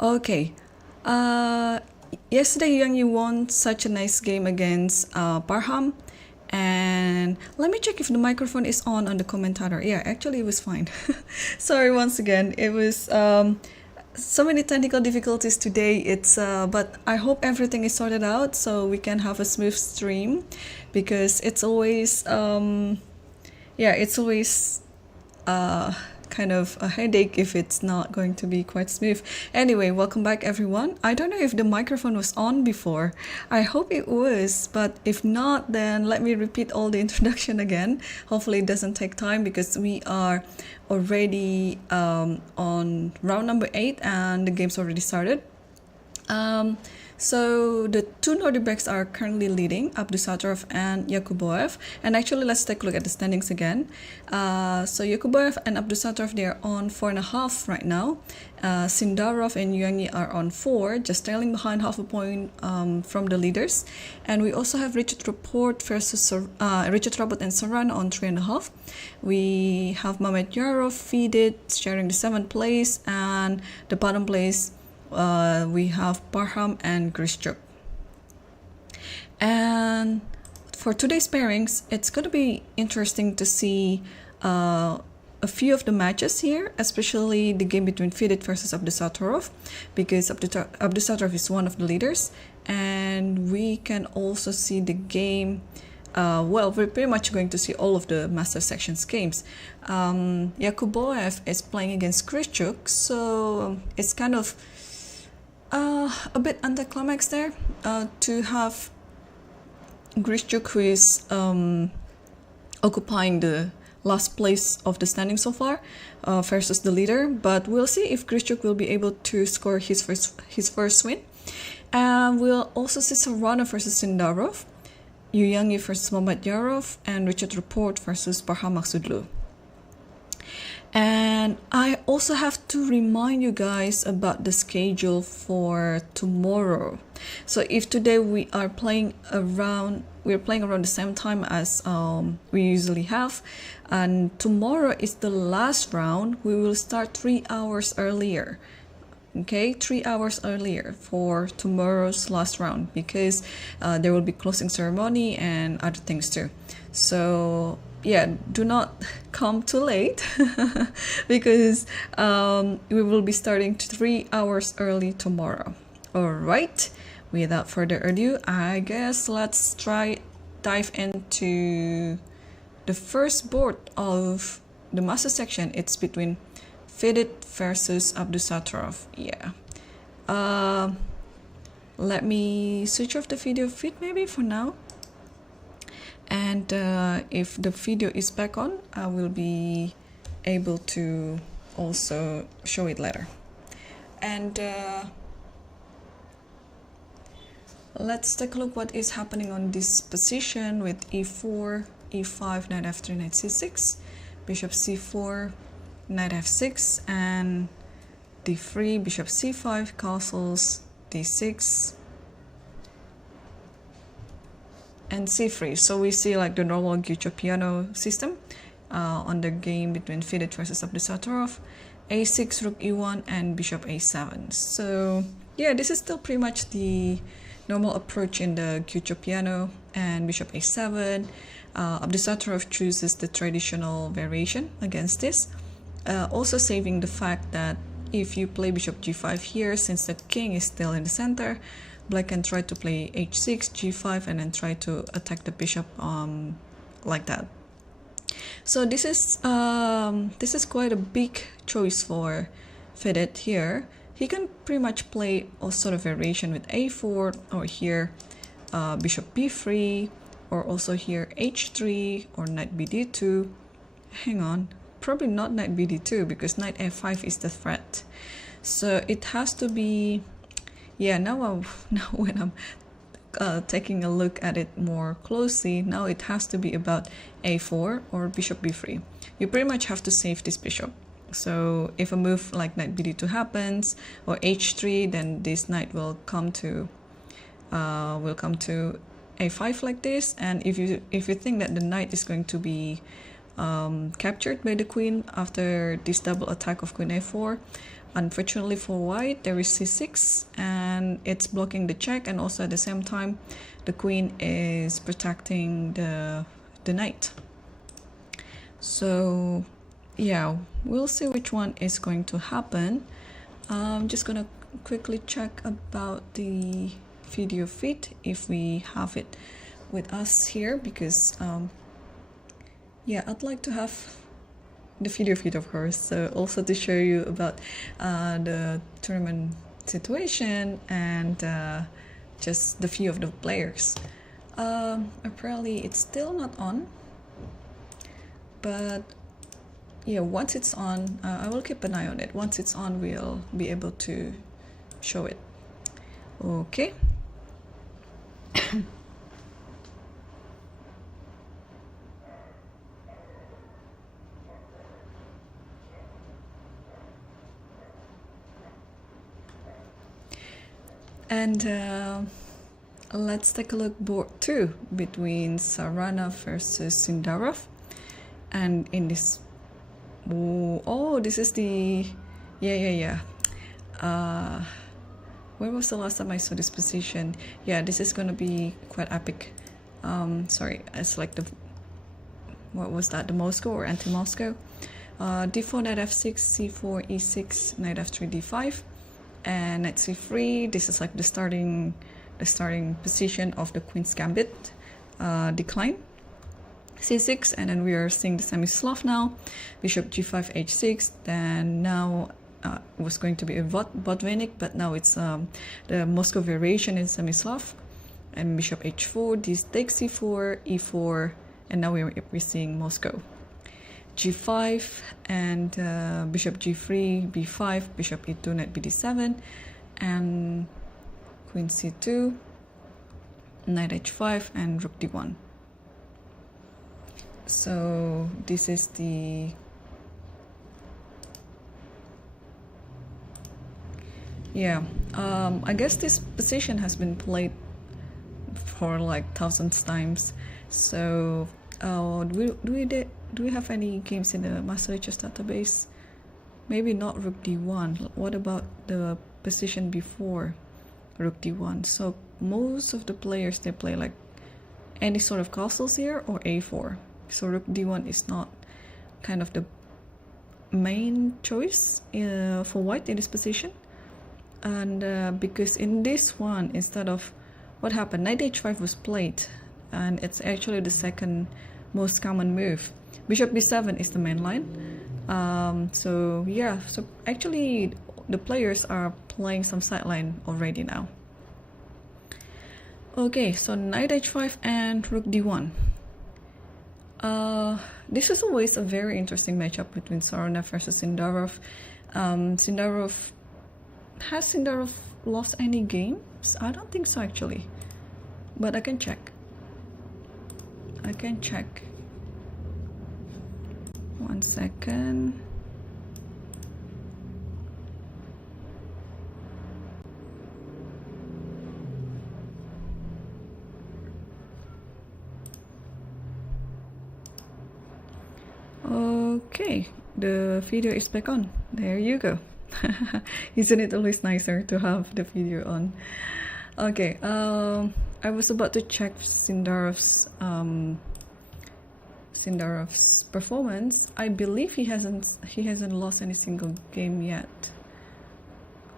Okay. Uh, Yesterday, Yang Yu won such a nice game against Parham. And let me check if the microphone is on the commentator. Yeah, actually, it was fine. Sorry once again. It was so many technical difficulties today. But I hope everything is sorted out so we can have a smooth stream, because it's always it's always kind of a headache if it's not going to be quite smooth. Anyway, welcome back everyone. I don't know if the microphone was on before. I hope it was, but if not, then let me repeat all the introduction again. Hopefully it doesn't take time, because we are already on round number 8 and the game's already started. So the two Nordic backs are currently leading, Abdusattorov and Yakubboev. And actually, let's take a look at the standings again. So Yakubboev and Abdusattorov, they are on 4.5 right now. Sindarov and Yang are on 4, just trailing behind half a point from the leaders. And we also have Rapport versus Richard Robert and Saran on 3.5. We have Mamedyarov Fedid sharing the 7th place, and the bottom place we have Parham and Grishuk. And for today's pairings, it's going to be interesting to see a few of the matches here, especially the game between Fedid versus Abdusattorov, because Abdusattorov is one of the leaders. And we can also see the game, we're pretty much going to see all of the Master Sections games. Yakubboev is playing against Grishuk, so it's kind of a bit anticlimax there to have Grishuk, who is occupying the last place of the standing so far, versus the leader. But we'll see if Grishuk will be able to score his first win. And we'll also see Saran versus Sindarov, Yang versus Mamedyarov, and Richard Rapport versus Parham Svidler. And I also have to remind you guys about the schedule for tomorrow. So if today we are playing around the same time as we usually have, and tomorrow is the last round, we will start 3 hours earlier. Okay, 3 hours earlier for tomorrow's last round, because there will be closing ceremony and other things too. So yeah, do not come too late because we will be starting 3 hours early tomorrow. All right, without further ado, I guess let's dive into the first board of the Master Section. It's between Fedid versus Abdusattorov. Yeah. Let me switch off the video feed maybe for now. And if the video is back on, I will be able to also show it later. And let's take a look what is happening on this position with e4, e5, knight f3, knight c6, bishop c4, knight f6, and d3, bishop c5, castles, d6, and c3. So we see like the normal Grishuk piano system on the game between Fedid versus Abdusattorov, a6, rook e1, and bishop a7. So yeah, this is still pretty much the normal approach in the Grishuk piano, and bishop a7. Abdusattorov chooses the traditional variation against this, also saving the fact that if you play bishop g5 here, since the king is still in the center, black can try to play h6, g5, and then try to attack the bishop like that. So this is quite a big choice for Fedid here. He can pretty much play a sort of variation with a4, or here bishop b3, or also here h3 or knight bd2. Hang on, probably not knight bd2 because knight f5 is the threat. So it has to be, yeah, now when I'm taking a look at it more closely, now it has to be about a4 or bishop b3. You pretty much have to save this bishop. So if a move like knight bd2 happens, or h3, then this knight will come to a5 like this. And if you think that the knight is going to be captured by the queen after this double attack of queen a4, Unfortunately for white, there is c6 and it's blocking the check, and also at the same time the queen is protecting the knight. So yeah, we'll see which one is going to happen. I'm just gonna quickly check about the video feed if we have it with us here, because yeah, I'd like to have the video feed, of course, so also to show you about the tournament situation and just the view of the players. Apparently it's still not on, but yeah, once it's on, I will keep an eye on it. Once it's on, we'll be able to show it. Okay. And let's take a look board 2 between Sarana versus Sindarov. And in this, oh, this is the, yeah. When was the last time I saw this position? Yeah, this is gonna be quite epic. Sorry, it's like the, what was that, the Moscow or anti-Moscow? D4, knight f6, c4, e6, knight f3, d5, and knight c3. This is like the starting position of the Queen's Gambit decline. c6, and then we are seeing the semi-Slav now. Bishop g5, h6. Then now it was going to be a Botvinnik, but now it's the Moscow variation in semi-Slav. And bishop h4. This takes c4, e4, and now we're seeing Moscow. g5 and bishop g3, b5, bishop e2, knight bd7, and queen c2, knight h5, and rook d1. So this is the, yeah, I guess this position has been played for like thousands times. So do we have any games in the Master Lichess database? Maybe not rook d1. What about the position before rook d1? So most of the players, they play like any sort of castles here or a4. So rook d1 is not kind of the main choice for white in this position. And because in this one, instead of, what happened, knight h5 was played, and it's actually the second most common move. Bishop b7 is the main line. So yeah, so actually the players are playing some sideline already now. Okay, so knight h5 and rook d1. This is always a very interesting matchup between Sarana versus Sindarov. Has Sindarov lost any games? I don't think so actually, but I can check. One second. Okay, the video is back on. There you go. Isn't it always nicer to have the video on? Okay, I was about to check Sindarov's performance. I believe he hasn't lost any single game yet.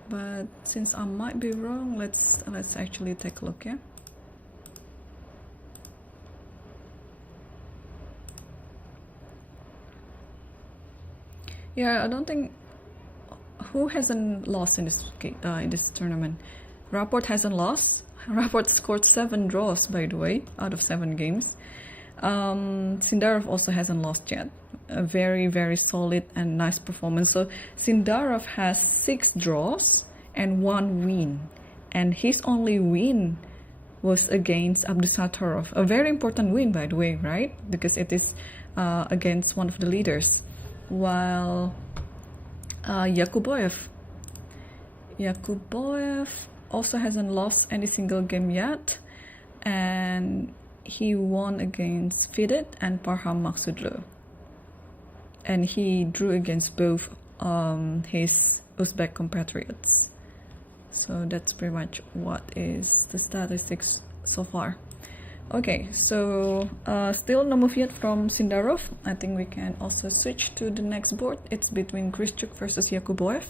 But since I might be wrong, let's actually take a look, yeah? Yeah, I don't think, who hasn't lost in this tournament? Rapport hasn't lost. Rapport scored 7 draws, by the way, out of 7 games. Sindarov also hasn't lost yet. A very, very solid and nice performance. So Sindarov has 6 draws and 1 win, and his only win was against Abdusattorov. A very important win, by the way, right? Because it is against one of the leaders. While Yakubboev also hasn't lost any single game yet, and he won against Fedorchuk and Svidler, and he drew against both his Uzbek compatriots. So that's pretty much what is the statistics so far. Okay, so still no move yet from Sindarov. I think we can also switch to the next board. It's between Grishuk versus Yakubboev.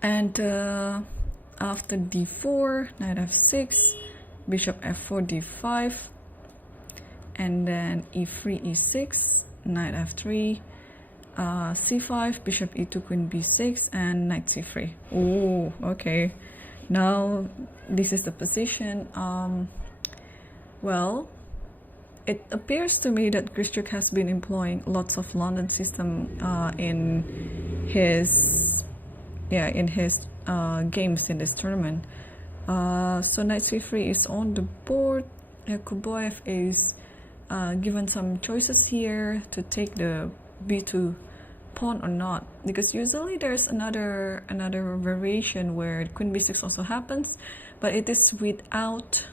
And after d4, knight f6, bishop f4, d5, and then e3, e6, knight f3, c5, bishop e2, queen b6, and knight c3. Oh, okay. Now this is the position. Well, it appears to me that Grishuk has been employing lots of London system in his games in this tournament. So knight c3 is on the board. Yakubboev is given some choices here to take the b2 pawn or not, because usually there's another variation where queen b6 also happens, but it is without,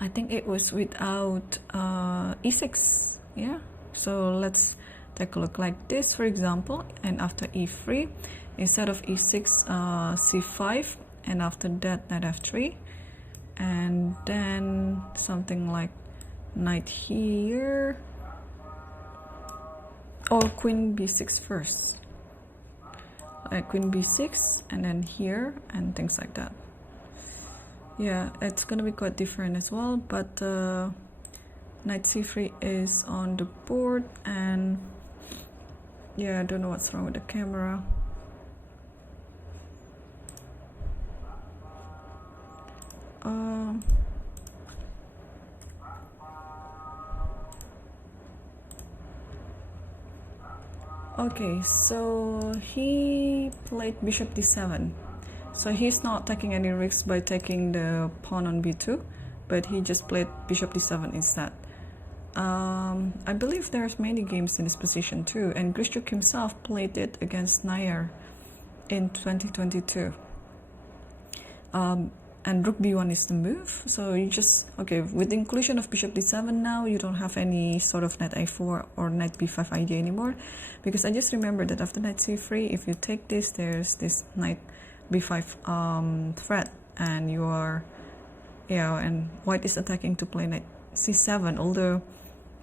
I think it was without e6. Yeah, so let's take a look like this, for example. And after e3, instead of e6, c5, and after that knight f3, and then something like knight here, or queen b6 first, like queen b6 and then here and things like that. Yeah, it's gonna be quite different as well, but knight c3 is on the board. And yeah, I don't know what's wrong with the camera. Okay, so he played bishop d7. So he's not taking any risks by taking the pawn on b2, but he just played bishop d7 instead. I believe there's many games in this position too, and Grishuk himself played it against Nair in 2022. And rook b1 is the move. So you just, okay, with the inclusion of bishop d7 now, you don't have any sort of knight a4 or knight b5 idea anymore, because I just remember that after knight c3, if you take this, there's this knight b5 threat, and you are, yeah, and white is attacking to play knight c7, although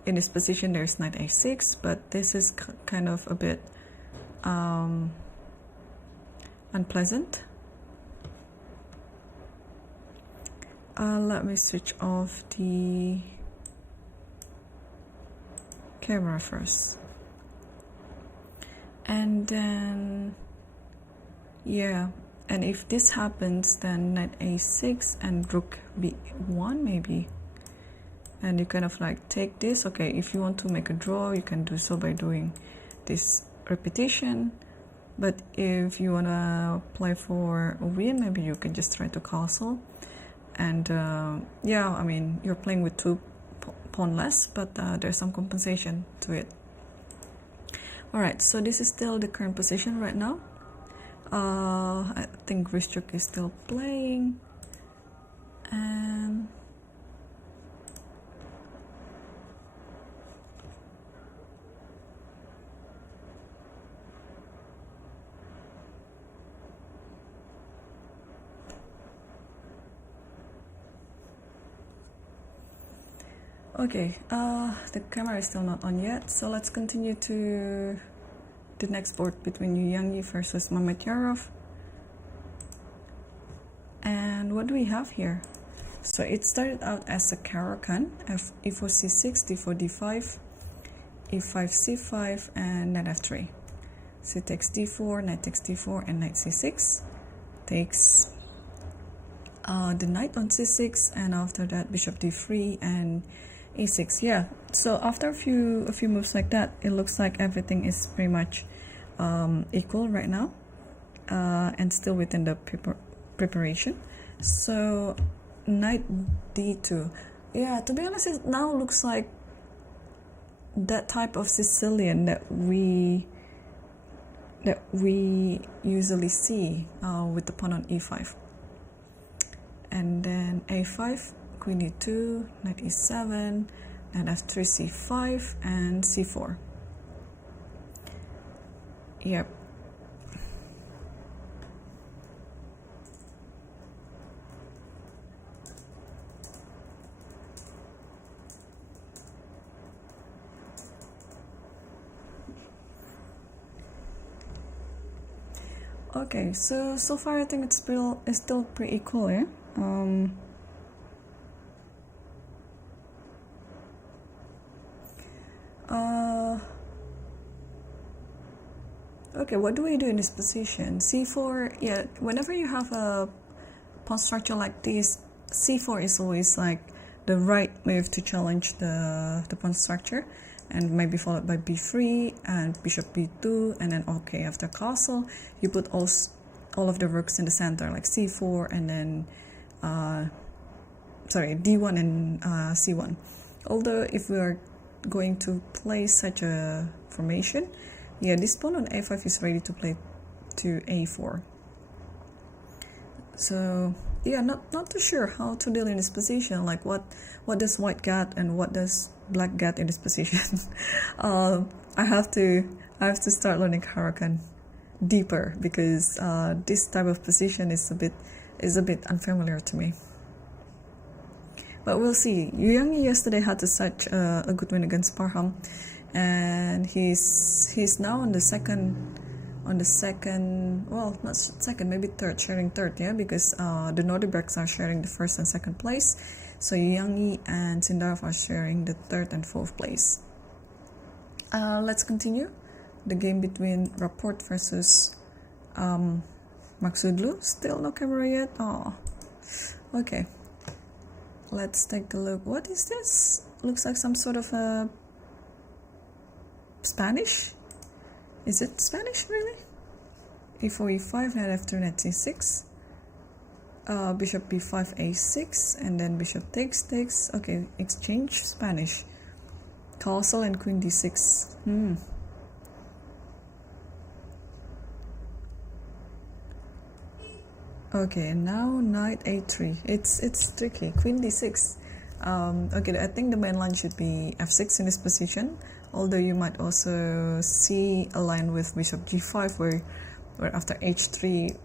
in this position there's knight a6, but this is kind of a bit unpleasant. Let me switch off the camera first. And then, yeah, and if this happens, then knight a6 and rook b1 maybe. And you kind of like take this. Okay, if you want to make a draw, you can do so by doing this repetition. But if you want to play for a win, maybe you can just try to castle. And yeah, I mean, you're playing with two pawn less, but there's some compensation to it. Alright, so this is still the current position right now. I think Grishuk is still playing. And okay, the camera is still not on yet, so let's continue to the next board between Yu Yangyi versus Mamedyarov. And what do we have here? So it started out as a Caro-Kann, e4 c6, d4 d5, e5 c5, and knight f3. So it takes d4, knight takes d4, and knight c6. Takes the knight on c6, and after that bishop d3 and e6. Yeah, so after a few moves like that, it looks like everything is pretty much equal right now, and still within the preparation. So knight d2. Yeah, to be honest, it now looks like that type of Sicilian that we usually see with the pawn on e5. And then a5, queen e2, knight e7, and f3 c5 and c4. Yep. Okay, so far I think it's still pretty equal, yeah. Okay, what do we do in this position? C4, yeah, whenever you have a pawn structure like this, C4 is always like the right move to challenge the pawn structure, and maybe followed by B3 and bishop B2, and then okay, after castle, you put all of the rooks in the center, like C4 and then sorry, D1 and C1. Although if we are going to play such a formation, yeah, this pawn on A5 is ready to play to A4. So yeah, not too sure how to deal in this position. Like what does white get and what does black get in this position? I have to start learning Huracan deeper, because this type of position is a bit unfamiliar to me. But we'll see. Yu Yang yesterday had such a good win against Parham, and he's now on the second, well, not second, maybe third, sharing third, yeah, because the Nordic are sharing the first and second place, so Yu Yang and Sindarov are sharing the third and fourth place. Let's continue the game between Rapport versus Svidler. Still no camera yet. Oh, okay. Let's take a look. What is this? Looks like some sort of a Spanish. Is it Spanish really? E4, E5, knight F2, knight C6. Bishop B5, A6, and then bishop takes. Okay, exchange Spanish. Castle and queen D6. Okay, now knight A3. It's tricky. Queen D6. Okay, I think the main line should be F6 in this position. Although you might also see a line with bishop G5 where after H3,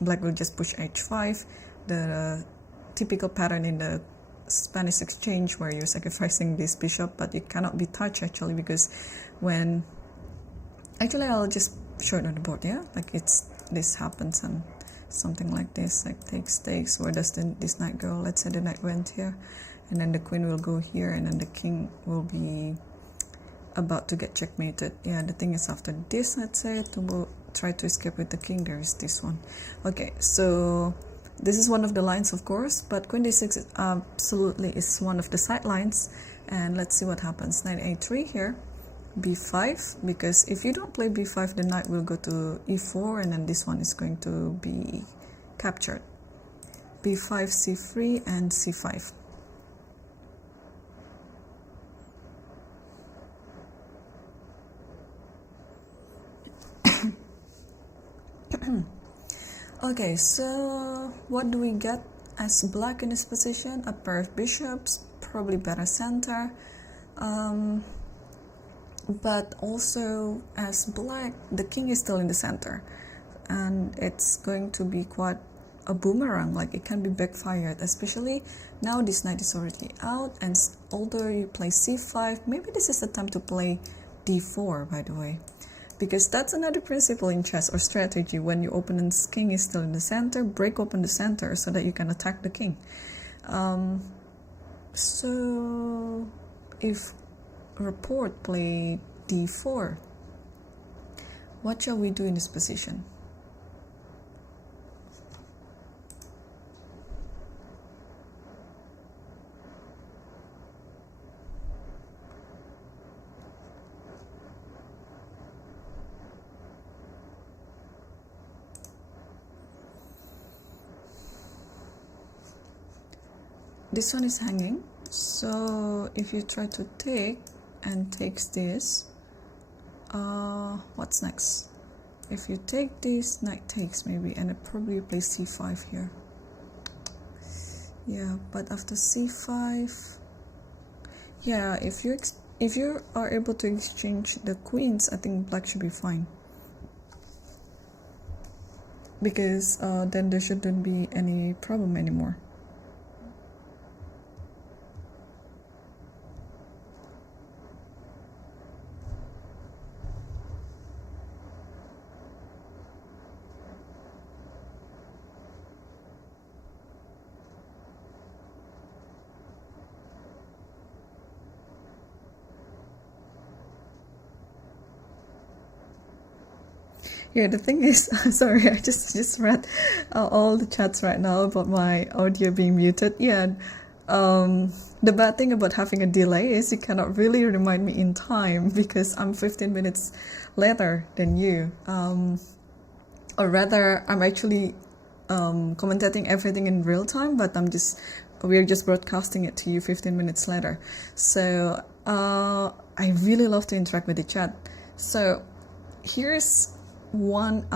black will just push H5. The typical pattern in the Spanish exchange where you're sacrificing this bishop, but it cannot be touched actually, because when actually I'll just show it on the board, yeah, like this happens and something like this, like takes. Where does this knight go? Let's say the knight went here, and then the queen will go here, and then the king will be about to get checkmated. Yeah, the thing is after this, let's say, to try to escape with the king, there is this one. Okay, so this is one of the lines, of course, but queen d6 absolutely is one of the side lines. And let's see what happens. Knight a3 here, b5, because if you don't play b5, the knight will go to e4, and then this one is going to be captured. b5, c3, and c5. Okay, so what do we get as black in this position? A pair of bishops, probably better center, but also as black, the king is still in the center, and it's going to be quite a boomerang, like it can be backfired, especially now this knight is already out. And although you play c5, maybe this is the time to play d4, by the way, because that's another principle in chess or strategy. When your opponent's king is still in the center, break open the center so that you can attack the king. So if Rapport play d4, what shall we do in this position? This one is hanging, so if you try to take and takes this, what's next? If you take this, knight takes maybe, and I probably play c5 here. Yeah, but after c5, yeah, if if you are able to exchange the queens, I think black should be fine. Because then there shouldn't be any problem anymore. Yeah, the thing is, sorry, I just read all the chats right now about my audio being muted. Yeah, the bad thing about having a delay is you cannot really remind me in time because I'm 15 minutes later than you. Or rather, I'm actually commentating everything in real time, but we're just broadcasting it to you 15 minutes later. So I really love to interact with the chat. So here's one.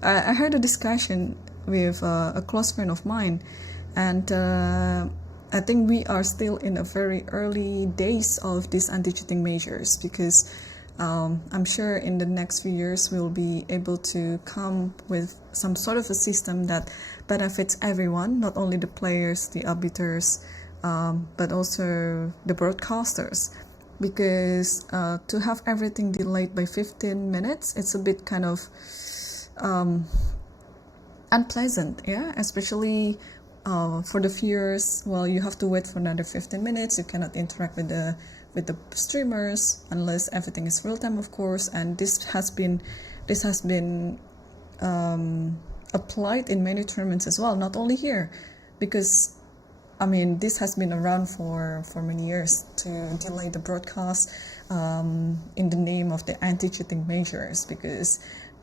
I heard a discussion with a close friend of mine, and I think we are still in a very early days of these anti-cheating measures, because I'm sure in the next few years we'll be able to come with some sort of a system that benefits everyone, not only the players, the arbiters, but also the broadcasters. Because to have everything delayed by 15 minutes, it's a bit kind of unpleasant, yeah, especially for the viewers. Well, you have to wait for another 15 minutes. You cannot interact with the streamers unless everything is real time, of course. And this has been applied in many tournaments as well, not only here, because I mean, this has been around for many years to delay the broadcast in the name of the anti-cheating measures, because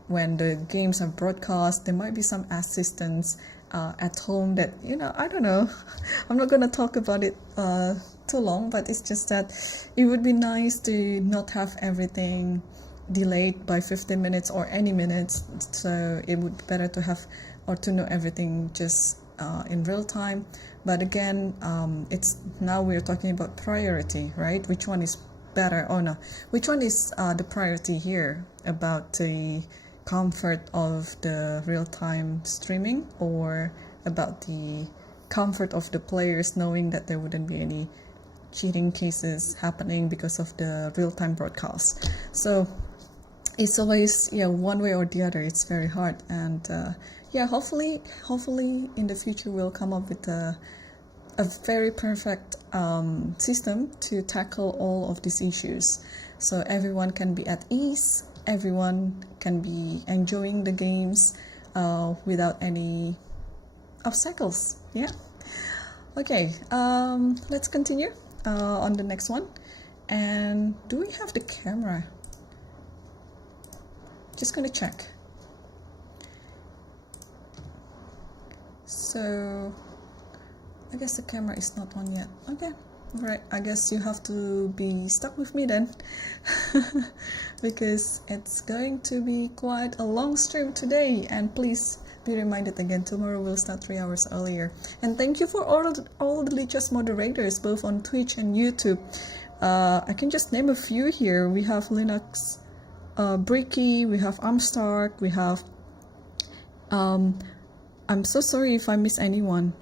when the games are broadcast, there might be some assistance at home that, I don't know. I'm not going to talk about it too long, but it's just that it would be nice to not have everything delayed by 15 minutes or any minutes. So it would be better to have or to know everything just in real time. But again, now we're talking about priority, right? Which one is better? Oh no, which one is the priority here, about the comfort of the real-time streaming, or about the comfort of the players knowing that there wouldn't be any cheating cases happening because of the real-time broadcast? So it's always one way or the other. It's very hard, and hopefully in the future we'll come up with a very perfect system to tackle all of these issues, so everyone can be at ease, everyone can be enjoying the games without any obstacles. Okay, let's continue on the next one. And do we have the camera? Just gonna check. So I guess the camera is not on yet. Okay, all right, I guess you have to be stuck with me then because it's going to be quite a long stream today. And please be reminded again, tomorrow we'll start 3 hours earlier. And thank you for all the Lichess moderators, both on Twitch and YouTube. I can just name a few here. We have Linux Bricky, we have Amstark, we have I'm so sorry if I miss anyone,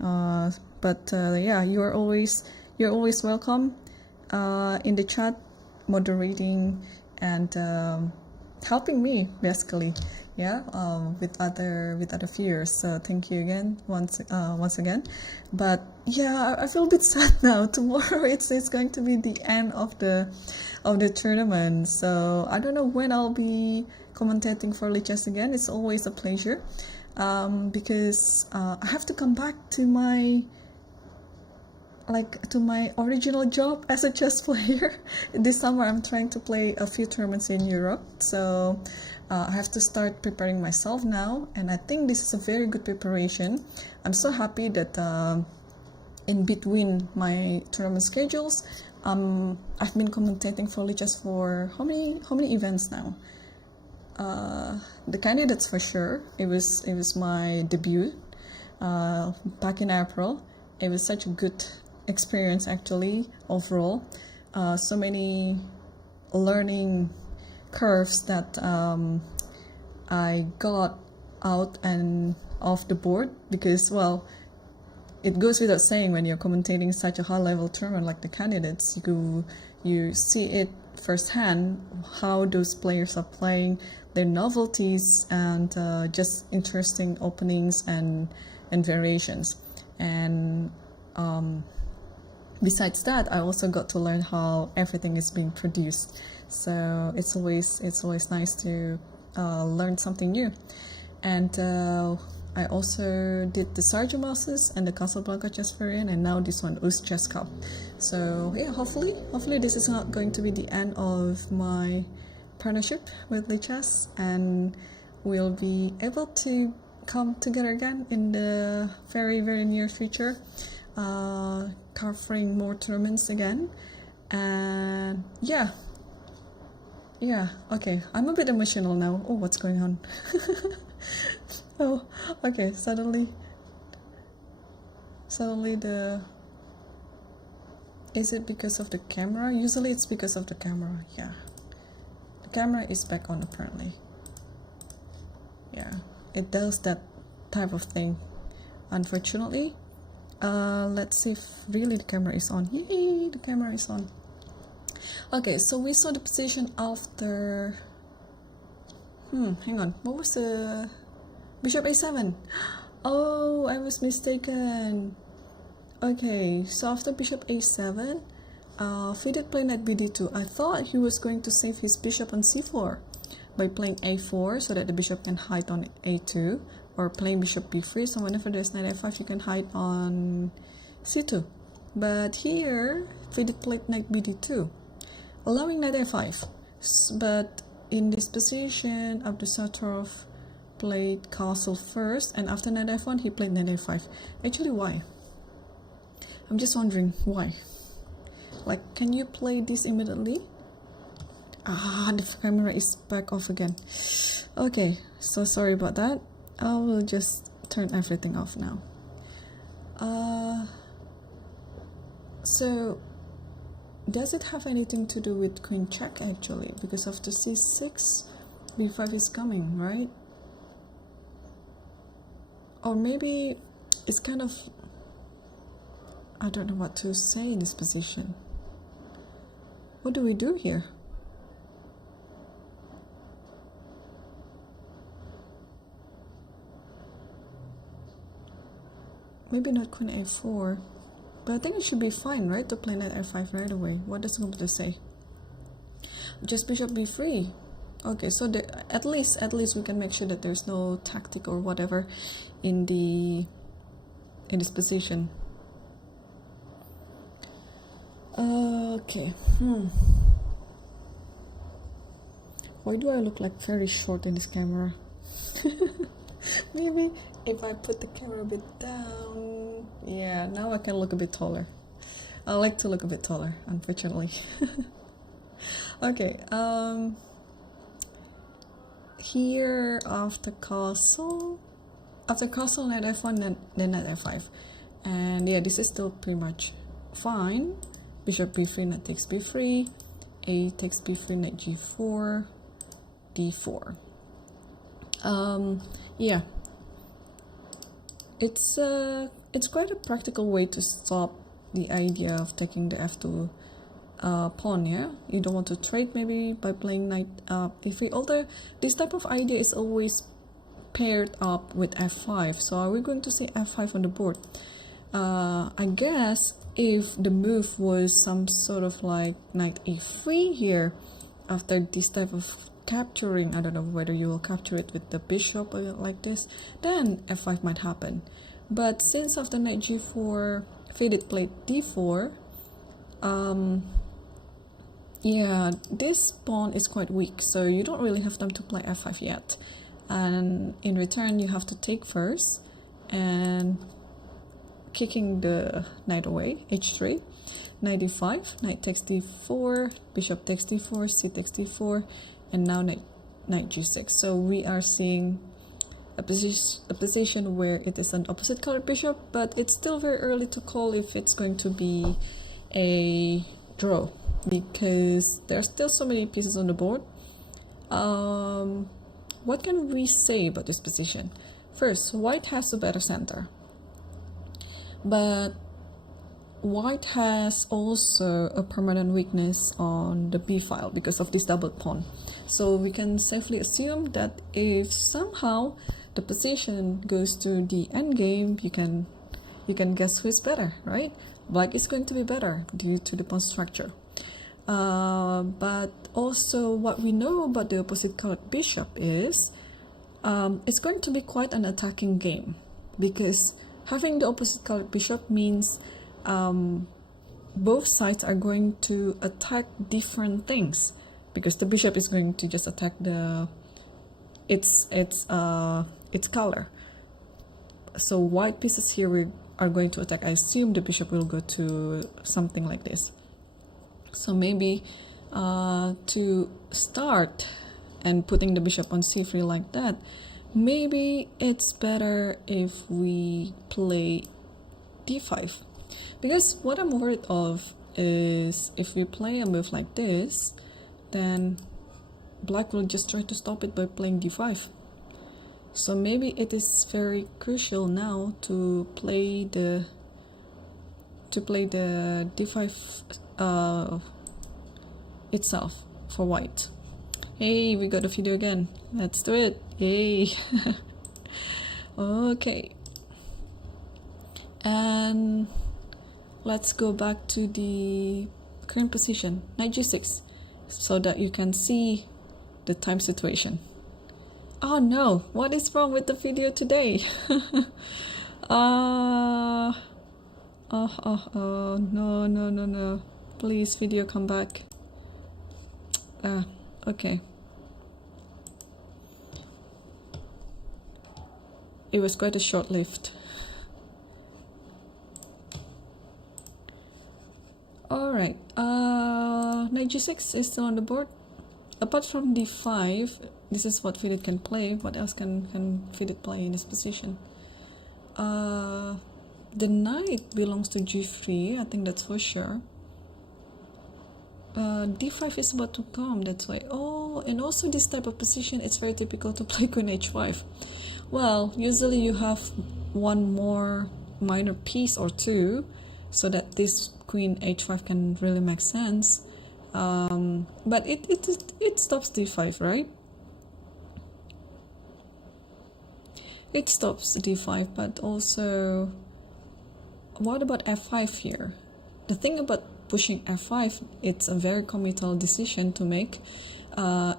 but you're always welcome in the chat, moderating and helping me basically, with other viewers. So thank you again once again. But I feel a bit sad now. Tomorrow it's going to be the end of the tournament, so I don't know when I'll be commentating for Lichess again. It's always a pleasure. Because I have to come back to my original job as a chess player. This summer I'm trying to play a few tournaments in Europe, so I have to start preparing myself now, and I think this is a very good preparation. I'm so happy that in between my tournament schedules, I've been commentating for Lichess for how many events now? The candidates, for sure. It was my debut back in April. It was such a good experience actually overall. so many learning curves that I got out and off the board, because, well, it goes without saying, when you're commentating such a high-level tournament like the candidates, you see it firsthand how those players are playing, their novelties, and just interesting openings and variations. And besides that, I also got to learn how everything is being produced. So it's always nice to learn something new. And I also did the Sergio Moses and the Casablanca chess variant, and now this one, UzChess Cup. So yeah, hopefully this is not going to be the end of my partnership with Lichess, and we'll be able to come together again in the very, very near future, covering more tournaments again. And yeah, okay, I'm a bit emotional now. Oh, what's going on? Oh, okay, suddenly is it because of the camera? Usually it's because of the camera. Yeah, the camera is back on apparently. Yeah, it does that type of thing, unfortunately. Let's see if really the camera is on. Yay, the camera is on. Okay, so we saw the position after hang on, what was the bishop a7? Oh, I was mistaken. Okay, so after bishop a7, Fedorchuk played knight bd2. I thought he was going to save his bishop on c4 by playing a4 so that the bishop can hide on a2, or playing bishop b3, so whenever there's knight a5 you can hide on c2. But here Fedorchuk played knight bd2, allowing knight a5. But in this position, Abdusattorov played castle first, and after knight f1 he played knight a5. Actually, why? I'm just wondering why. Like, can you play this immediately? Ah, the camera is back off again. Okay, so sorry about that. I will just turn everything off now. So does it have anything to do with queen check actually? Because after c6, b5 is coming, right? Or maybe it's kind of, I don't know what to say in this position. What do we do here? Maybe not queen a4, but I think it should be fine, right, to play knight f5 right away. What does the computer say? Just bishop b3. Okay, so at least we can make sure that there's no tactic or whatever in this position. Okay. Why do I look like very short in this camera? Maybe if I put the camera a bit down. Yeah, now I can look a bit taller. I like to look a bit taller, unfortunately. Okay, here after castle knight f1, then knight f5, and yeah, this is still pretty much fine. Bishop b3, knight takes b3, a takes b3, knight g4, d4. Yeah, it's quite a practical way to stop the idea of taking the f2 pawn. Yeah, you don't want to trade maybe by playing knight e3, although this type of idea is always paired up with f5. So are we going to see f5 on the board? I guess if the move was some sort of like knight e3 here, after this type of capturing, I don't know whether you will capture it with the bishop or like this, then f5 might happen. But since after knight g4 Fedorchuk played d4, yeah, this pawn is quite weak, so you don't really have time to play f5 yet, and in return you have to take first and kicking the knight away, h3, knight d5, knight takes d4, bishop takes d4, c takes d4, and now knight g6. So we are seeing a position where it is an opposite colored bishop, but it's still very early to call if it's going to be a draw. because there's still so many pieces on the board. What can we say about this position? First, white has a better center, but white has also a permanent weakness on the b file because of this double pawn. So we can safely assume that if somehow the position goes to the endgame, you can guess who is better, right? Black is going to be better due to the pawn structure. But also what we know about the opposite colored bishop is it's going to be quite an attacking game, because having the opposite colored bishop means both sides are going to attack different things, because the bishop is going to just attack its color. So white pieces here are going to attack. I assume the bishop will go to something like this. So maybe to start and putting the bishop on c3 like that, maybe it's better if we play d5. Because what I'm worried of is if we play a move like this, then black will just try to stop it by playing d5. So maybe it is very crucial now to play the d5 itself for white. Hey, we got a video again. Let's do it. Yay. Okay. And let's go back to the current position, knight g6, so that you can see the time situation. Oh no, what is wrong with the video today? No. Please, video, come back. Okay. It was quite a short-lived. Alright, knight g6 is still on the board. Apart from d5, this is what Fedit can play. What else can Fedit play in this position? The knight belongs to g3, I think that's for sure. d5 is about to come, that's why. Oh, and also this type of position, it's very typical to play queen h5. Well, usually you have one more minor piece or two, so that this queen h5 can really make sense. But it stops d5, right? It stops d5, but also, what about f5 here? The thing about pushing f5, it's a very committal decision to make.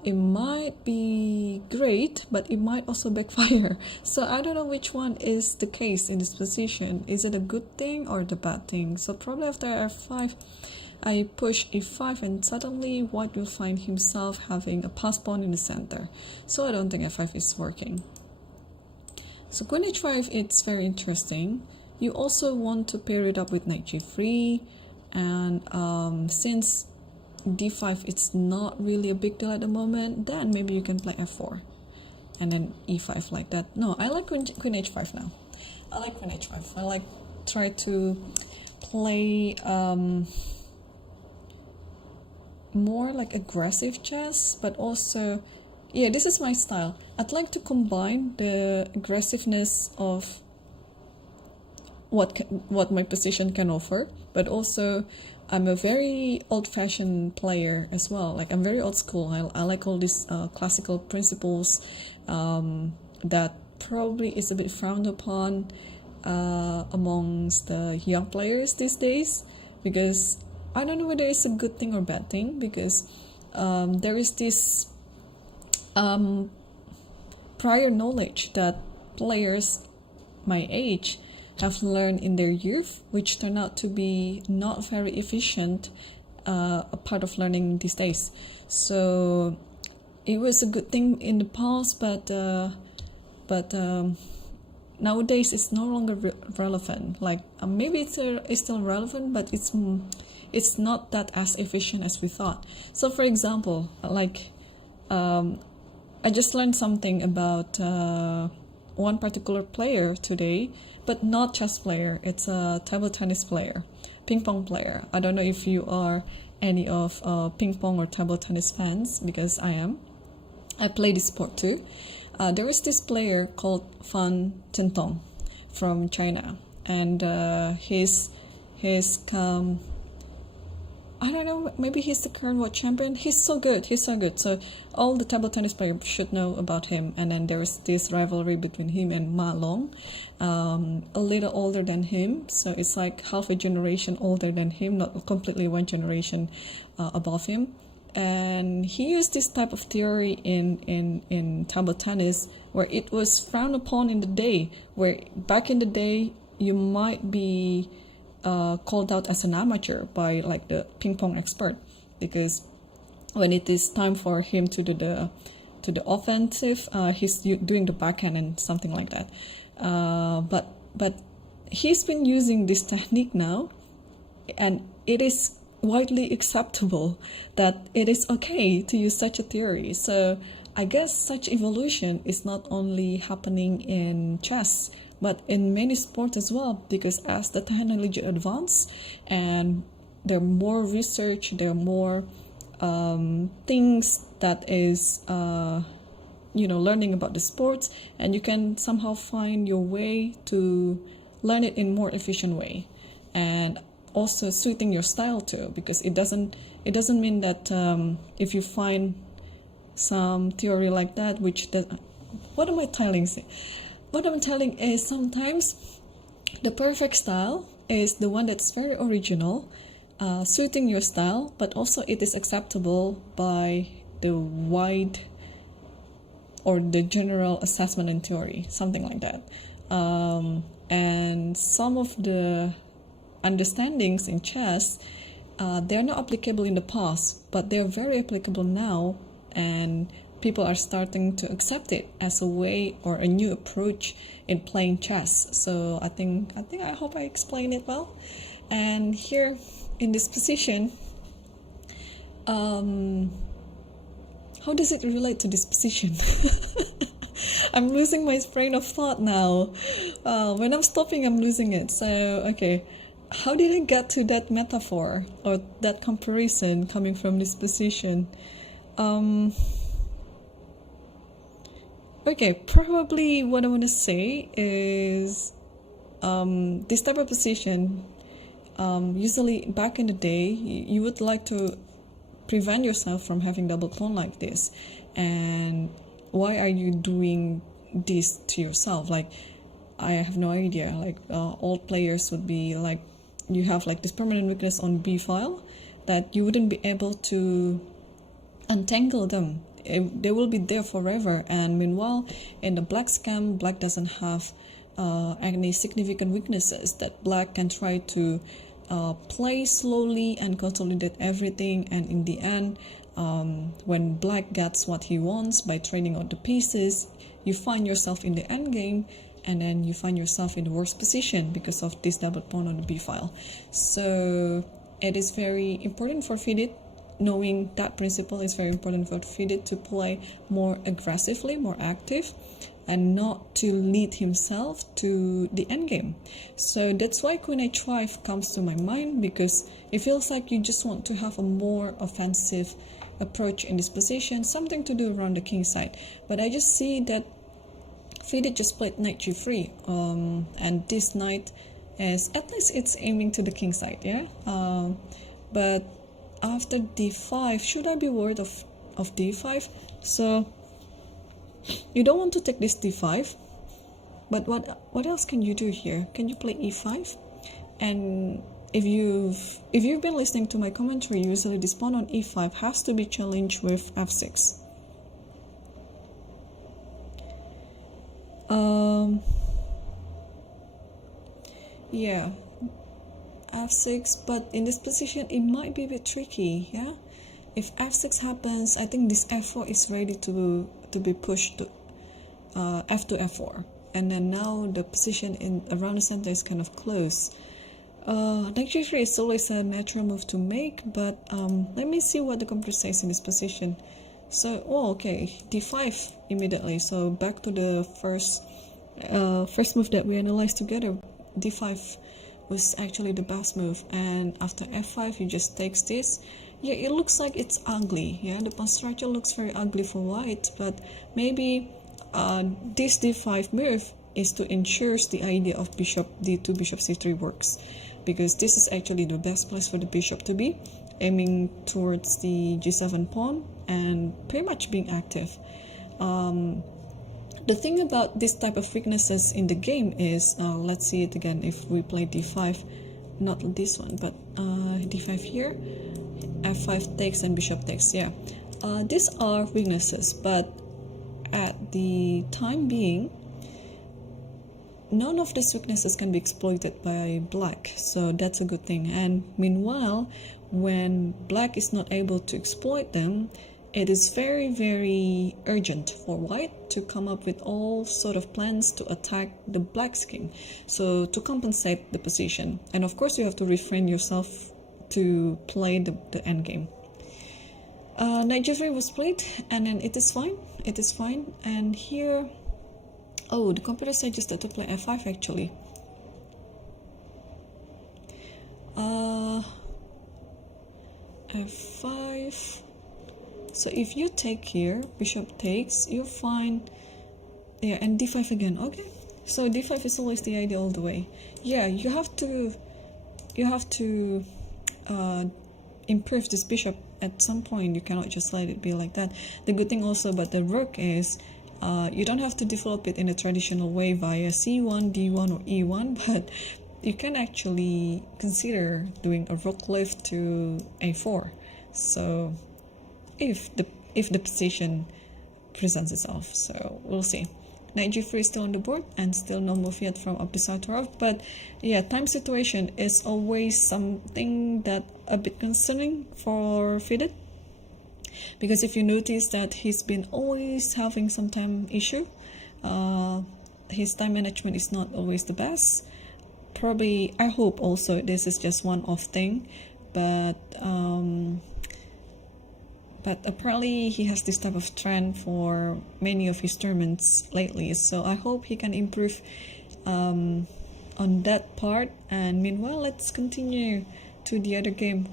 It might be great, but it might also backfire. So I don't know which one is the case in this position. Is it a good thing or the bad thing? So probably after f5, I push e5, and suddenly white will find himself having a pass pawn in the center. So I don't think f5 is working. So queen h5, it's very interesting. You also want to pair it up with knight g3, and since d5 it's not really a big deal at the moment, then maybe you can play f4 and then e5 like that. No, I like queen h5 now. I like queen h5. I like try to play more like aggressive chess, but also, yeah, this is my style. I'd like to combine the aggressiveness of what my position can offer, but also I'm a very old-fashioned player as well. Like, I'm very old school. I like all these classical principles that probably is a bit frowned upon amongst the young players these days, because I don't know whether it's a good thing or bad thing, because there is this prior knowledge that players my age have learned in their youth, which turned out to be not very efficient a part of learning these days. So it was a good thing in the past, but nowadays it's no longer relevant. Like maybe it's still relevant, but it's not that as efficient as we thought. So for example, like I just learned something about one particular player today, but not chess player. It's a table tennis player, ping pong player. I don't know if you are any of ping pong or table tennis fans, because I am. I play this sport too. There is this player called Fan Zhentong from China, and he's I don't know, maybe he's the current world champion. He's so good. So all the table tennis players should know about him. And then there's this rivalry between him and Ma Long, a little older than him. So it's like half a generation older than him, not completely one generation above him. And he used this type of theory in table tennis, where it was frowned upon in the day, where back in the day you might be called out as an amateur by like the ping pong expert, because when it is time for him to do the offensive, he's doing the backhand and something like that. But he's been using this technique now, and it is widely acceptable that it is okay to use such a theory. So I guess such evolution is not only happening in chess, but in many sports as well, because as the technology advances and there are more research, there are more things that is learning about the sports, and you can somehow find your way to learn it in more efficient way, and also suiting your style too, because it doesn't mean that if you find some theory like that, what am I telling? What I'm telling is sometimes the perfect style is the one that's very original, suiting your style, but also it is acceptable by the wide or the general assessment and theory, something like that. And some of the understandings in chess, they're not applicable in the past, but they're very applicable now, and people are starting to accept it as a way or a new approach in playing chess. So I hope I explained it well. And here in this position, how does it relate to this position? I'm losing my train of thought now. When I'm stopping, I'm losing it. So, okay. How did I get to that metaphor or that comparison coming from this position? Okay, probably what I want to say is this type of position, usually back in the day, you would like to prevent yourself from having double pawn like this. And why are you doing this to yourself? Like, I have no idea. Like, old players would be like, you have like this permanent weakness on B file that you wouldn't be able to untangle them. They will be there forever. And meanwhile, in the black scam, black doesn't have any significant weaknesses that black can try to play slowly and consolidate everything. And in the end, when black gets what he wants by trading out the pieces, you find yourself in the endgame, and then you find yourself in the worst position because of this double pawn on the B file. So it is very important for FIDE. Knowing that principle is very important for FIDE to play more aggressively, more active, and not to lead himself to the endgame. So that's why Queen H5 comes to my mind, because it feels like you just want to have a more offensive approach in this position, something to do around the king side. But I just see that FIDE just played knight g3, and this knight is, at least it's aiming to the king side, yeah? But after d5, should I be worried of d5? So you don't want to take this d5, but what else can you do here? Can you play e5? And if you've been listening to my commentary, usually this pawn on e5 has to be challenged with f6. Yeah, f6, but in this position it might be a bit tricky. Yeah, if f6 happens, I think this f4 is ready to be pushed to f2 f4, and then now the position in around the center is kind of close. Knight g3 is always a natural move to make, but let me see what the computer says in this position. So, okay, d5 immediately. So back to the first move that we analyzed together, d5 was actually the best move. And after f5, he just takes this. Yeah, it looks like it's ugly. Yeah, the pawn structure looks very ugly for white, but maybe this d5 move is to ensure the idea of bishop d2, bishop c3 works, because this is actually the best place for the bishop to be, aiming towards the g7 pawn and pretty much being active. The thing about this type of weaknesses in the game is, let's see it again. If we play d5, not this one, but d5 here, f5 takes and bishop takes. Yeah, these are weaknesses, but at the time being, none of these weaknesses can be exploited by black, so that's a good thing. And meanwhile, when black is not able to exploit them, it is very, very urgent for white to come up with all sort of plans to attack the black's king, so to compensate the position. And of course, you have to refrain yourself to play the endgame. Knight g3 was played, and then it is fine. It is fine. And here, oh, the computer suggested to play f5 actually. F5. So if you take here, bishop takes, you find, yeah, and d5 again. Okay, so d5 is always the idea all the way. Yeah, you have to improve this bishop at some point. You cannot just let it be like that. The good thing also about the rook is you don't have to develop it in a traditional way via c1, d1, or e1, but you can actually consider doing a rook lift to a4. So if the position presents itself, so we'll see. Knight g3 is still on the board, and still no move yet from Abdusattorov. But yeah, time situation is always something that a bit concerning for Fedor, because if you notice that he's been always having some time issue, his time management is not always the best. Probably, I hope also this is just one-off thing, but apparently he has this type of trend for many of his tournaments lately, so I hope he can improve on that part. And meanwhile, let's continue to the other game.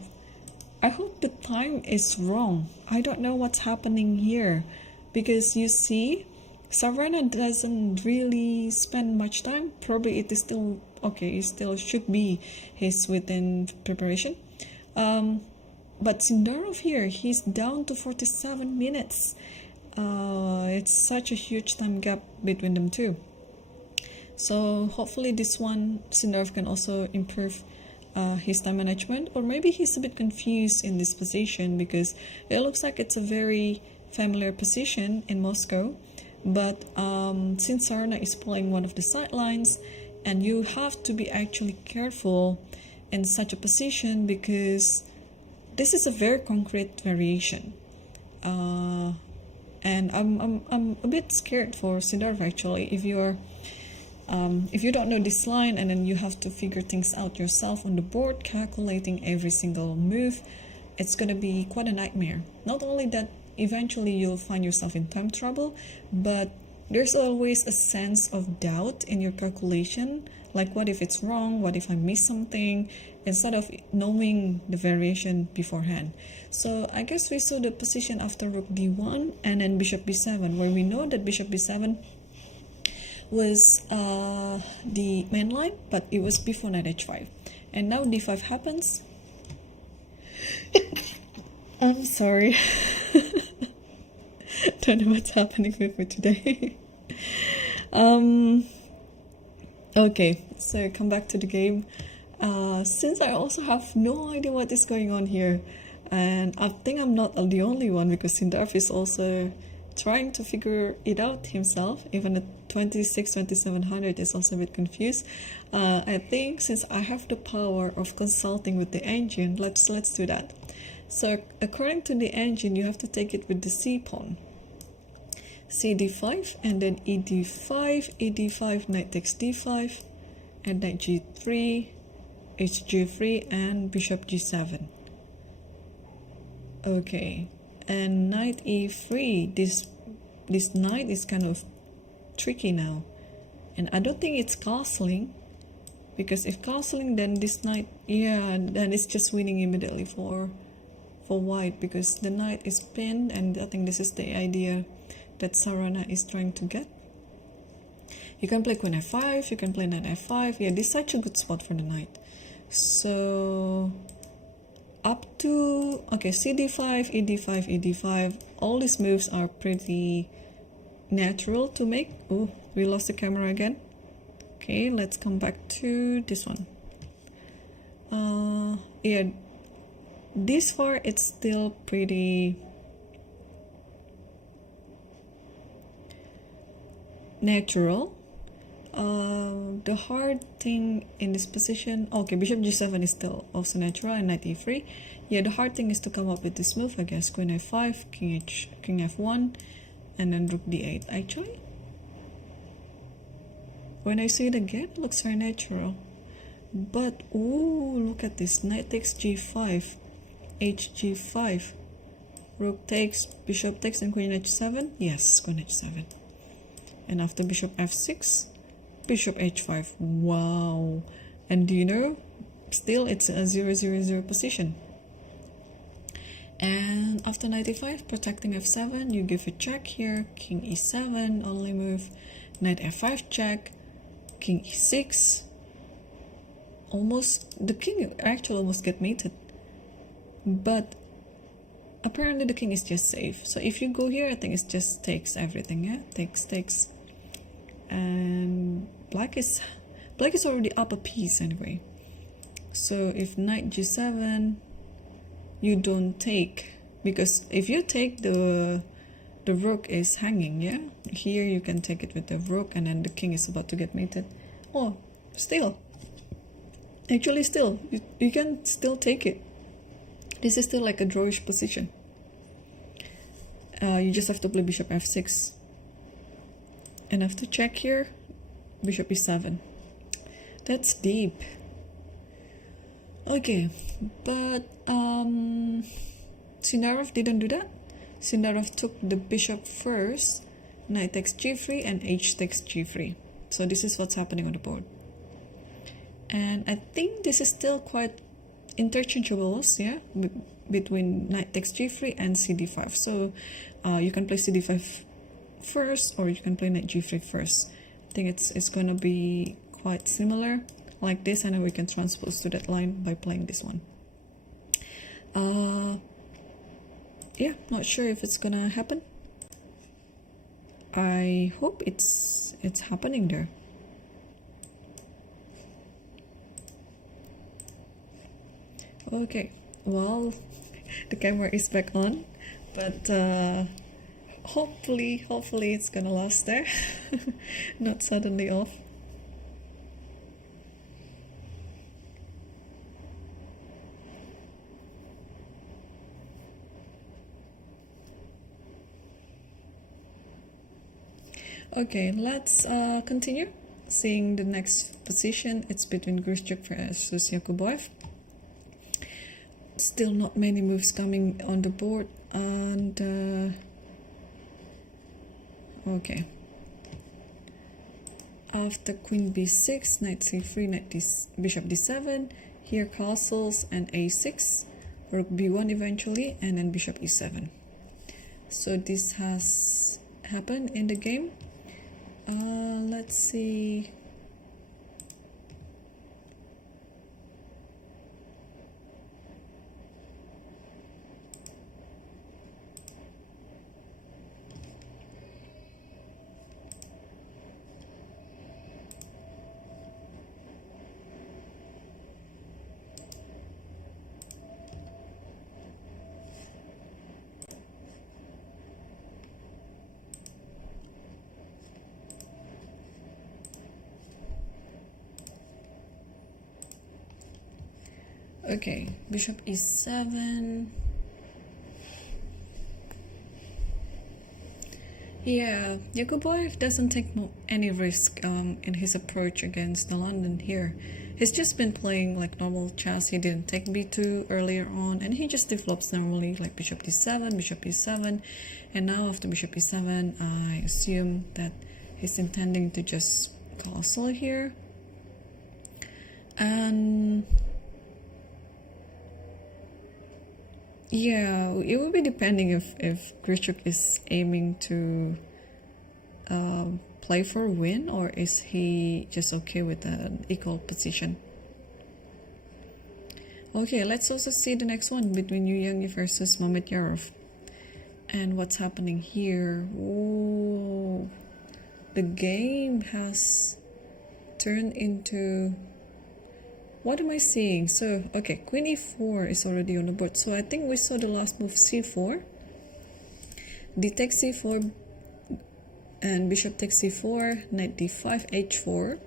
I hope the time is wrong. I don't know what's happening here, because you see, Sarana doesn't really spend much time. Probably it is still okay, it still should be he's within preparation. But Sindarov here, he's down to 47 minutes. It's such a huge time gap between them two. So hopefully this one, Sindarov can also improve his time management. Or maybe he's a bit confused in this position, because it looks like it's a very familiar position in Moscow. But since Sarna is playing one of the sidelines, and you have to be actually careful in such a position, because this is a very concrete variation, and I'm a bit scared for Sindarov actually. If you don't know this line, and then you have to figure things out yourself on the board, calculating every single move, it's gonna be quite a nightmare. Not only that, eventually you'll find yourself in time trouble, but there's always a sense of doubt in your calculation. Like, what if it's wrong? What if I miss something? Instead of knowing the variation beforehand. So I guess we saw the position after rook d1 and then bishop b7, where we know that bishop b7 was the main line, but it was before knight h5. And now d5 happens. I'm sorry. Don't know what's happening with me today. Okay, so come back to the game. Since I also have no idea what is going on here, and I think I'm not the only one, because Sindarov is also trying to figure it out himself. Even at 2700 is also a bit confused. I think since I have the power of consulting with the engine, let's do that. So according to the engine, you have to take it with the c pawn. C d5, and then e d5, knight takes d5, and knight g3, h g3, and bishop g7. Okay, and knight e3. This knight is kind of tricky now, and I don't think it's castling. because if castling, then this knight, yeah, then it's just winning immediately for white, because the knight is pinned, and I think this is the idea that Sarana is trying to get. You can play queen f5, you can play knight f5. Yeah, this is such a good spot for the knight. So up to, okay, cd5, ed5, ed5, all these moves are pretty natural to make. Oh, we lost the camera again. Okay, let's come back to this one. Yeah, this far it's still pretty natural. The hard thing in this position, okay, bishop g7 is still also natural, and knight e3. Yeah, the hard thing is to come up with this move, I guess. Queen f5, king f1, and then rook d8. Actually, when I see it again, it looks very natural. But ooh, look at this. Knight takes g5, hg5, rook takes, bishop takes, and queen h7. Yes, queen h7. And after bishop f6, bishop h5. Wow. And do you know, still it's a 0-0-0 position. And after knight e5, protecting f7, you give a check here. King e7, only move. Knight f5 check. King e6. Almost, the king actually almost get mated. But apparently the king is just safe. So if you go here, I think it just takes everything. Yeah, takes. And black is already up a piece anyway. So if knight g7, you don't take, because if you take, the rook is hanging. Yeah, here you can take it with the rook, and then the king is about to get mated. Oh, still, actually still, you can still take it. This is still like a drawish position. You just have to play bishop f6. And after check here, bishop e7. That's deep. Okay, but Sindarov didn't do that. Sindarov took the bishop first, knight takes g3, and h takes g3. So this is what's happening on the board. And I think this is still quite interchangeable, yeah, between knight takes g3 and cd5. So you can play cd5 first, or you can play knight g3 first. I think it's gonna be quite similar like this, and then we can transpose to that line by playing this one. Yeah, not sure if it's gonna happen. I hope it's happening there. Okay, well, the camera is back on, but hopefully it's gonna last there, not suddenly off. Okay, let's continue seeing the next position. It's between Grishuk versus Yakubboev. Still not many moves coming on the board, and okay, after queen b6, knight c3, bishop d7, here castles and a6, rook b1 eventually, and then bishop e7. So this has happened in the game. Let's see. Okay, bishop e7. Yeah, Yakubboev doesn't take any risk in his approach against the London here. He's just been playing like normal chess. He didn't take b2 earlier on, and he just develops normally like bishop d7, bishop e7, and now after bishop e7, I assume that he's intending to just castle here. And yeah, it will be depending if Grishuk is aiming to play for a win, or is he just okay with an equal position. Okay, let's also see the next one between Yu Yang versus Mamedyarov. And what's happening here? Whoa, the game has turned into, what am I seeing? So, okay, Queen e4 is already on the board. So I think we saw the last move c4, d takes c4, and bishop takes c4, knight d5, h4,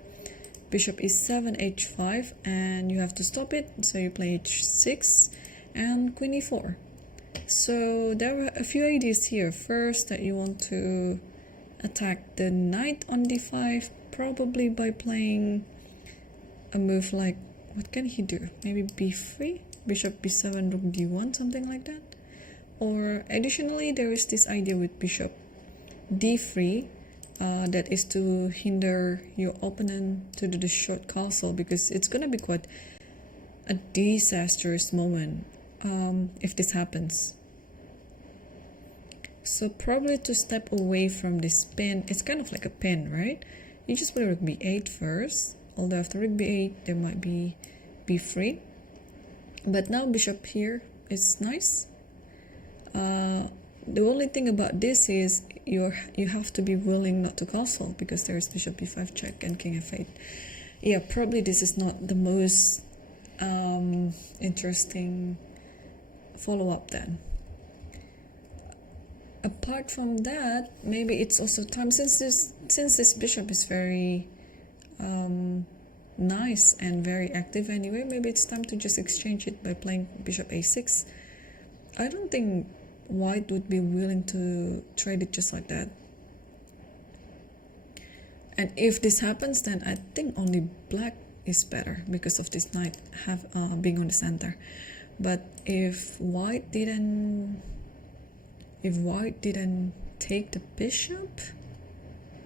bishop e7, h5, and you have to stop it, so you play h6 and queen e4. So there were a few ideas here. First, that you want to attack the knight on d5, probably by playing a move like, what can he do? Maybe b3, bishop b7, rook d1, something like that. Or additionally, there is this idea with bishop d3, that is to hinder your opponent to do the short castle, because it's gonna be quite a disastrous moment if this happens. So probably to step away from this pin, it's kind of like a pin, right? You just play rook b8 first, although after rook b8 there might be b3, but now bishop here is nice. The only thing about this is you have to be willing not to castle, because there is bishop b5 check and king f8. Yeah, probably this is not the most interesting follow-up then. Apart from that, maybe it's also time, since this bishop is very nice and very active anyway, maybe it's time to just exchange it by playing bishop a6. I don't think white would be willing to trade it just like that. And if this happens, then I think only black is better because of this knight being on the center. But if white didn't take the bishop,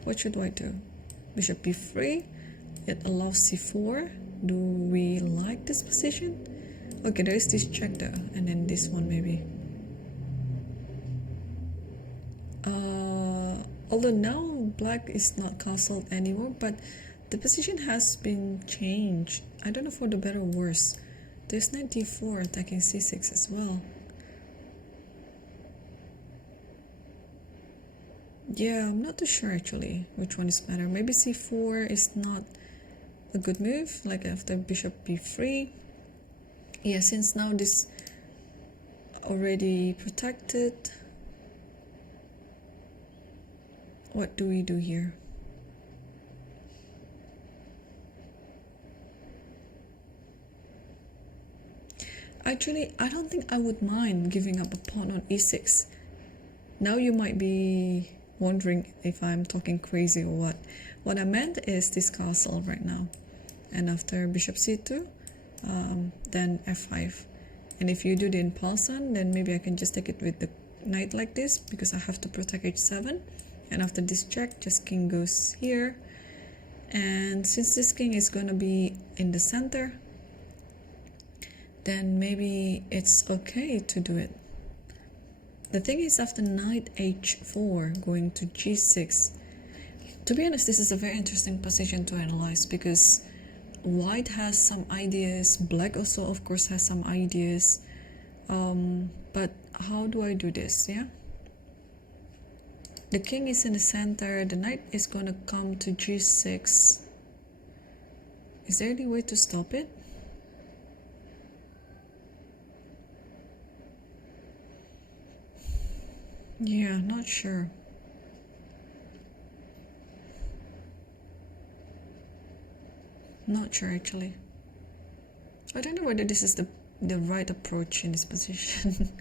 what should white do? Bishop b3, it allows c4. Do we like this position? Okay, there is this check though, and then this one maybe. Although now black is not castled anymore, but the position has been changed. I don't know for the better or worse. There's knight d4 attacking c6 as well. Yeah, I'm not too sure actually which one is better. Maybe c4 is not a good move, like after bishop b3. Yeah, since now this already protected, what do we do here? Actually, I don't think I would mind giving up a pawn on e6. Now you might be wondering if I'm talking crazy or what. What I meant is this castle right now. And after bishop c2, then f5. And if you do the impulsion, then maybe I can just take it with the knight like this, because I have to protect h7. And after this check, just king goes here. And since this king is going to be in the center, then maybe it's okay to do it. The thing is, after knight h4 going to g6, to be honest, this is a very interesting position to analyze, because white has some ideas, black also of course has some ideas, but how do I do this? Yeah, the king is in the center, the knight is going to come to g6. Is there any way to stop it? Yeah, not sure. Not sure actually. I don't know whether this is the right approach in this position.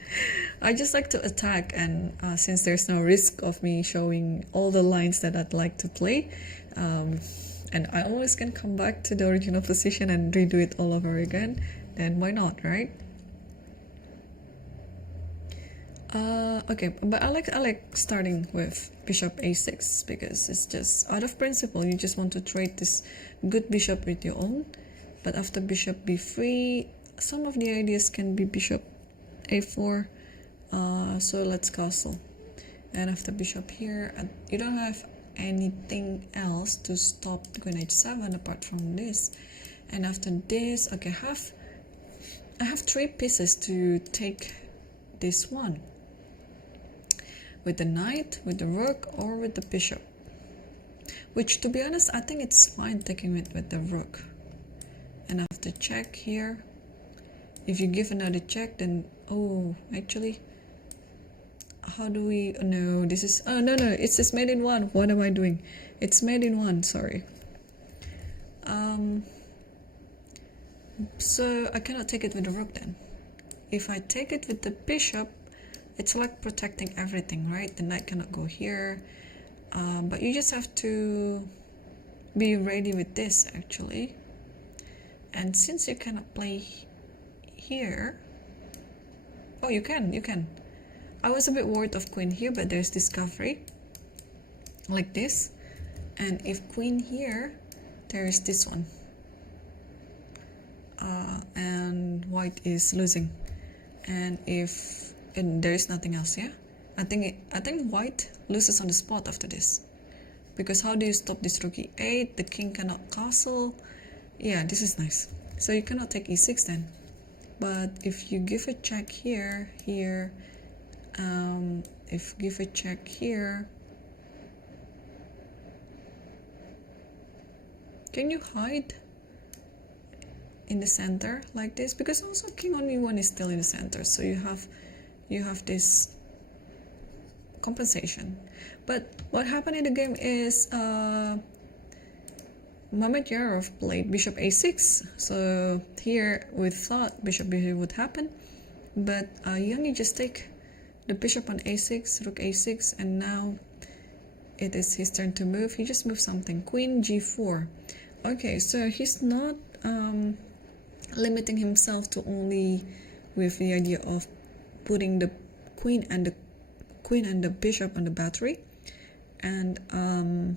I just like to attack, and since there's no risk of me showing all the lines that I'd like to play, and I always can come back to the original position and redo it all over again, then why not, right? Okay, but I like starting with bishop a6, because it's just out of principle. You just want to trade this good bishop with your own, But after bishop b3, some of the ideas can be bishop a4. So let's castle. And after bishop here, you don't have anything else to stop queen h7 apart from this. And after this, okay, I have 3 pieces to take this one. With the knight, with the rook, or with the bishop. Which, to be honest, I think it's fine taking it with the rook. And after check here, if you give another check, then, oh, actually, how do we, no, this is, oh, no, it's just made in one. What am I doing? It's made in one, sorry. So I cannot take it with the rook then. If I take it with the bishop, it's like protecting everything, right? The knight cannot go here. But you just have to be ready with this, actually. And since you cannot play here, oh, you can. I was a bit worried of queen here, but there's discovery, like this. And if queen here, there's this one. And white is losing. And there is nothing else, yeah? I think white loses on the spot after this. Because how do you stop this rook e8? The king cannot castle. Yeah, this is nice. So you cannot take e6 then. But if you give a check here, if you give a check here, can you hide in the center like this? Because also king on e1 is still in the center, so you have this compensation. But what happened in the game is Mamedyarov played bishop a6, so here we thought bishop b3 would happen, but Yangi just take the bishop on a6, rook a6, and now it is his turn to move. He just moved something, queen g4. Okay, so he's not limiting himself to only with the idea of putting the queen and the bishop on the battery, and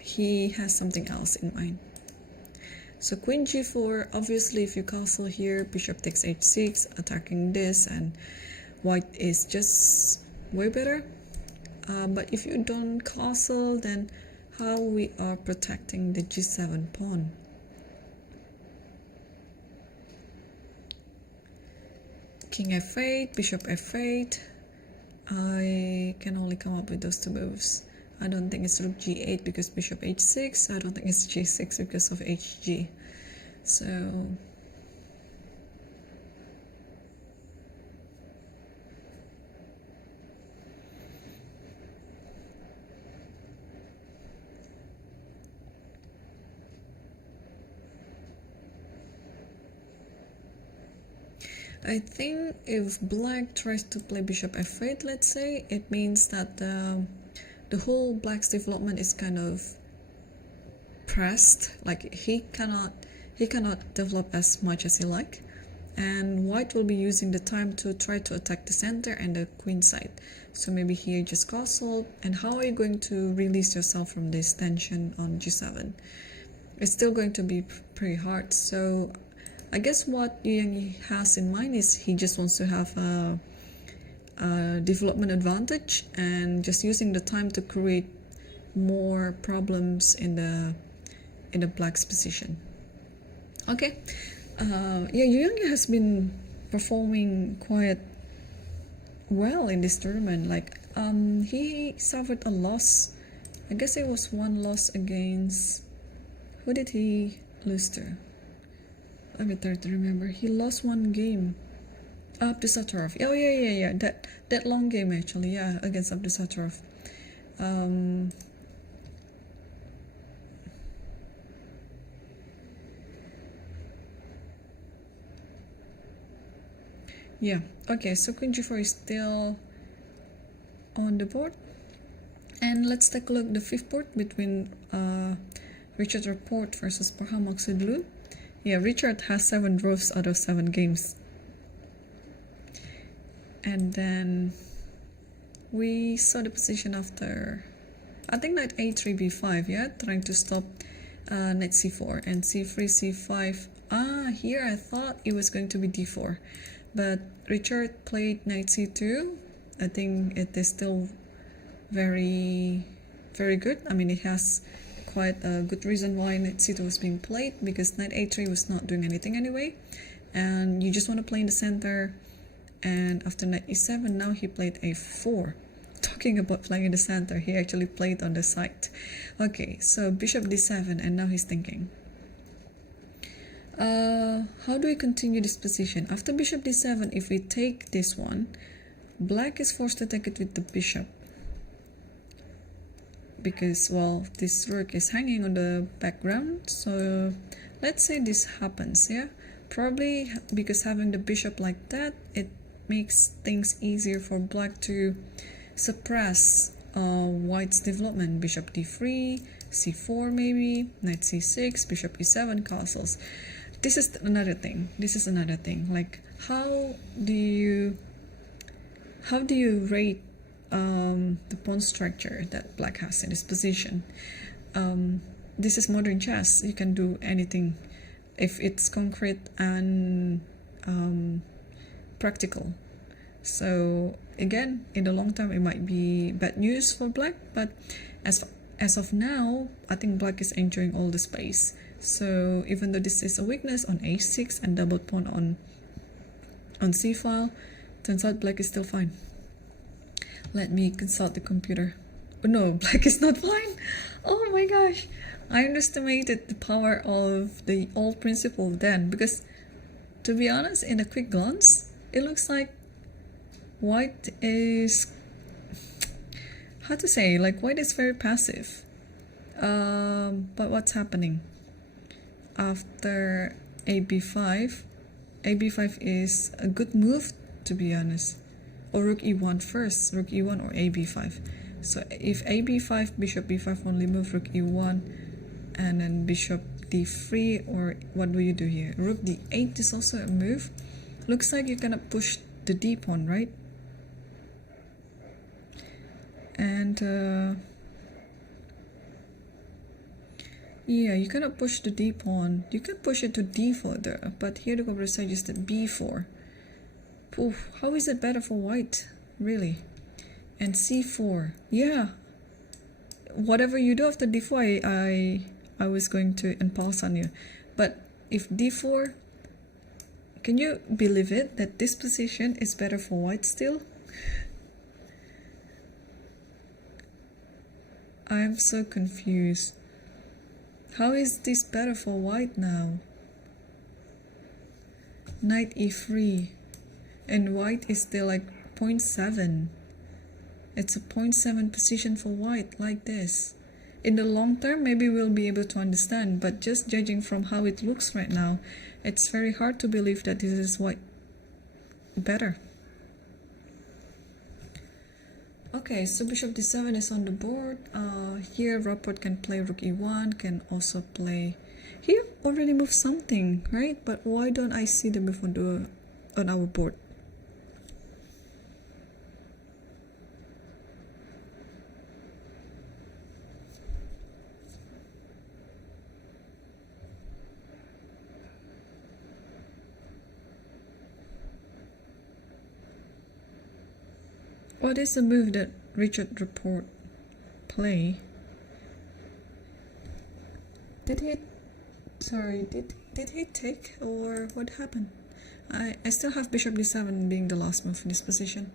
he has something else in mind. So queen g4, obviously if you castle here, bishop takes h6, attacking this, and white is just way better. But if you don't castle, then how we are protecting the g7 pawn? King f8, bishop f8. I can only come up with those 2 moves. I don't think it's rook g8 because bishop h6. I don't think it's g6 because of hg. So I think if black tries to play bishop f8, let's say, it means that the whole black's development is kind of pressed. Like he cannot develop as much as he like, and white will be using the time to try to attack the center and the queen side. So maybe here just castle. And how are you going to release yourself from this tension on g7? It's still going to be pretty hard. So I guess what Yang has in mind is he just wants to have a development advantage and just using the time to create more problems in the black's position. Okay, yeah, Yang has been performing quite well in this tournament. Like he suffered a loss. I guess it was one loss against, who did he lose to? Let me try to remember. He lost one game. Abdusattorov. Oh yeah. That long game actually. Yeah, against Abdusattorov. Yeah. Okay. So queen g4 is still on the board, and let's take a look at the 5th board between Richard Rapport versus Svidler. Yeah, Richard has 7 draws out of 7 games. And then we saw the position after, I think knight a3 b5, yeah, trying to stop knight c4 and c3, c5. Here I thought it was going to be d4, but Richard played knight c2. I think it is still very, very good. I mean, it has quite a good reason why knight c2 was being played, because knight a3 was not doing anything anyway, and you just want to play in the center. And after knight e7, now he played a4. Talking about playing in the center, he actually played on the side. Okay, so bishop d7, and now he's thinking, how do we continue this position? After bishop d7, if we take this one, black is forced to take it with the bishop, because, well, this rook is hanging on the background. So let's say this happens, yeah, probably because having the bishop like that, it makes things easier for black to suppress white's development. Bishop d3, c4 maybe, knight c6, bishop e7, castles. This is another thing. Like, how do you rate the pawn structure that black has in this position? This is modern chess. You can do anything if it's concrete and practical. So again, in the long term, it might be bad news for black, but as of now, I think black is enjoying all the space. So even though this is a weakness on a6 and double pawn on c file, turns out black is still fine. Let me consult the computer. Oh no, black is not fine. Oh my gosh, I underestimated the power of the old principle then, because to be honest, in a quick glance, it looks like white is, how to say, like white is very passive. But what's happening after ab5? ab5 is a good move, to be honest. Or rook e1 first, rook e1 or ab5. So if ab5, bishop b5 only move, rook e1, and then bishop d3, or what do you do here? Rook d8 is also a move. Looks like you're gonna push the d pawn, right? And yeah, you cannot push the d pawn. You can push it to d4 there, but here the computer suggested b4. Oof, how is it better for white, really? And c4, yeah. Whatever you do after d4, I was going to impulse on you, but if d4, can you believe it that this position is better for white still? I'm so confused. How is this better for white now? Knight e3, and white is still like 0.7. It's a 0.7 position for white, like this. In the long term, maybe we'll be able to understand, but just judging from how it looks right now, it's very hard to believe that this is white better. Okay, so bishop d7 is on the board. Here Rapport can play rook e1, can also play... Here already moved something, right? But why don't I see the move on our board? What is the move that Richard Rapport play? Did he take, or what happened? I still have bishop d7 being the last move in this position.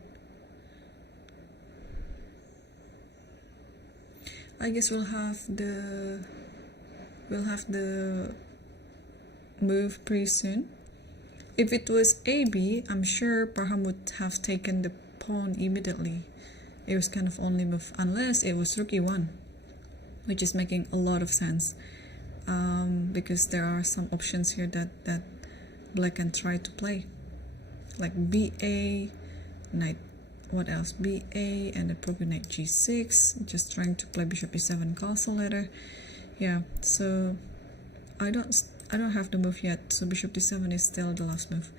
I guess we'll have the move pretty soon. If it was AB, I'm sure Parham would have taken the pawn immediately. It was kind of only move, unless it was rook e1, which is making a lot of sense, because there are some options here that black can try to play, like ba, knight, what else, ba, and then probably knight g6, just trying to play bishop e7 castle later. Yeah, so I don't have the move yet, so bishop d7 is still the last move.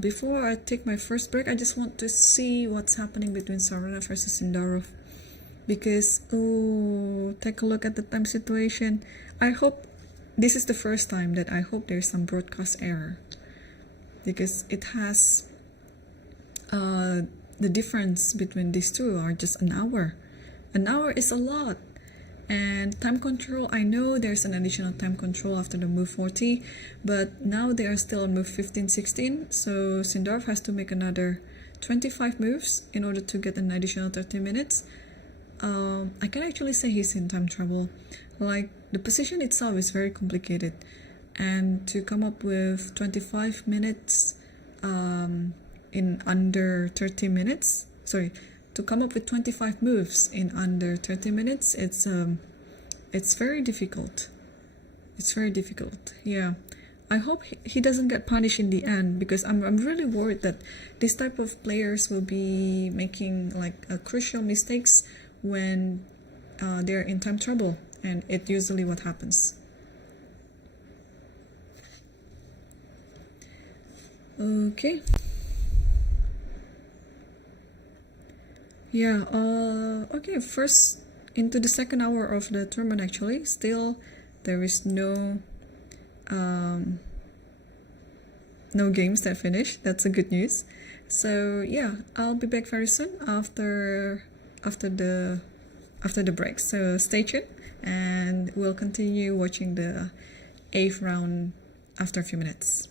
Before I take my first break, I just want to see what's happening between Sarana versus Sindarov, because take a look at the time situation. I hope this is the first time that I hope there's some broadcast error, because it has the difference between these two are just an hour. An hour is a lot. And time control, I know there's an additional time control after the move 40, but now they are still on move 15-16, so Sindarov has to make another 25 moves in order to get an additional 30 minutes. I can actually say he's in time trouble. Like, the position itself is very complicated, and to come up with 25 minutes in under 30 minutes, to come up with 25 moves in under 30 minutes, it's very difficult. It's very difficult. Yeah. I hope he doesn't get punished in the end, because I'm really worried that this type of players will be making like crucial mistakes when they're in time trouble, and it's usually what happens. Okay. Yeah, okay, first into the second hour of the tournament actually. Still, there is no games that finish. That's a good news. So yeah, I'll be back very soon after the break. So stay tuned, and we'll continue watching the 8th round after a few minutes.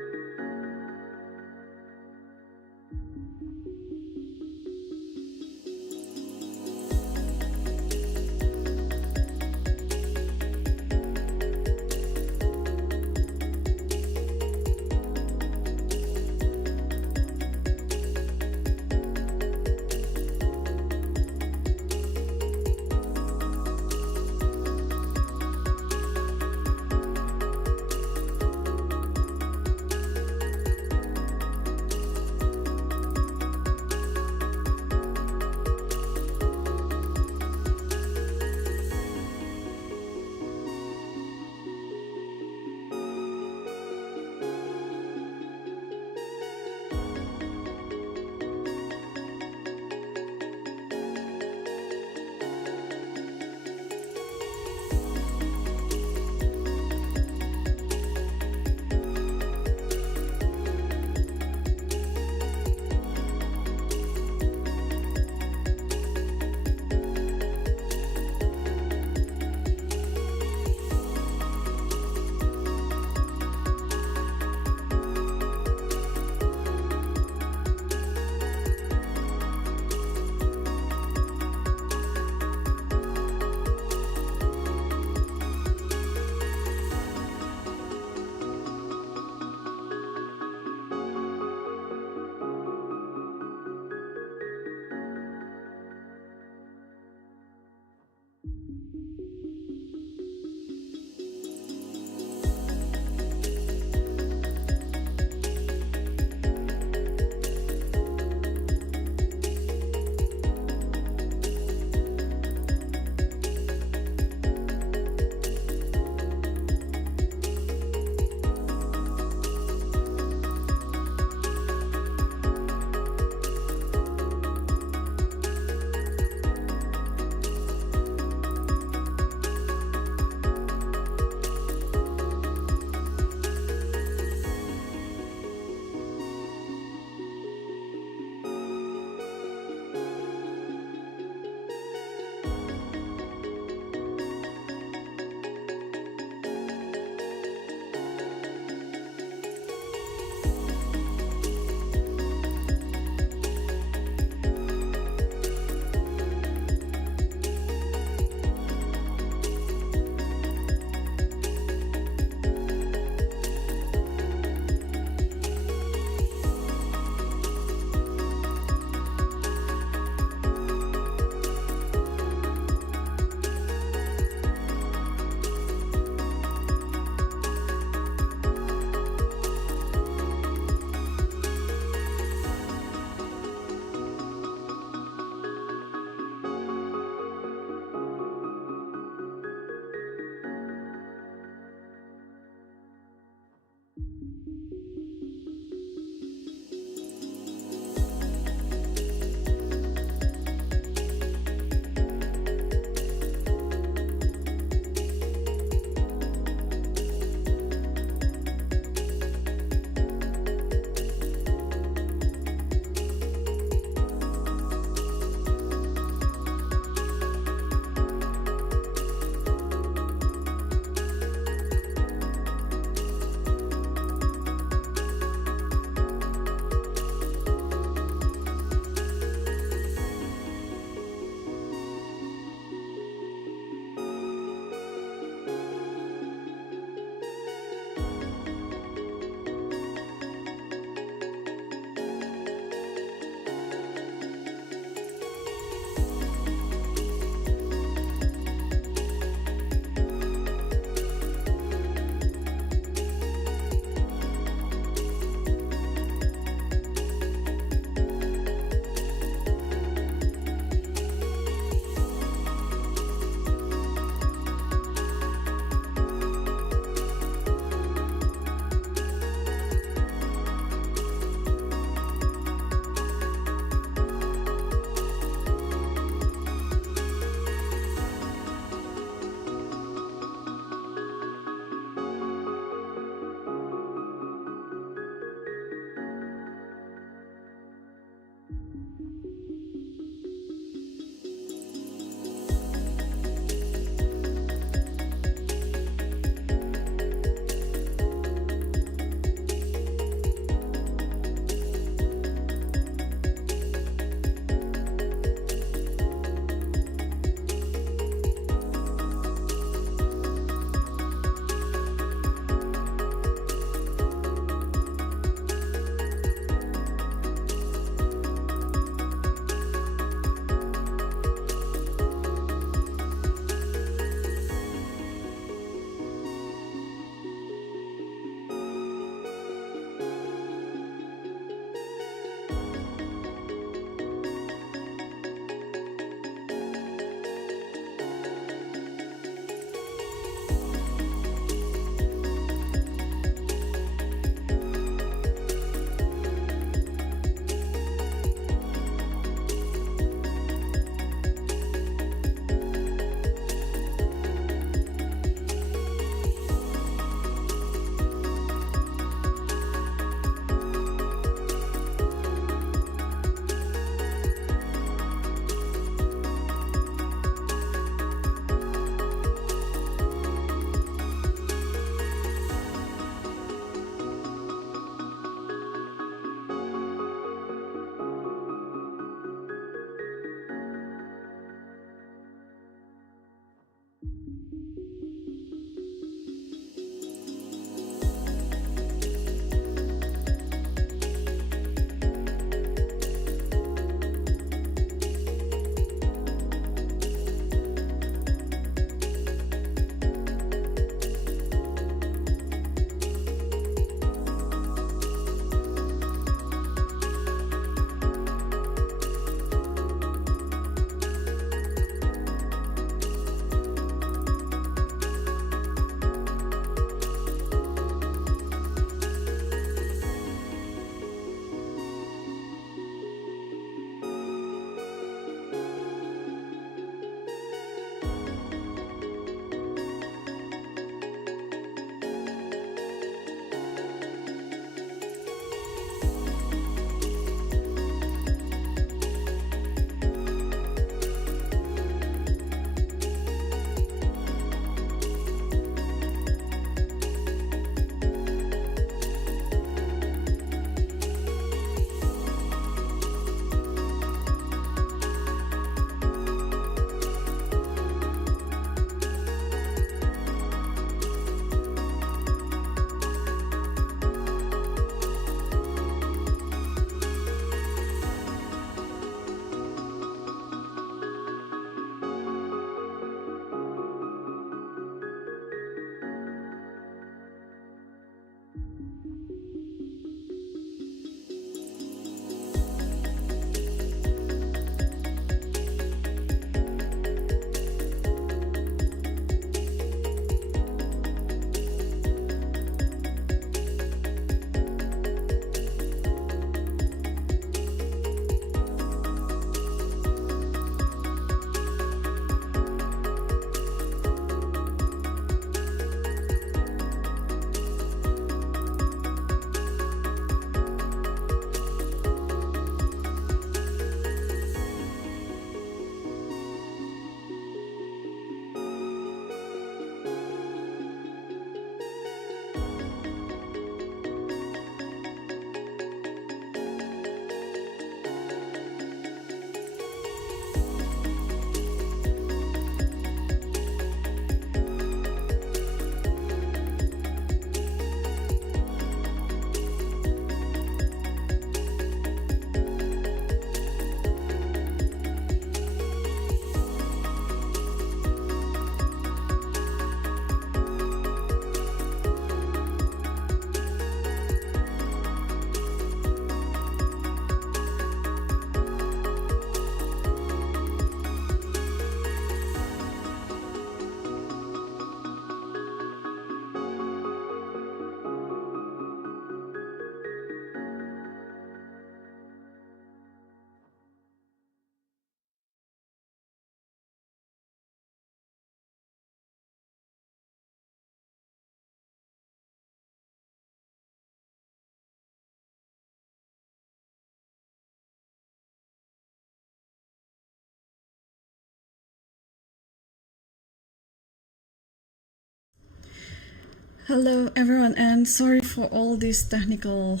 Hello everyone, and sorry for all these technical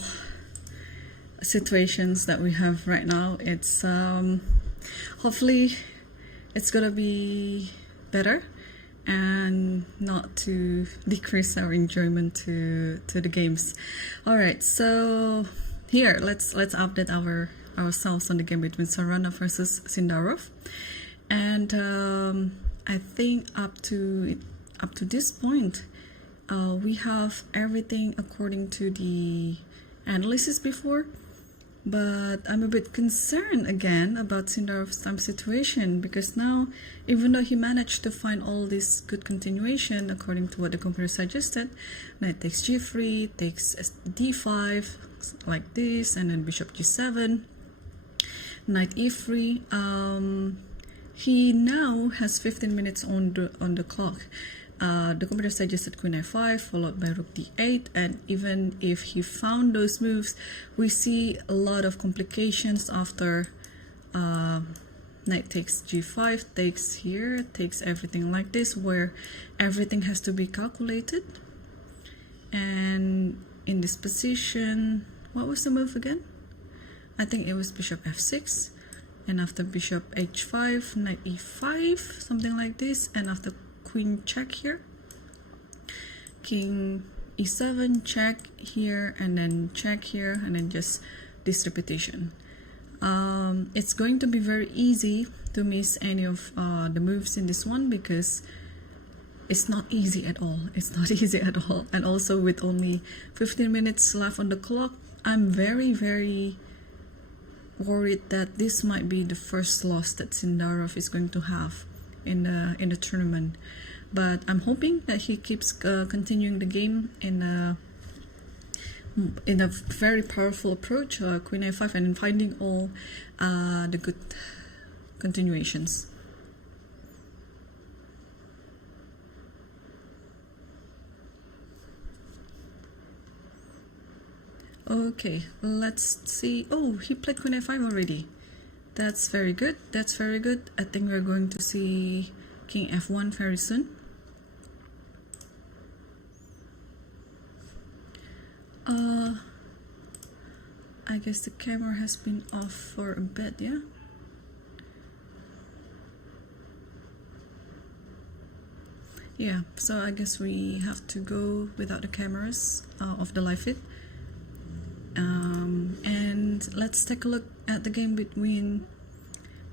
situations that we have right now. It's hopefully it's gonna be better and not to decrease our enjoyment to the games. All right, so here let's update ourselves on the game between Sarana versus Sindarov, and I think up to this point we have everything according to the analysis before, but I'm a bit concerned again about Sindarov's time situation, because now, even though he managed to find all this good continuation according to what the computer suggested, knight takes g3, takes d5 like this, and then bishop g7, knight e3. He now has 15 minutes on the clock. The computer suggested queen f5 followed by rook d8, and even if he found those moves, we see a lot of complications after knight takes g5, takes here, takes everything like this, where everything has to be calculated. And in this position, what was the move again? I think it was bishop f6, and after bishop h5, knight e5, something like this, and after queen check here, king e7, check here, and then check here, and then just this repetition. It's going to be very easy to miss any of the moves in this one, because it's not easy at all. It's not easy at all. And also with only 15 minutes left on the clock, I'm very worried that this might be the first loss that Sindarov is going to have in the tournament. But I'm hoping that he keeps continuing the game in a very powerful approach, queen a5, and finding all the good continuations. Okay, let's see. Oh, he played queen a5 already. That's very good. That's very good. I think we're going to see king f1 very soon. I guess the camera has been off for a bit, yeah? Yeah, so I guess we have to go without the cameras of the live feed. And let's take a look at the game between,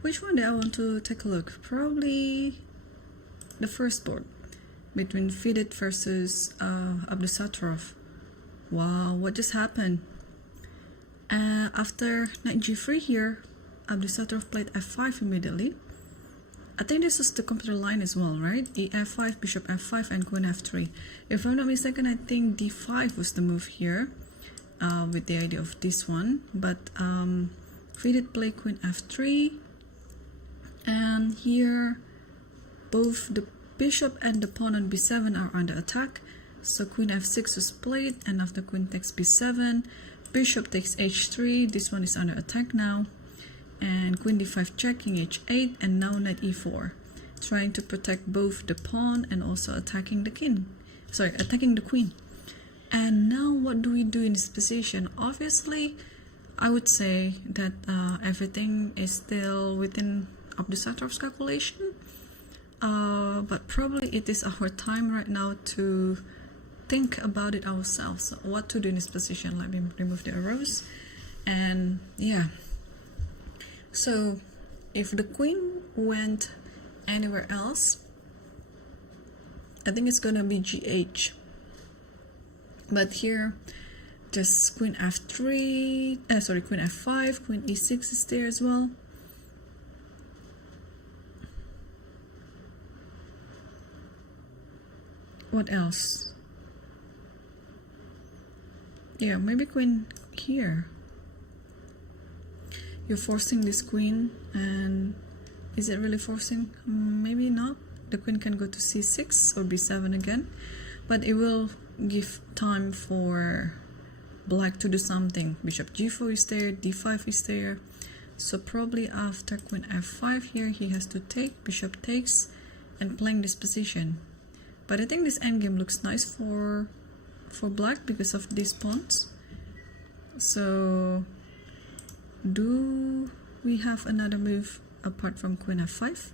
which one do I want to take a look? Probably the first board between Fedorchuk versus Abdusattorov. Wow, what just happened? After knight g3 here, Abdusattorov played f5 immediately. I think this is the computer line as well, right? e5, bishop f5, and queen f3. If I'm not mistaken, I think d5 was the move here, with the idea of this one. But Fedorchuk played queen f3, and here both the bishop and the pawn on b7 are under attack. So queen f6 was played, and after queen takes b7, bishop takes h3. This one is under attack now, and queen d5 check, king h8, and now knight e4, trying to protect both the pawn and also attacking the king. Sorry, attacking the queen. And now what do we do in this position? Obviously, I would say that everything is still within Abdusattorov's calculation, but probably it is our time right now to think about it ourselves. What to do in this position? Let me remove the arrows. And yeah, so if the queen went anywhere else, I think it's gonna be gh. But here, just queen f3, sorry, queen f5, queen e6 is there as well. What else? Yeah, maybe queen here. You're forcing this queen, and is it really forcing? Maybe not. The queen can go to c6 or b7 again, but it will give time for black to do something. Bishop g4 is there, d5 is there, so probably after queen f5 here he has to take, bishop takes, and playing this position. But I think this endgame looks nice for for black because of these pawns. So do we have another move apart from queen f5?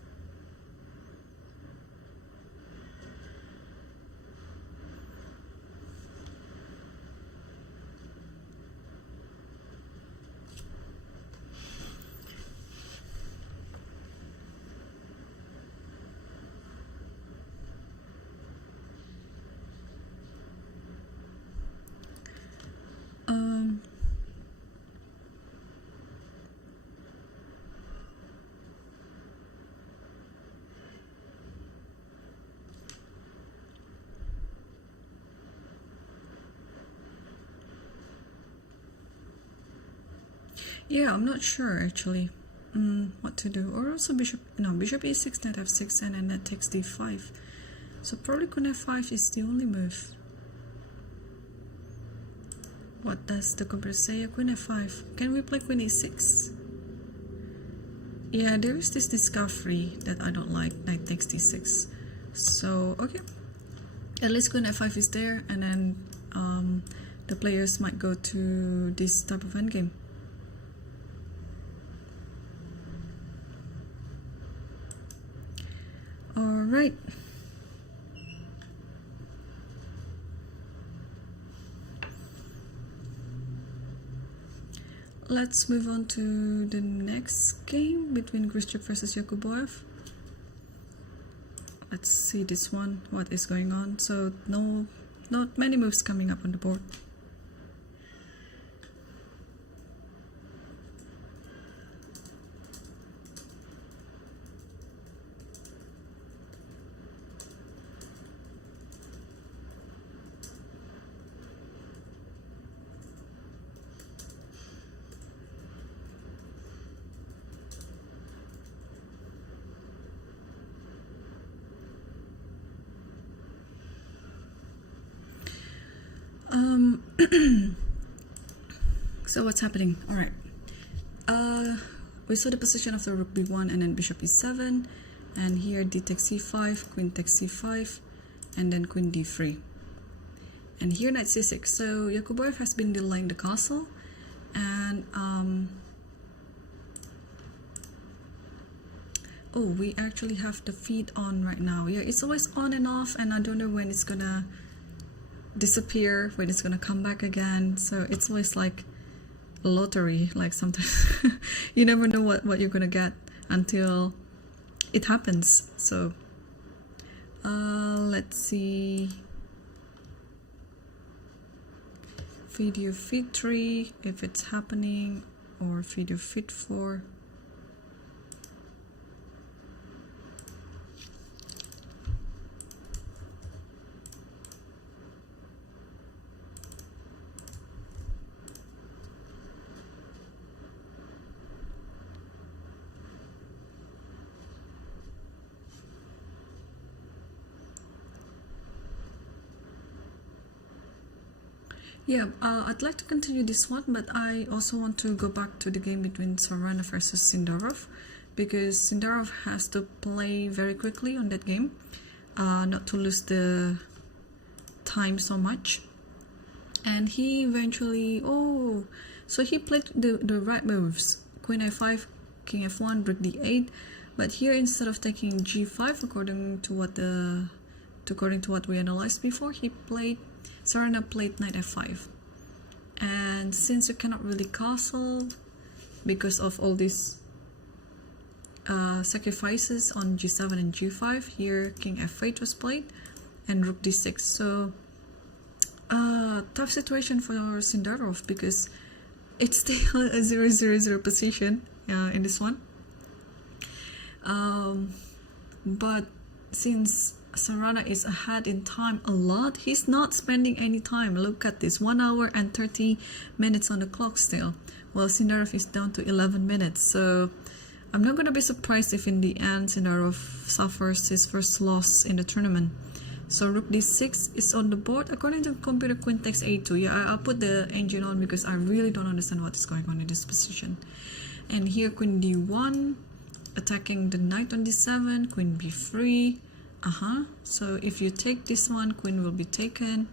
Yeah, I'm not sure actually what to do. Or also bishop e6, knight f6, and then that takes d5. So probably queen f5 is the only move. What does the computer say? Queen f5. Can we play queen e6? Yeah, there is this discovery that I don't like, knight takes d6. So okay, at least queen f5 is there, and then the players might go to this type of endgame. Alright. Let's move on to the next game between Grishuk versus Yakubboev. Let's see this one, what is going on. So not many moves coming up on the board. So what's happening? All right. We saw the position of the rook b1 and then bishop e7, and here d takes c5, queen takes c5, and then queen d3, and here knight c6. So Yakubboev has been delaying the castle, and oh, we actually have the feed on right now. Yeah, it's always on and off, and I don't know when it's gonna disappear, when it's gonna come back again. So it's always like a lottery, like sometimes you never know what you're gonna get until it happens. So let's see, video feed 3 if it's happening, or video feed 4. Yeah, I'd like to continue this one, but I also want to go back to the game between Serena versus Sindarov, because Sindarov has to play very quickly on that game, not to lose the time so much. And he eventually, so he played the right moves, queen a5, king f1, rook d8, but here instead of taking g5 according to what we analyzed before, Serena played knight f5, and since you cannot really castle because of all these sacrifices on g7 and g5, here king f8 was played and rook d6. So tough situation for Sindarov, because it's still a 0-0-0 position in this one, but since Serena is ahead in time a lot, he's not spending any time. Look at this, 1 hour and 30 minutes on the clock still, while Sindarov is down to 11 minutes. So I'm not going to be surprised if in the end Sindarov suffers his first loss in the tournament. So rook d6 is on the board. According to the computer, queen takes a2. Yeah, I'll put the engine on because I really don't understand what is going on in this position. And here queen d1, attacking the knight on d7, queen b3. So if you take this one, queen will be taken,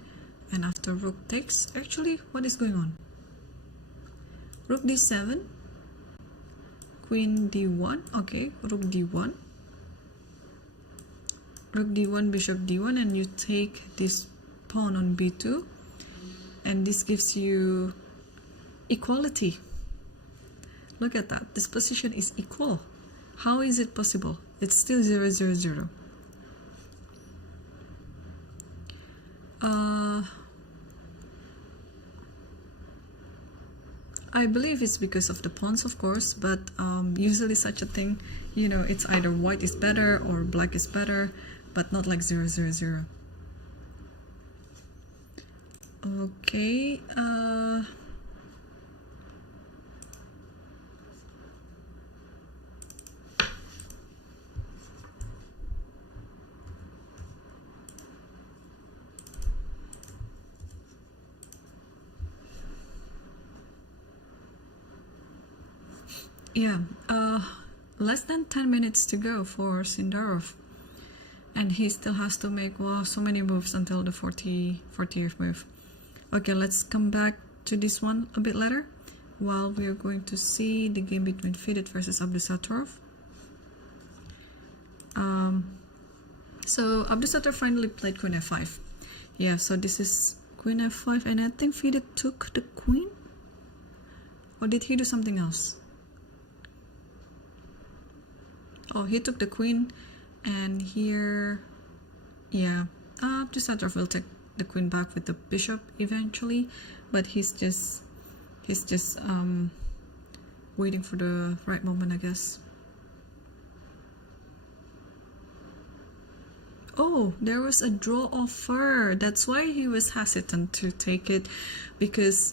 and after rook takes, actually, what is going on? Rook d7, queen d1, okay, rook d1, rook d1, bishop d1, and you take this pawn on b2, and this gives you equality. Look at that, this position is equal. How is it possible? It's still 0-0-0. I believe it's because of the pawns, of course, but usually such a thing, you know, it's either white is better or black is better, but not like 0-0-0. Okay, yeah, less than 10 minutes to go for Sindarov, and he still has to make, wow, so many moves until the 40th move. Okay, let's come back to this one a bit later, while we are going to see the game between Fedorchuk versus Abdusattorov. So Abdusattorov finally played queen f5. Yeah, so this is queen f5, and I think Fedorchuk took the queen, or did he do something else? Oh, he took the queen, and here, yeah, Abdusattorov will take the queen back with the bishop eventually, but he's just waiting for the right moment, I guess. Oh, there was a draw offer. That's why he was hesitant to take it, because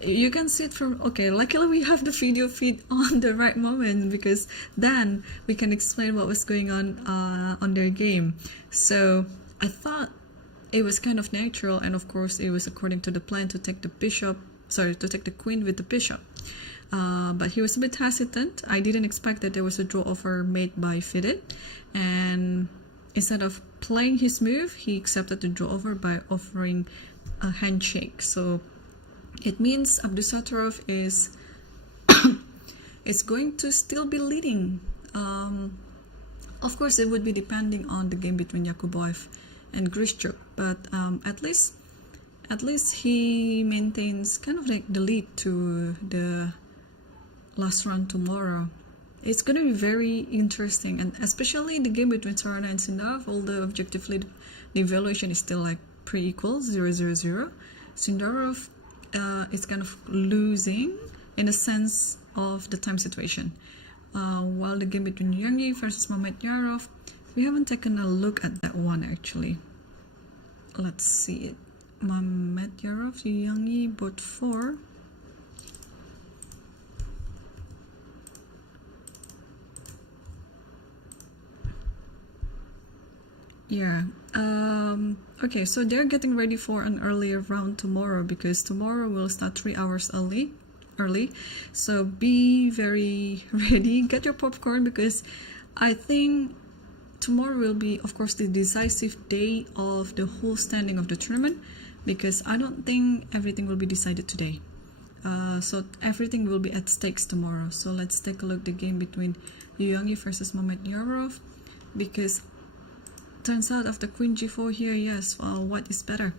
you can see it from, okay, luckily we have the video feed on the right moment, because then we can explain what was going on their game. So I thought it was kind of natural, and of course it was according to the plan to take the bishop, sorry, to take the queen with the bishop. But he was a bit hesitant. I didn't expect that there was a draw offer made by Fedorchuk, and instead of playing his move, he accepted the draw offer by offering a handshake. So it means Abdusattorov is going to still be leading. Of course, it would be depending on the game between Yakubboev and Grishuk, but at least he maintains kind of like the lead to the last round tomorrow. It's going to be very interesting, and especially the game between Sarana and Sindarov, although objectively the evaluation is still like pretty equal, 0-0-0. Sindarov is kind of losing in a sense of the time situation. While the game between Yang Yi versus Mamedyarov, we haven't taken a look at that one actually. Let's see it. Mamedyarov, Yang Yi, both 4. Yeah. Okay, so they're getting ready for an earlier round tomorrow, because tomorrow will start 3 hours early. So be very ready. Get your popcorn, because I think tomorrow will be, of course, the decisive day of the whole standing of the tournament, because I don't think everything will be decided today. So everything will be at stakes tomorrow. So let's take a look at the game between Yang Yi versus Mamedyarov, because turns out after queen g4 here, yes, white is better.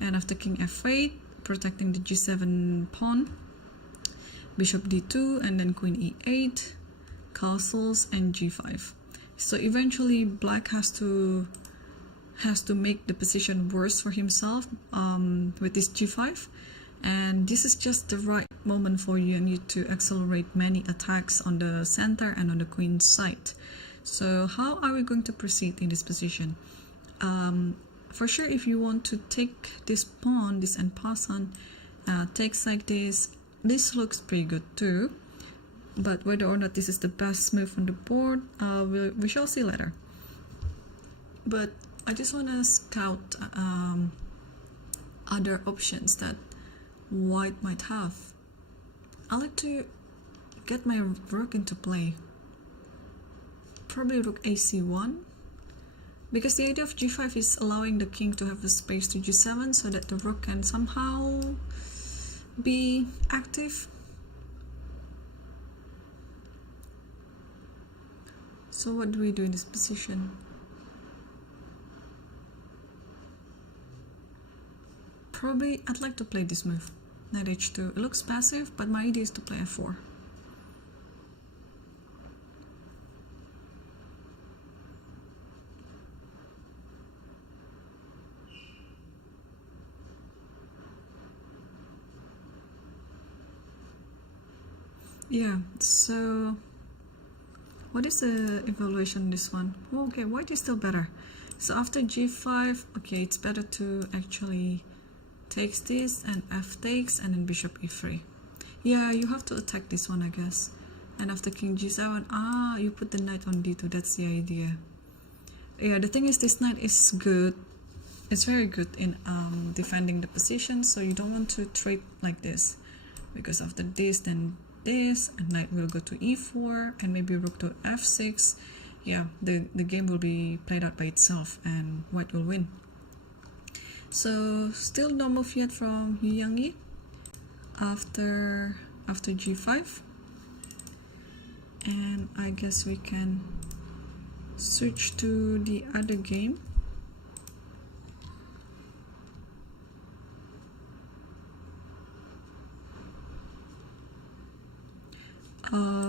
And after king f8, protecting the g7 pawn, bishop d2, and then queen e8, castles, and g5. So eventually black has to make the position worse for himself with this g5, and this is just the right moment for Yang Yi to accelerate many attacks on the center and on the queen side. So how are we going to proceed in this position? For sure, if you want to take this pawn, this en passant, takes like this looks pretty good too. But whether or not this is the best move on the board, we shall see later. But I just want to scout other options that white might have. I like to get my rook into play. Probably rook ac1, because the idea of g5 is allowing the king to have the space to g7 so that the rook can somehow be active. So what do we do in this position? Probably I'd like to play this move, knight h2. It looks passive, but my idea is to play f4. Yeah, so what is the evaluation on this one? Oh, okay, white is still better. So after g5, okay, it's better to actually takes this and f takes and then bishop e3. Yeah, you have to attack this one, I guess. And after king g7, you put the knight on d2. That's the idea. Yeah, the thing is, this knight is good. It's very good in defending the position, so you don't want to trade like this, because after this, then this, and knight will go to e4 and maybe rook to f6. Yeah, the game will be played out by itself and white will win. So still no move yet from Yu Yang after g5, and I guess we can switch to the other game.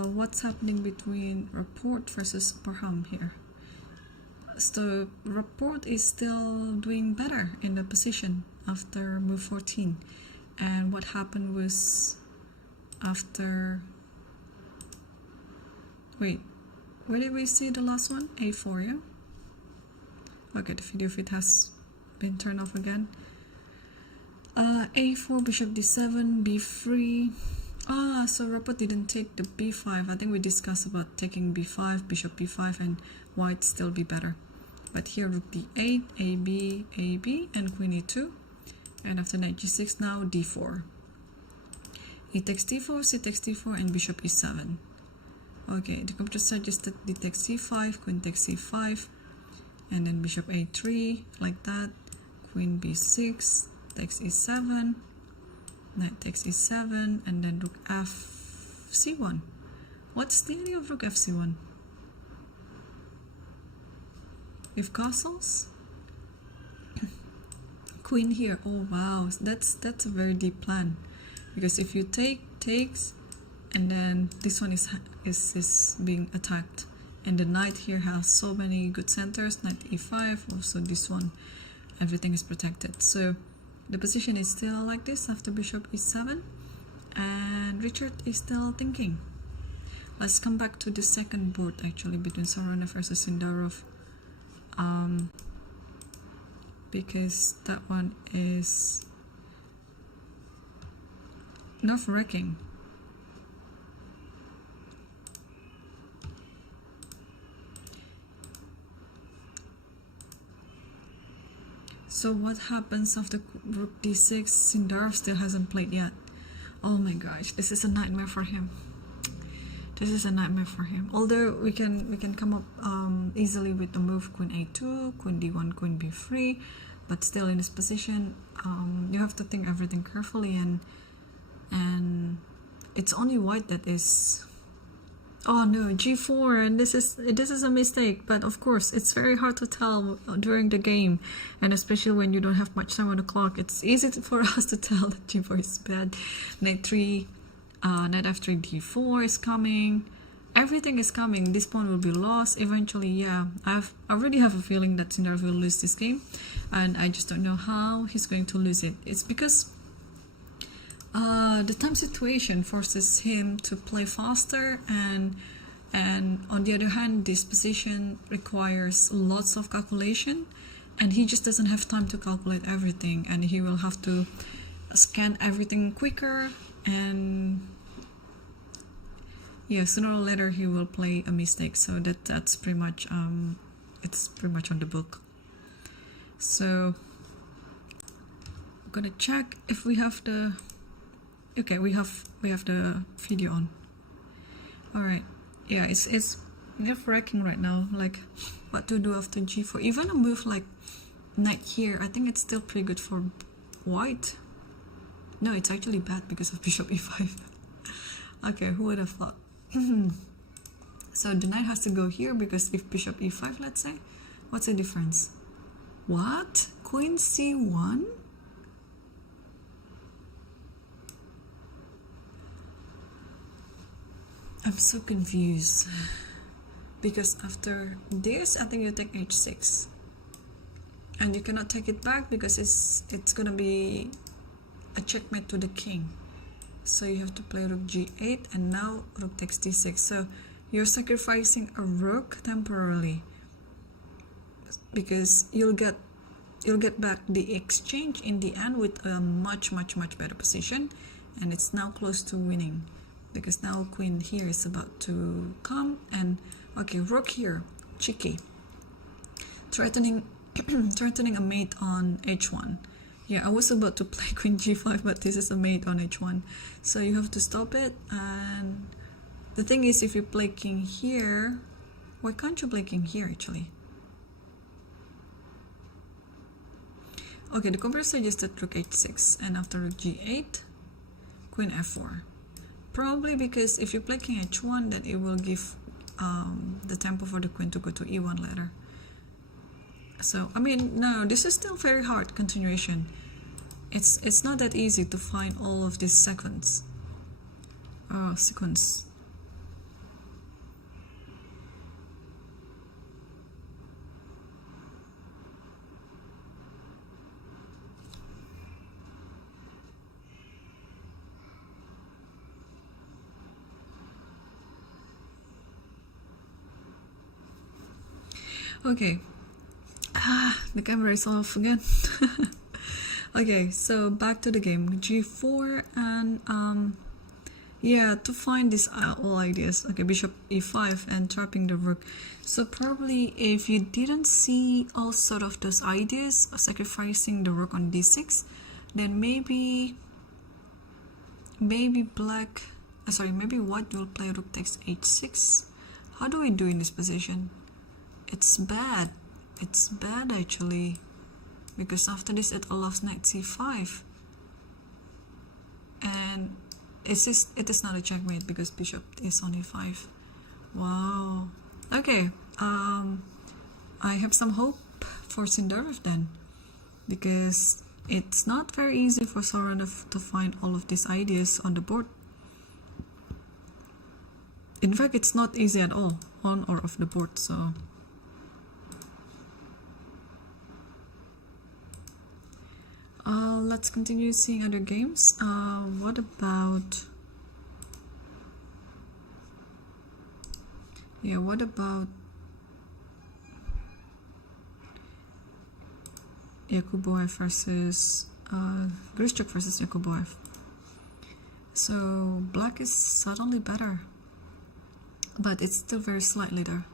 What's happening between Rapport versus Barham here? So Rapport is still doing better in the position after move 14. And what happened was after... Wait, where did we see the last one? A4, yeah? Okay, the video feed has been turned off again. A4, bishop d7, b3. So Rapport didn't take the b5. I think we discussed about taking b5, bishop b5, and white still be better. But here rook d8, ab, ab, and queen e2. And after knight g6, now d4. E takes d4, c takes d4, and bishop e7. Okay, the computer suggested d takes c5, queen takes c5, and then bishop a3, like that. Queen b6, takes e7, knight takes e7, and then rook f c1. What's the idea of rook f c1? If castles? Queen here. Oh wow, that's a very deep plan, because if you takes, and then this one is being attacked, and the knight here has so many good centers, knight e5, also this one, everything is protected. So the position is still like this after bishop e7, and Richard is still thinking. Let's come back to the second board actually between Sarona versus Sindarov, because that one is nerve-wracking. So what happens after rook d6? Sindarov still hasn't played yet. Oh my gosh, this is a nightmare for him. This is a nightmare for him. Although we can come up easily with the move queen a2, queen d1, queen b3, but still in this position, you have to think everything carefully, and it's only white that is. Oh no, g4, and this is a mistake. But of course, it's very hard to tell during the game, and especially when you don't have much time on the clock. It's easy for us to tell that g4 is bad. Knight 3, knight f3, d4 is coming. Everything is coming. This pawn will be lost eventually. Yeah, I already have a feeling that Sindarov will lose this game, and I just don't know how he's going to lose it. It's because the time situation forces him to play faster, and on the other hand, this position requires lots of calculation, and he just doesn't have time to calculate everything, and he will have to scan everything quicker, and yeah, sooner or later he will play a mistake. So that's pretty much it's pretty much on the book. So I'm gonna check if we have the. Okay, we have the video on. All right, yeah, it's nerve-wracking right now, like what to do after g4. Even a move like knight here, I think it's still pretty good for white. No, it's actually bad because of bishop e5. Okay, who would have thought? So the knight has to go here because if bishop e5, let's say, what's the difference? What? Queen c1? I'm so confused. Because after this, I think you take h6. And you cannot take it back because it's gonna be a checkmate to the king. So you have to play rook g8, and now rook takes d6. So you're sacrificing a rook temporarily because you'll get back the exchange in the end with a much better position, and it's now close to winning because now queen here is about to come. And okay, rook here, cheeky, threatening a mate on h1. Yeah, I was about to play queen g5, but this is a mate on h1, so you have to stop it. And the thing is, if you play king here, why can't you play king here actually? Okay, the computer suggested rook h6, and after rook g8, queen f4. Probably because if you play king h1, then it will give the tempo for the queen to go to e1 later. So, I mean, no, this is still very hard continuation. It's not that easy to find all of these sequence. Okay. The camera is off again. Okay, so back to the game. g4 and yeah, to find these all ideas. Okay, bishop e5 and trapping the rook. So probably if you didn't see all sort of those ideas of sacrificing the rook on d6, then maybe black, maybe white will play rook takes h6. How do we do in this position? It's bad. It's bad actually, because after this it allows knight c5, and it is not a checkmate because bishop is on e5. Wow. Okay, I have some hope for Sindarov then, because it's not very easy for Soranov to find all of these ideas on the board. In fact, it's not easy at all on or off the board. So let's continue seeing other games. What about Yakubboev versus Grishuk versus Yakubboev? So black is suddenly better, but it's still very slightly there.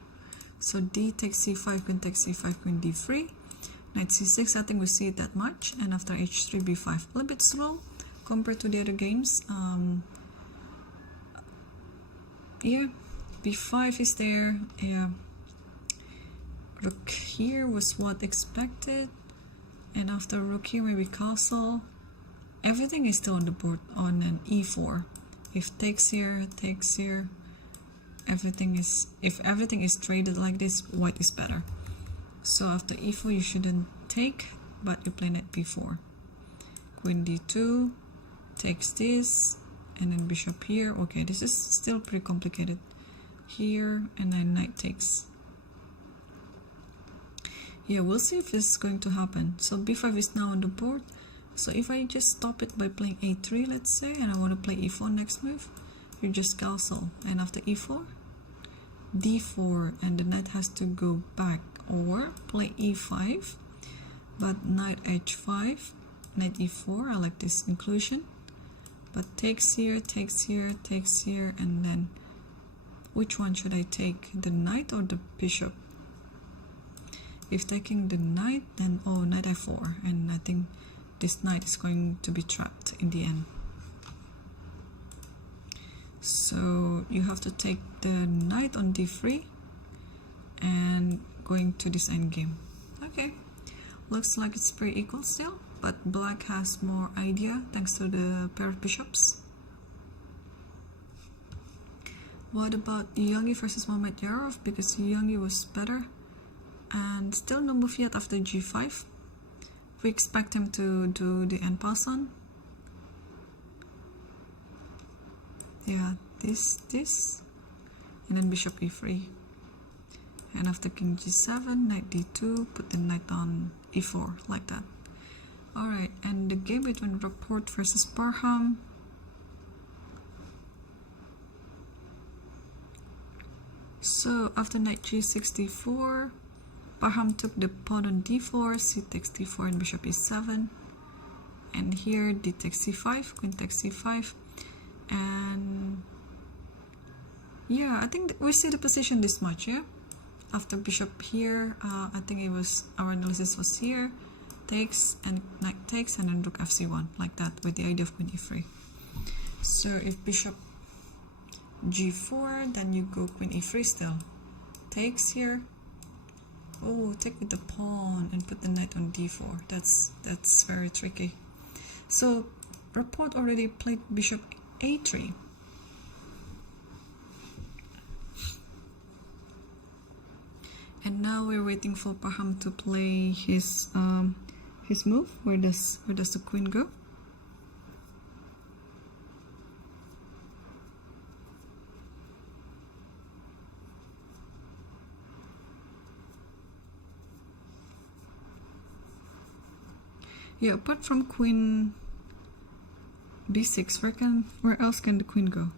So d takes c5, queen takes c5, queen d3, knight c6. I think we see it that much, and after h3, b5. A little bit slow compared to the other games. Yeah, b5 is there. Yeah, rook here was what expected, and after rook here, maybe castle. Everything is still on the board on an e4. If takes here, takes here. If everything is traded like this, white is better. So after e4 you shouldn't take, but you play knight b4. Queen d2 takes this, and then bishop here. Okay, this is still pretty complicated. Here, and then knight takes. Yeah, we'll see if this is going to happen. So b5 is now on the board. So if I just stop it by playing a3, let's say, and I want to play e4 next move, you just castle, and after e4, d4, and the knight has to go back, or play e5, but knight h5, knight e4. I like this inclusion, but takes here, takes here, takes here, and then which one should I take, the knight or the bishop? If taking the knight, then knight f4, and I think this knight is going to be trapped in the end. So you have to take the knight on d3, and going to this endgame. Okay, looks like it's pretty equal still, but black has more idea thanks to the pair of bishops. What about Yangi versus Mamedyarov? Because Yangi was better, and still no move yet after g5. We expect him to do the end pass on. Yeah, this, and then bishop e3. And after king g7, knight d2, put the knight on e4, like that. Alright, and the game between Rapport versus Parham. So after knight g64, Parham took the pawn on d4, c takes d4 and bishop e7. And here d takes c5, queen takes c5. And yeah, I think we see the position this much, yeah? After bishop here, I think it was, our analysis was here, takes and knight takes, and then rook fc1, like that, with the idea of queen e3. So if bishop g4, then you go queen e3 still. Takes here. Oh, take with the pawn and put the knight on d4. That's very tricky. So Rapport already played bishop a3. And now we're waiting for Parham to play his move. Where does the queen go? Yeah, apart from queen b6, where else can the queen go?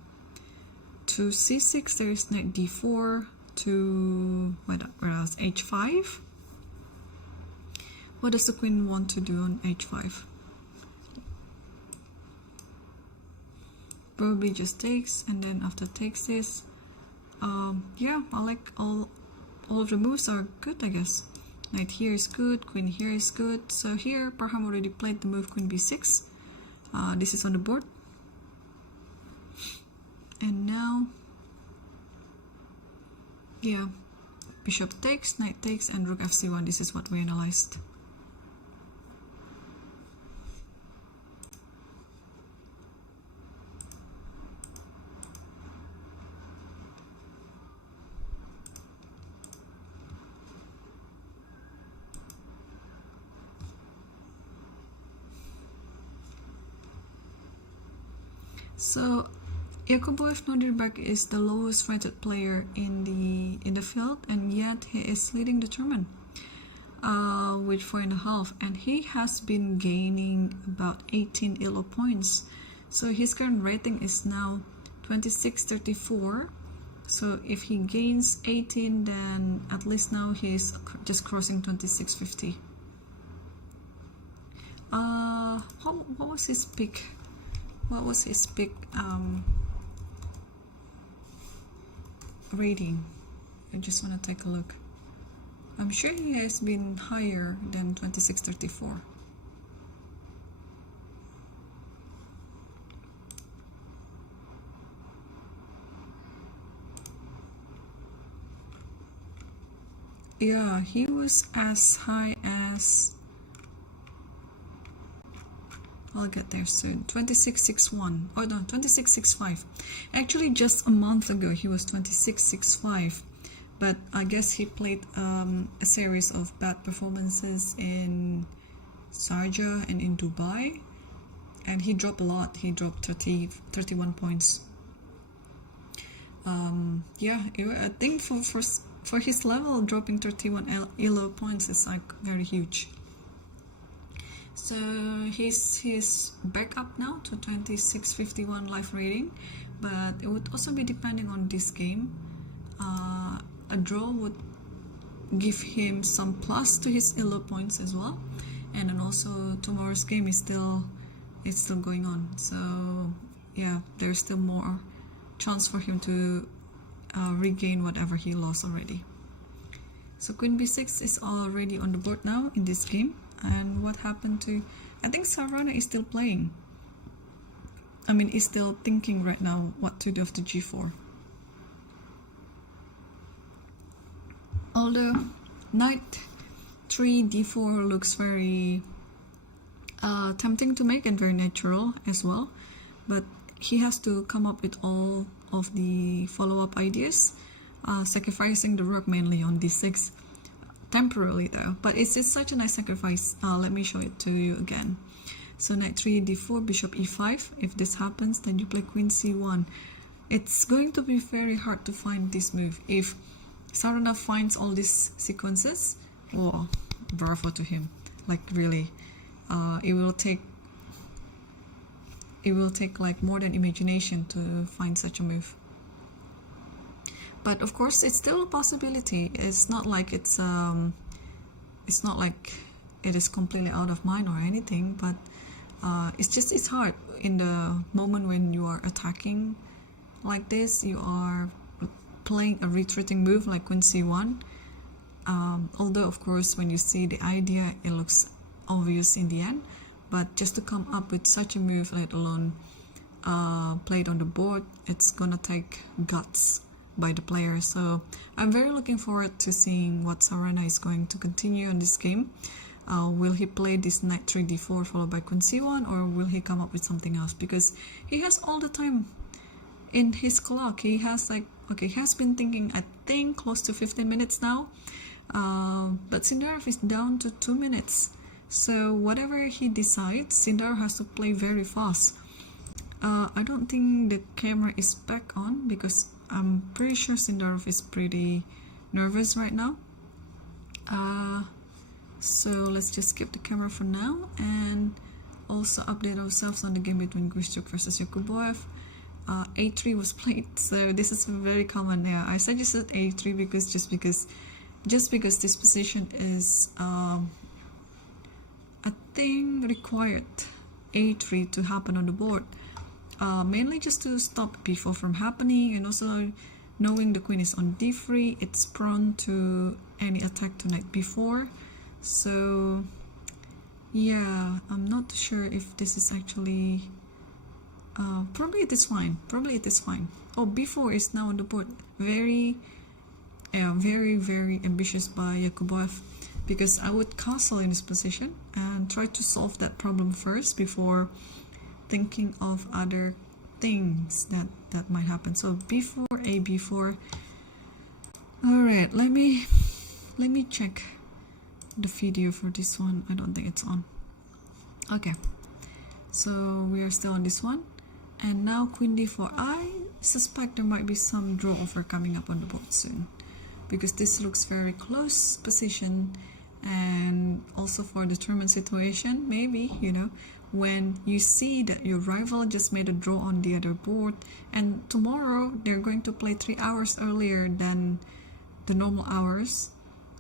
To c6 there is knight d4. To where else? h5. What does the queen want to do on h5? Probably just takes, and then after takes this, yeah, I like all of the moves are good, I guess. Knight here is good, queen here is good. So here Parham already played the move queen b6. This is on the board, and now, yeah, bishop takes, knight takes, and rook fc1. This is what we analyzed. So Yakubboev Nodirbek is the lowest rated player in the field, and yet he is leading the tournament with 4.5, and he has been gaining about 18 ELO points. So his current rating is now 2634. So if he gains 18, then at least now he's just crossing 2650. What was his peak? What was his peak rating? I just want to take a look. I'm sure he has been higher than 2634. Yeah, he was as high as, I'll get there soon, 2661. Oh no, 2665. Actually, just a month ago he was 2665, but I guess he played a series of bad performances in Sharjah and in Dubai, and he dropped a lot. He dropped 31 points. Yeah, I think for his level, dropping 31 ELO points is like very huge. So he's back up now to 2651 live rating, but it would also be depending on this game. A draw would give him some plus to his ELO points as well, and then also tomorrow's game is still going on. So yeah, there's still more chance for him to regain whatever he lost already. So queen b6 is already on the board now in this game. And what happened to, I think Sarana is still playing. I mean, is still thinking right now what to do after g4. Although knight 3 d4 looks very tempting to make and very natural as well, but he has to come up with all of the follow-up ideas, sacrificing the rook mainly on d6 temporarily though, but it's such a nice sacrifice. Let me show it to you again. So knight 3 d4, bishop e5. If this happens, then you play queen c1. It's going to be very hard to find this move. If Saranov finds all these sequences, oh, bravo to him. Like really, it will take like more than imagination to find such a move. But of course, it's still a possibility. It's not like it is completely out of mind or anything. But it's hard in the moment when you are attacking like this. You are playing a retreating move like queen c1. Although of course, when you see the idea, it looks obvious in the end. But just to come up with such a move, let alone play it on the board, it's gonna take guts by the player. So I'm very looking forward to seeing what Sarana is going to continue in this game. Will he play this knight 3 d4 followed by queen c1, or will he come up with something else? Because he has all the time in his clock. He has he has been thinking, I think, close to 15 minutes now. But Sindarov is down to 2 minutes. So whatever he decides, Sindarov has to play very fast. I don't think the camera is back on because I'm pretty sure Sindarov is pretty nervous right now. So let's just skip the camera for now and also update ourselves on the game between Grishuk versus Yakubboev. A3 was played, so this is very common. Yeah, I suggested A3 because just because this position is I think required A3 to happen on the board, mainly just to stop b4 from happening, and also knowing the queen is on d3, it's prone to any attack to knight b4. So yeah, I'm not sure if this is actually probably it is fine. Oh, b4 is now on the board. Very ambitious by Yakubboev, because I would castle in this position and try to solve that problem first before thinking of other things that might happen. So b4, a b4. All right, let me check the video for this one. I don't think it's on. Okay, so we are still on this one, and now queen d4. I suspect there might be some draw over coming up on the board soon, because this looks very close position, and also for the tournament situation, maybe, you know, when you see that your rival just made a draw on the other board, and tomorrow they're going to play 3 hours earlier than the normal hours.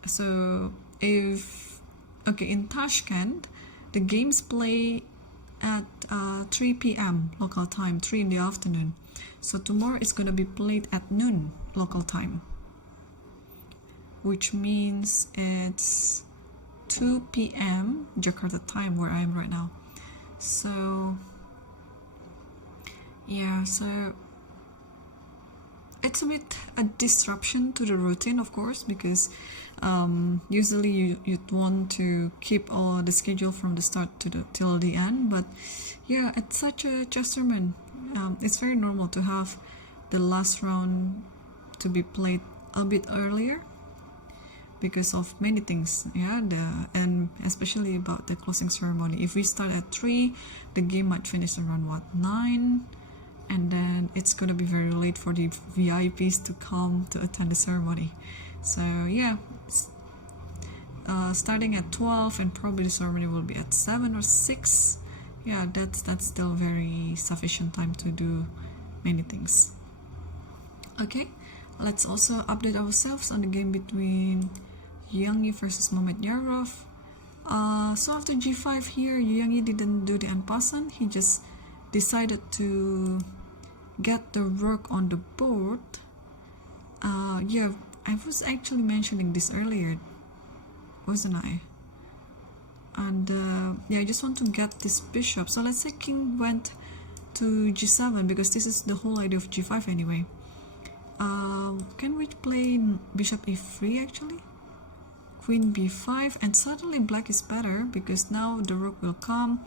So if, okay, in Tashkent, the games play at 3 p.m. local time, 3 in the afternoon. So tomorrow it's going to be played at noon local time, which means it's 2 p.m. Jakarta time, where I am right now. So yeah, so it's a bit a disruption to the routine, of course, because usually you'd want to keep all the schedule from the start to till the end. But yeah, it's such a chess tournament. It's very normal to have the last round to be played a bit earlier because of many things, yeah, and especially about the closing ceremony. If we start at 3, the game might finish around 9, and then it's gonna be very late for the VIPs to come to attend the ceremony. So yeah, starting at 12, and probably the ceremony will be at 7 or 6. Yeah, that's still very sufficient time to do many things. Okay, let's also update ourselves on the game between Yang Yi versus Mamedyarov. So after g5 here, Yang Yi didn't do the en passant. He just decided to get the rook on the board. Yeah, I was actually mentioning this earlier, wasn't I? And yeah, I just want to get this bishop. So let's say king went to g7, because this is the whole idea of g5 anyway. Can we play bishop e3 actually? Queen b5, and suddenly black is better because now the rook will come,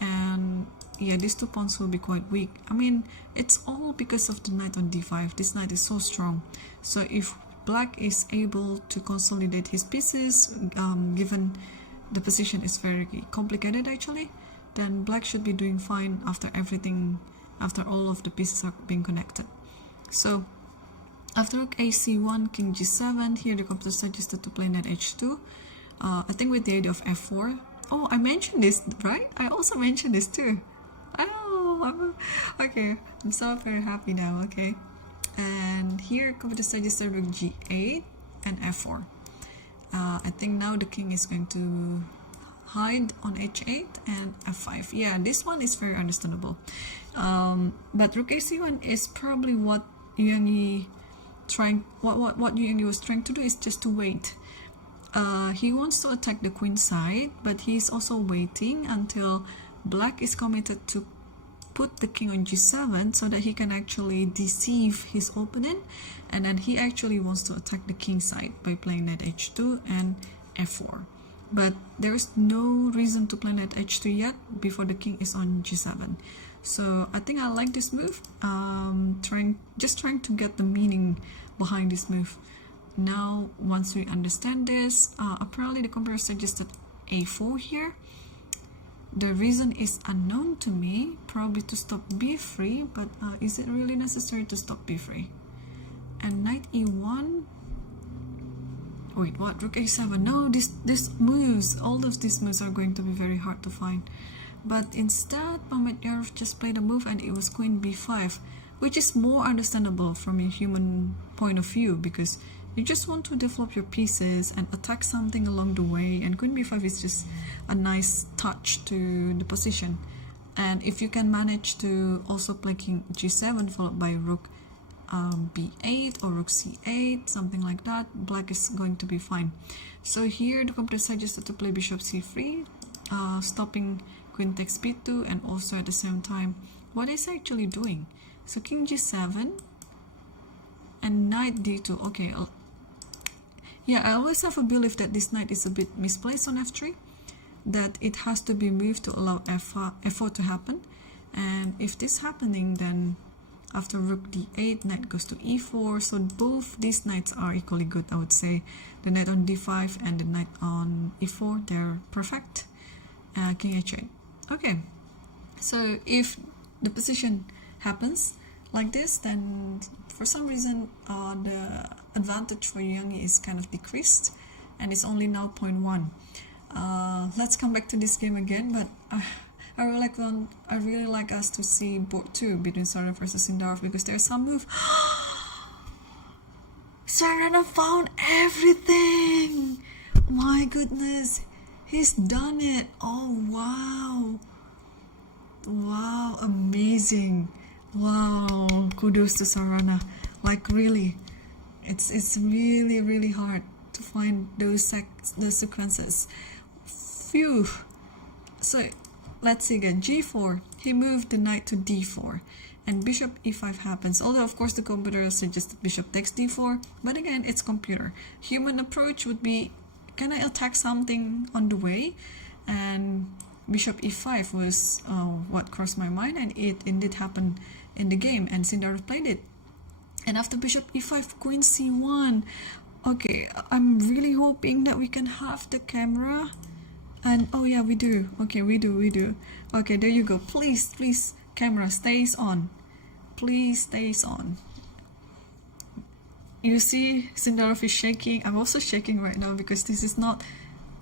and yeah, these two pawns will be quite weak. I mean, it's all because of the knight on d5. This knight is so strong. So if black is able to consolidate his pieces, given the position is very complicated actually, then black should be doing fine after everything, after all of the pieces are being connected. So after rook ac1, king g7, here the computer suggested to play knight h2. I think with the idea of f4. Oh, I mentioned this, right? I also mentioned this too. Oh, okay. I'm so very happy now, okay. And here computer suggested rook g8 and f4. I think now the king is going to hide on h8 and f5. Yeah, this one is very understandable. But rook ac1 is probably what Yang was trying to do is just to wait. He wants to attack the queen side, but he's also waiting until black is committed to put the king on g7 so that he can actually deceive his opponent, and then he actually wants to attack the king side by playing knight h2 and f4. But there's no reason to play knight h2 yet before the king is on g7. So I think I like this move. Just trying to get the meaning behind this move. Now, once we understand this, apparently the computer suggested a4 here. The reason is unknown to me, probably to stop b3, but is it really necessary to stop b3? And knight e1. Wait, what? Rook a7. No, this moves, all of these moves are going to be very hard to find. But instead, Mamedyarov just played a move and it was queen b5, which is more understandable from a human point of view, because you just want to develop your pieces and attack something along the way, and queen b5 is just a nice touch to the position. And if you can manage to also play king g7 followed by rook b8 or rook c8, something like that, black is going to be fine. So here the computer suggested to play bishop c3, stopping queen takes b2, and also at the same time, what is actually doing? So king g7 and knight d2. Okay, yeah, I always have a belief that this knight is a bit misplaced on f3, that it has to be moved to allow f4 to happen. And if this is happening, then after rook d8, knight goes to e4. So both these knights are equally good, I would say. The knight on d5 and the knight on e4, they're perfect. King h8. Okay, so if the position happens like this, then for some reason the advantage for Yang is kind of decreased, and it's only now 0.1. Let's come back to this game again, but I really like us to see board 2 between Sarana versus Sindarov, because there's some move. Sarana found everything! My goodness, he's done it! Oh wow! Wow, amazing! Wow, kudos to Sarana. Like really, it's really hard to find those sequences. Phew. So let's see again. G4. He moved the knight to d4, and bishop e5 happens. Although of course the computer suggested bishop takes d4, but again it's computer. Human approach would be, can I attack something on the way? And bishop e5 was what crossed my mind, and it indeed happened in the game, and Sindarov played it. And after bishop e5, queen c1. Okay, I'm really hoping that we can have the camera. And oh yeah, we do. Okay, we do. Okay, there you go. Please, camera stays on. Please stays on. You see, Sindarov is shaking. I'm also shaking right now because this is not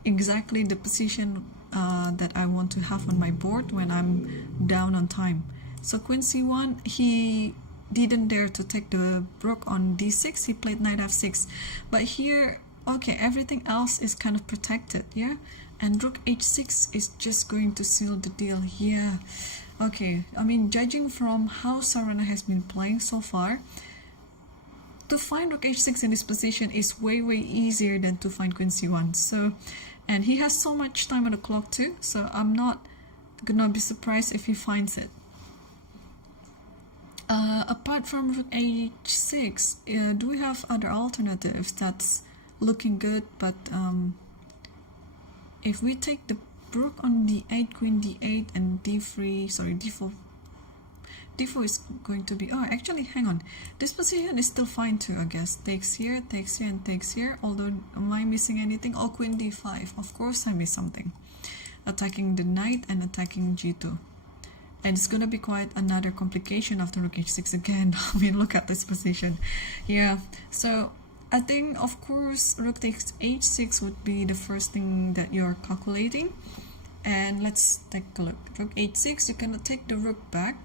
exactly the position that I want to have on my board when I'm down on time. So queen c1, he didn't dare to take the rook on d6. He played knight f6. But here, okay, everything else is kind of protected, yeah? And rook h6 is just going to seal the deal, yeah. Okay, I mean, judging from how Sarana has been playing so far, to find rook h6 in this position is way easier than to find queen c1. So, and he has so much time on the clock too, so I'm not gonna be surprised if he finds it. Apart from rook h6, do we have other alternatives that's looking good? But if we take the rook on d8, queen d8, and d3, sorry, d4, d4 is going to be, oh, actually, hang on. This position is still fine too, I guess. Takes here, and takes here. Although, am I missing anything? Oh, queen d5. Of course, I missed something. Attacking the knight and attacking g2. And it's gonna be quite another complication of the rook h6 again. I mean, look at this position. Yeah, so I think, of course, rook takes h6 would be the first thing that you're calculating. And let's take a look. Rook h6, you cannot take the rook back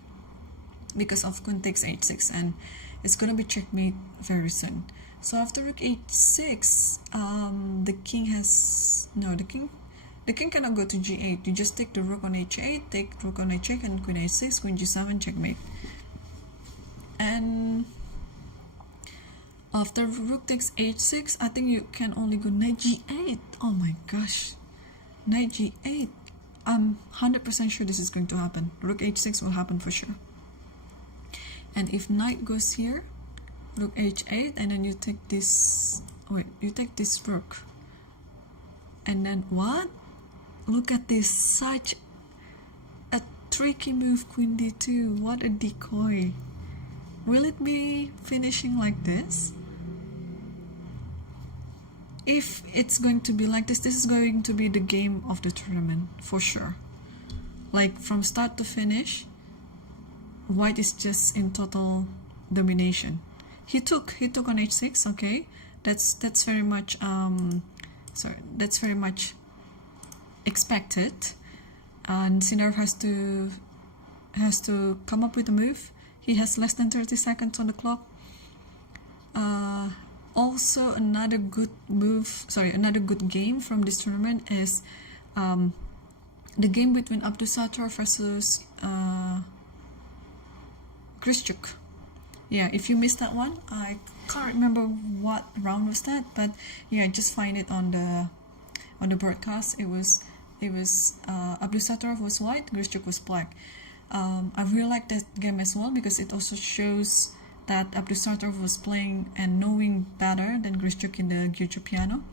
because of queen takes h6, and it's gonna be checkmate very soon. So after rook h6, the king has, no, the king cannot go to g8. You just take the rook on h8, take rook on h8, and queen h6, queen g7, checkmate. And after rook takes h6, I think you can only go knight g8. Oh my gosh, knight g8. I'm 100% sure this is going to happen. Rook h6 will happen for sure. And if knight goes here, rook h8, and then you take this, wait, you take this rook. And then what? Look at this, such a tricky move, queen d2. What a decoy. Will it be finishing like this? If it's going to be like this is going to be the game of the tournament, for sure. Like, from start to finish, white is just in total domination. He took on h6, okay? That's very much, that's very much expected, and Sindarov has to come up with a move. He has less than 30 seconds on the clock. Also, another good move, another good game from this tournament is the game between Abdusattorov versus Grishuk. Yeah, if you missed that one, I can't remember what round was that, but yeah, just find it on the broadcast. It was Abdusattorov was white, Grishuk was black. I really like that game as well because it also shows that Abdusattorov was playing and knowing better than Grishuk in the Gyucho piano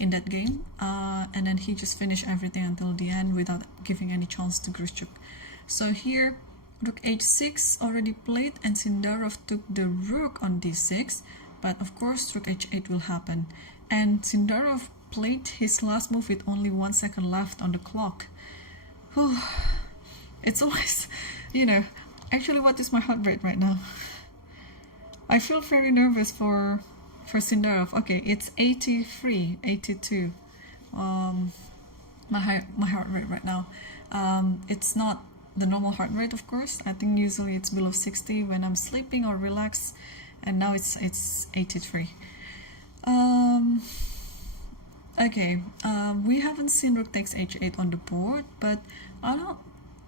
in that game, and then he just finished everything until the end without giving any chance to Grishuk. So here, rook h6 already played, and Sindarov took the rook on d6, but of course rook h8 will happen, and Sindarov played his last move with only 1 second left on the clock. Whew. It's always, you know, actually, what is my heart rate right now? I feel very nervous for Sindarov. Okay, it's 83, 82. My heart rate right now. It's not the normal heart rate, of course. I think usually it's below 60 when I'm sleeping or relaxed, and now it's 83. Okay, we haven't seen rook takes h8 on the board, but I don't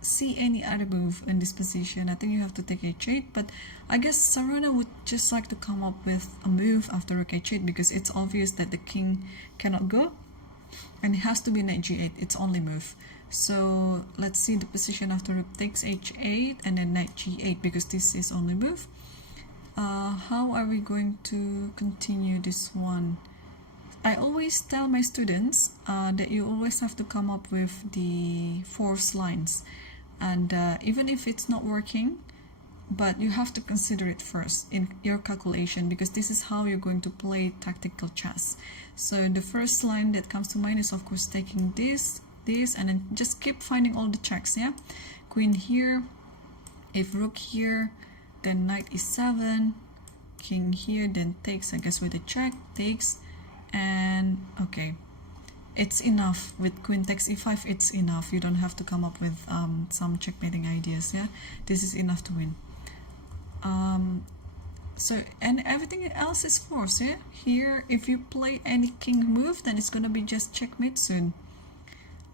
see any other move in this position. I think you have to take h8, but I guess Sarana would just like to come up with a move after rook h8 because it's obvious that the king cannot go, and it has to be knight g8, its only move. So let's see the position after rook takes h8 and then knight g8 because this is only move. How are we going to continue this one? I always tell my students that you always have to come up with the force lines, and even if it's not working, but you have to consider it first in your calculation because this is how you're going to play tactical chess. So the first line that comes to mind is of course taking this, and then just keep finding all the checks. Yeah, queen here, if rook here, then knight e7, king here, then takes, I guess, with a check, takes. And okay, it's enough. With queen takes e5, it's enough. You don't have to come up with some checkmating ideas. Yeah, this is enough to win. So, and everything else is force. Yeah, here if you play any king move, then it's gonna be just checkmate soon.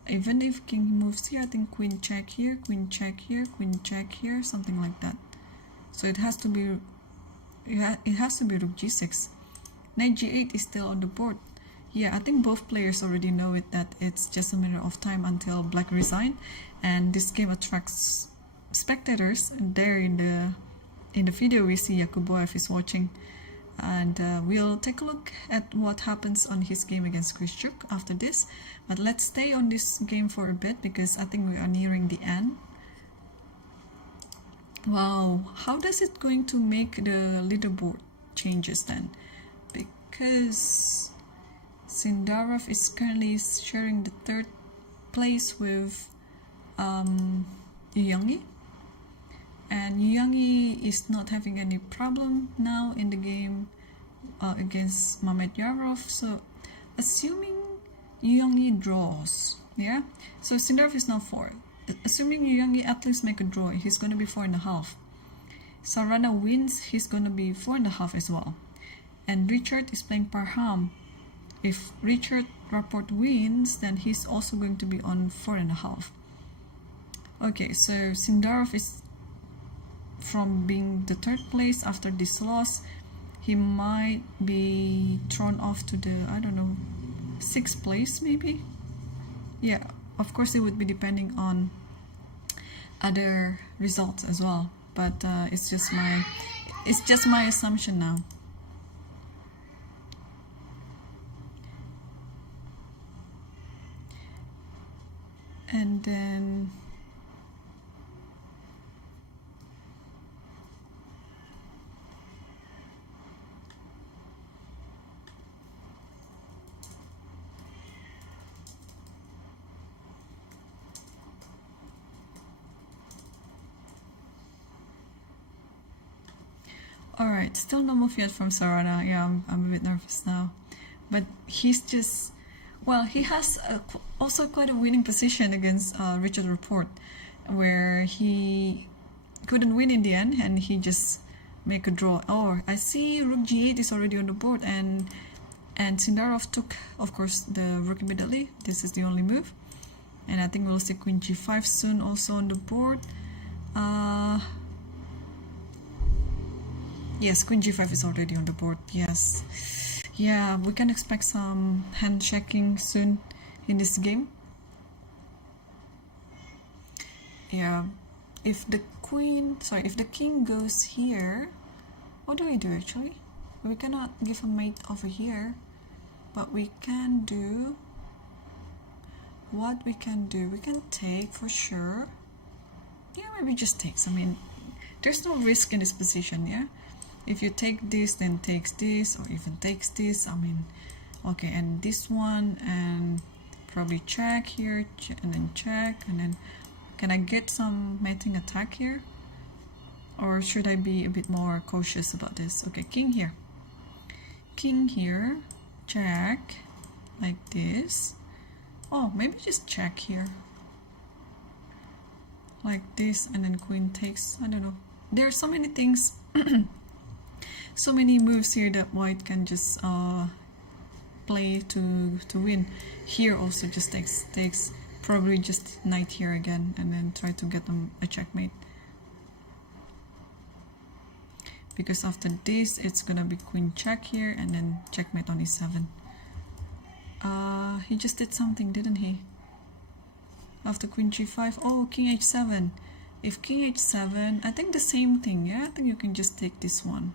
Even if king moves here, I think queen check here, queen check here, queen check here, something like that. So it has to be rook g6. Knight g8 is still on the board. Yeah, I think both players already know it, that it's just a matter of time until black resign, and this game attracts spectators there in in the video we see Yakubboev is watching, and we'll take a look at what happens on his game against Grishuk after this. But let's stay on this game for a bit because I think we are nearing the end. Wow, how does it going to make the leaderboard changes then? Because Sindarov is currently sharing the 3rd place with Youngie, and Youngie is not having any problem now in the game against Mamedyarov. So assuming Youngie draws, yeah, so Sindarov is now 4. Assuming Youngie at least make a draw, he's going to be 4.5. Sarana wins, he's going to be 4.5 as well. And Richard is playing Parham. If Richard Rapport wins, then he's also going to be on 4.5. Okay, so Sindarov is from being the 3rd place after this loss, he might be thrown off to the, I don't know, 6th place maybe. Yeah, of course it would be depending on other results as well, but it's just my assumption now. And then alright, still no move yet from Sarana. Yeah, I'm a bit nervous now. But he's just, well, he has also quite a winning position against Richard Rapport, where he couldn't win in the end and he just make a draw. Oh, I see Rook G8 is already on the board, and Sindarov took, of course, the Rook immediately. This is the only move. And I think we'll see Queen G5 soon also on the board. Yes, Queen G5 is already on the board, yes. Yeah, we can expect some hand checking soon in this game. Yeah, if the king goes here, what do we do actually? We cannot give a mate over here, but we can do, what we can do, we can take for sure. Yeah, maybe just takes. I mean, there's no risk in this position, yeah? If you take this, then takes this, or even takes this, I mean, okay, and this one, and probably check here, and then check, and then, can I get some mating attack here? Or should I be a bit more cautious about this? Okay, king here, check, like this. Oh, maybe just check here, like this, and then queen takes, I don't know. There are so many things, so many moves here that white can just play to win. Here also just takes, probably just knight here again, and then try to get them a checkmate. Because after this, it's gonna be queen check here, and then checkmate on e7. He just did something, didn't he? After queen g5, oh, king h7. If king h7, I think the same thing, yeah? I think you can just take this one.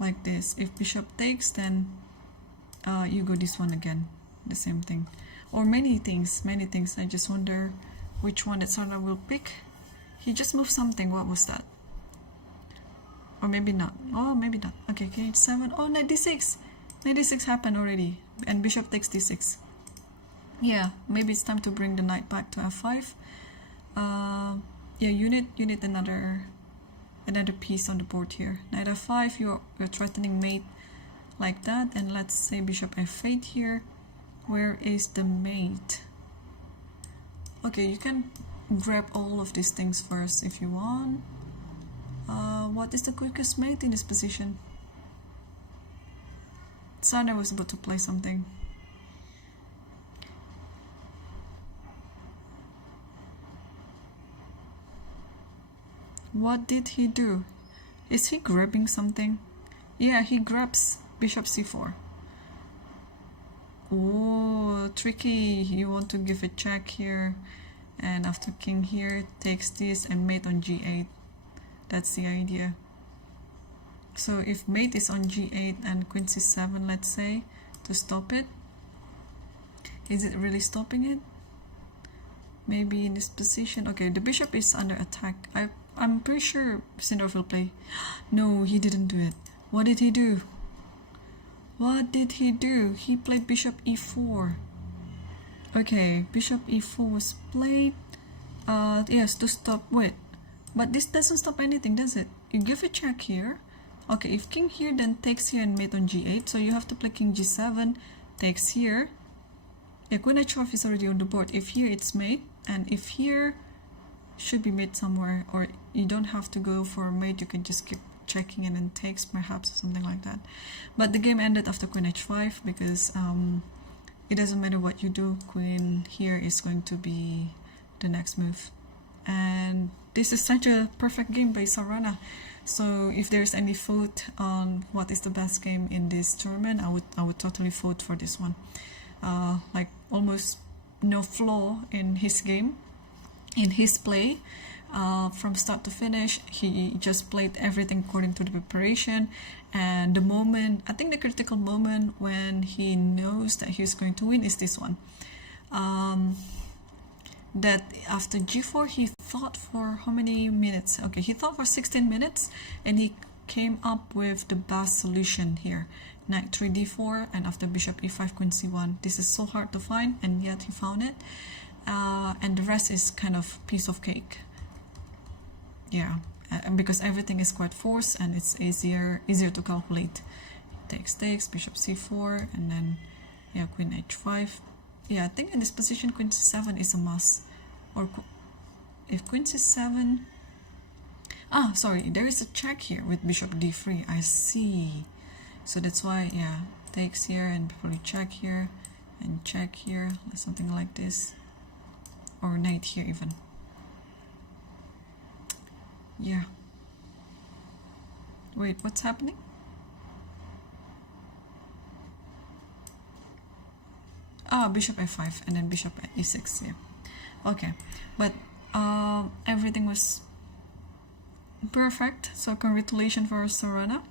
Like this. If bishop takes, then you go this one again. The same thing. Or many things. I just wonder which one that Sarna will pick. He just moved something. What was that? Or maybe not. Oh, maybe not. Okay, king h7. Oh, knight d6. Knight d6 happened already. And bishop takes d6. Yeah, maybe it's time to bring the knight back to f5. Yeah, you need another piece on the board here. Knight f5, you're threatening mate like that, and let's say bishop f8 here. Where is the mate? Okay, you can grab all of these things first if you want. What is the quickest mate in this position? Sana was about to play something. What did he do? Is he grabbing something? Yeah, he grabs bishop c4. Oh, tricky. You want to give a check here, and after king here takes this and mate on g8. That's the idea. So if mate is on g8 and queen c7, let's say, to stop it, is it really stopping it? Maybe in this position. Okay, the bishop is under attack. I'm pretty sure Sindarov will play. No, he didn't do it. What did he do? What did he do? He played bishop e4. Okay, bishop e4 was played. Yes, to stop. Wait, but this doesn't stop anything, does it? You give a check here. Okay, if king here, then takes here and mate on g8. So you have to play king g7, takes here. Yeah, queen h5 is already on the board. If here, it's mate, and if here, should be mate somewhere, or you don't have to go for mate. You can just keep checking and then takes perhaps, or something like that. But the game ended after queen h5 because it doesn't matter what you do. Queen here is going to be the next move, and this is such a perfect game by Sarana. So if there's any vote on what is the best game in this tournament, I would totally vote for this one. Like almost no flaw in his game, in his play. From start to finish, he just played everything according to the preparation. And the moment, I think the critical moment when he knows that he's going to win is this one. That after g4 he thought for how many minutes? Okay, he thought for 16 minutes and he came up with the best solution here. Knight 3 d4 and after bishop e5 queen c1. This is so hard to find and yet he found it. And the rest is kind of piece of cake. Yeah, because everything is quite forced and it's easier to calculate. Takes, bishop c4 and then yeah, queen h5. Yeah, I think in this position queen c7 is a must. Or if queen c7, sorry, there is a check here with bishop d3. I see. So that's why, yeah, takes here and probably check here and check here, something like this, or knight here even. Yeah. Wait, what's happening? Bishop f5 and then bishop e6. Yeah. Okay, but everything was perfect. So congratulations for Sarana.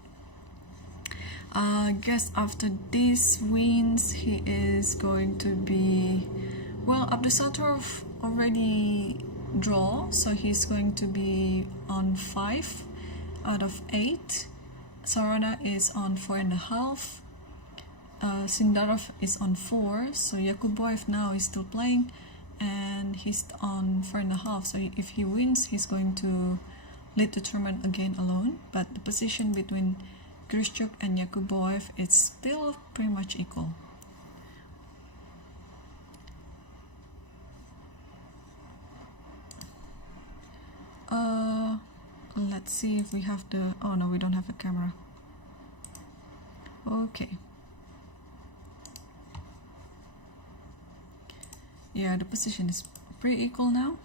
Guess after this wins, he is going to be, well, Abdusattorov already draw, so he's going to be on 5 out of 8. Sarana is on 4.5. Sindarov is on 4, so Yakubboev now is still playing and he's on 4.5. So if he wins, he's going to lead the tournament again alone. But the position between Grishuk and Yakubboev is still pretty much equal. Let's see if we have the, oh no, we don't have a camera. Okay. Yeah, the position is pretty equal now.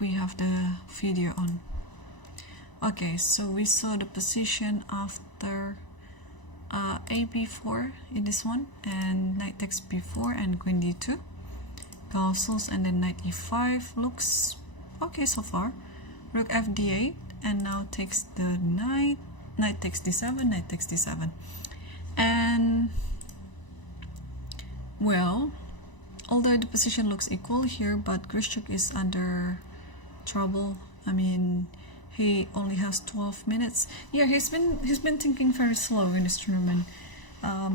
We have the video on. Okay, so we saw the position after a4 in this one, and knight takes b4 and queen d2 castles, and then knight e5 looks okay so far. Rook f d8 and now takes the knight, knight takes d7, knight takes d7, and well, although the position looks equal here, but Grishuk is under trouble. I mean, he only has 12 minutes. Yeah, he's been thinking very slow in this tournament,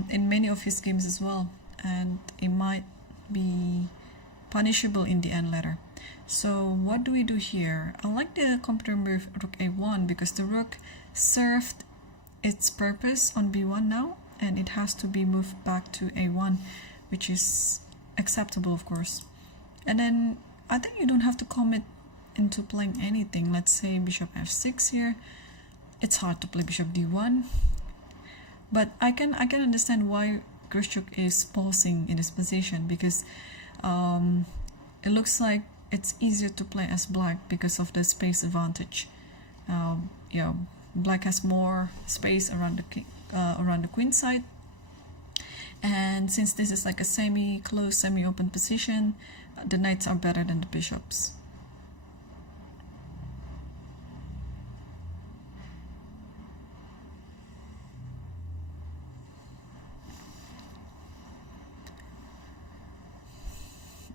in many of his games as well, and it might be punishable in the end later. So what do we do here? I like the computer move rook a1 because the rook served its purpose on b1 now, and it has to be moved back to a1, which is acceptable, of course. And then I think you don't have to commit into playing anything. Let's say bishop f6 here. It's hard to play bishop d1, but I can understand why Grishuk is pausing in this position, because it looks like it's easier to play as black because of the space advantage. Yeah, black has more space around the queen side, and since this is like a semi-closed, semi-open position, the knights are better than the bishops.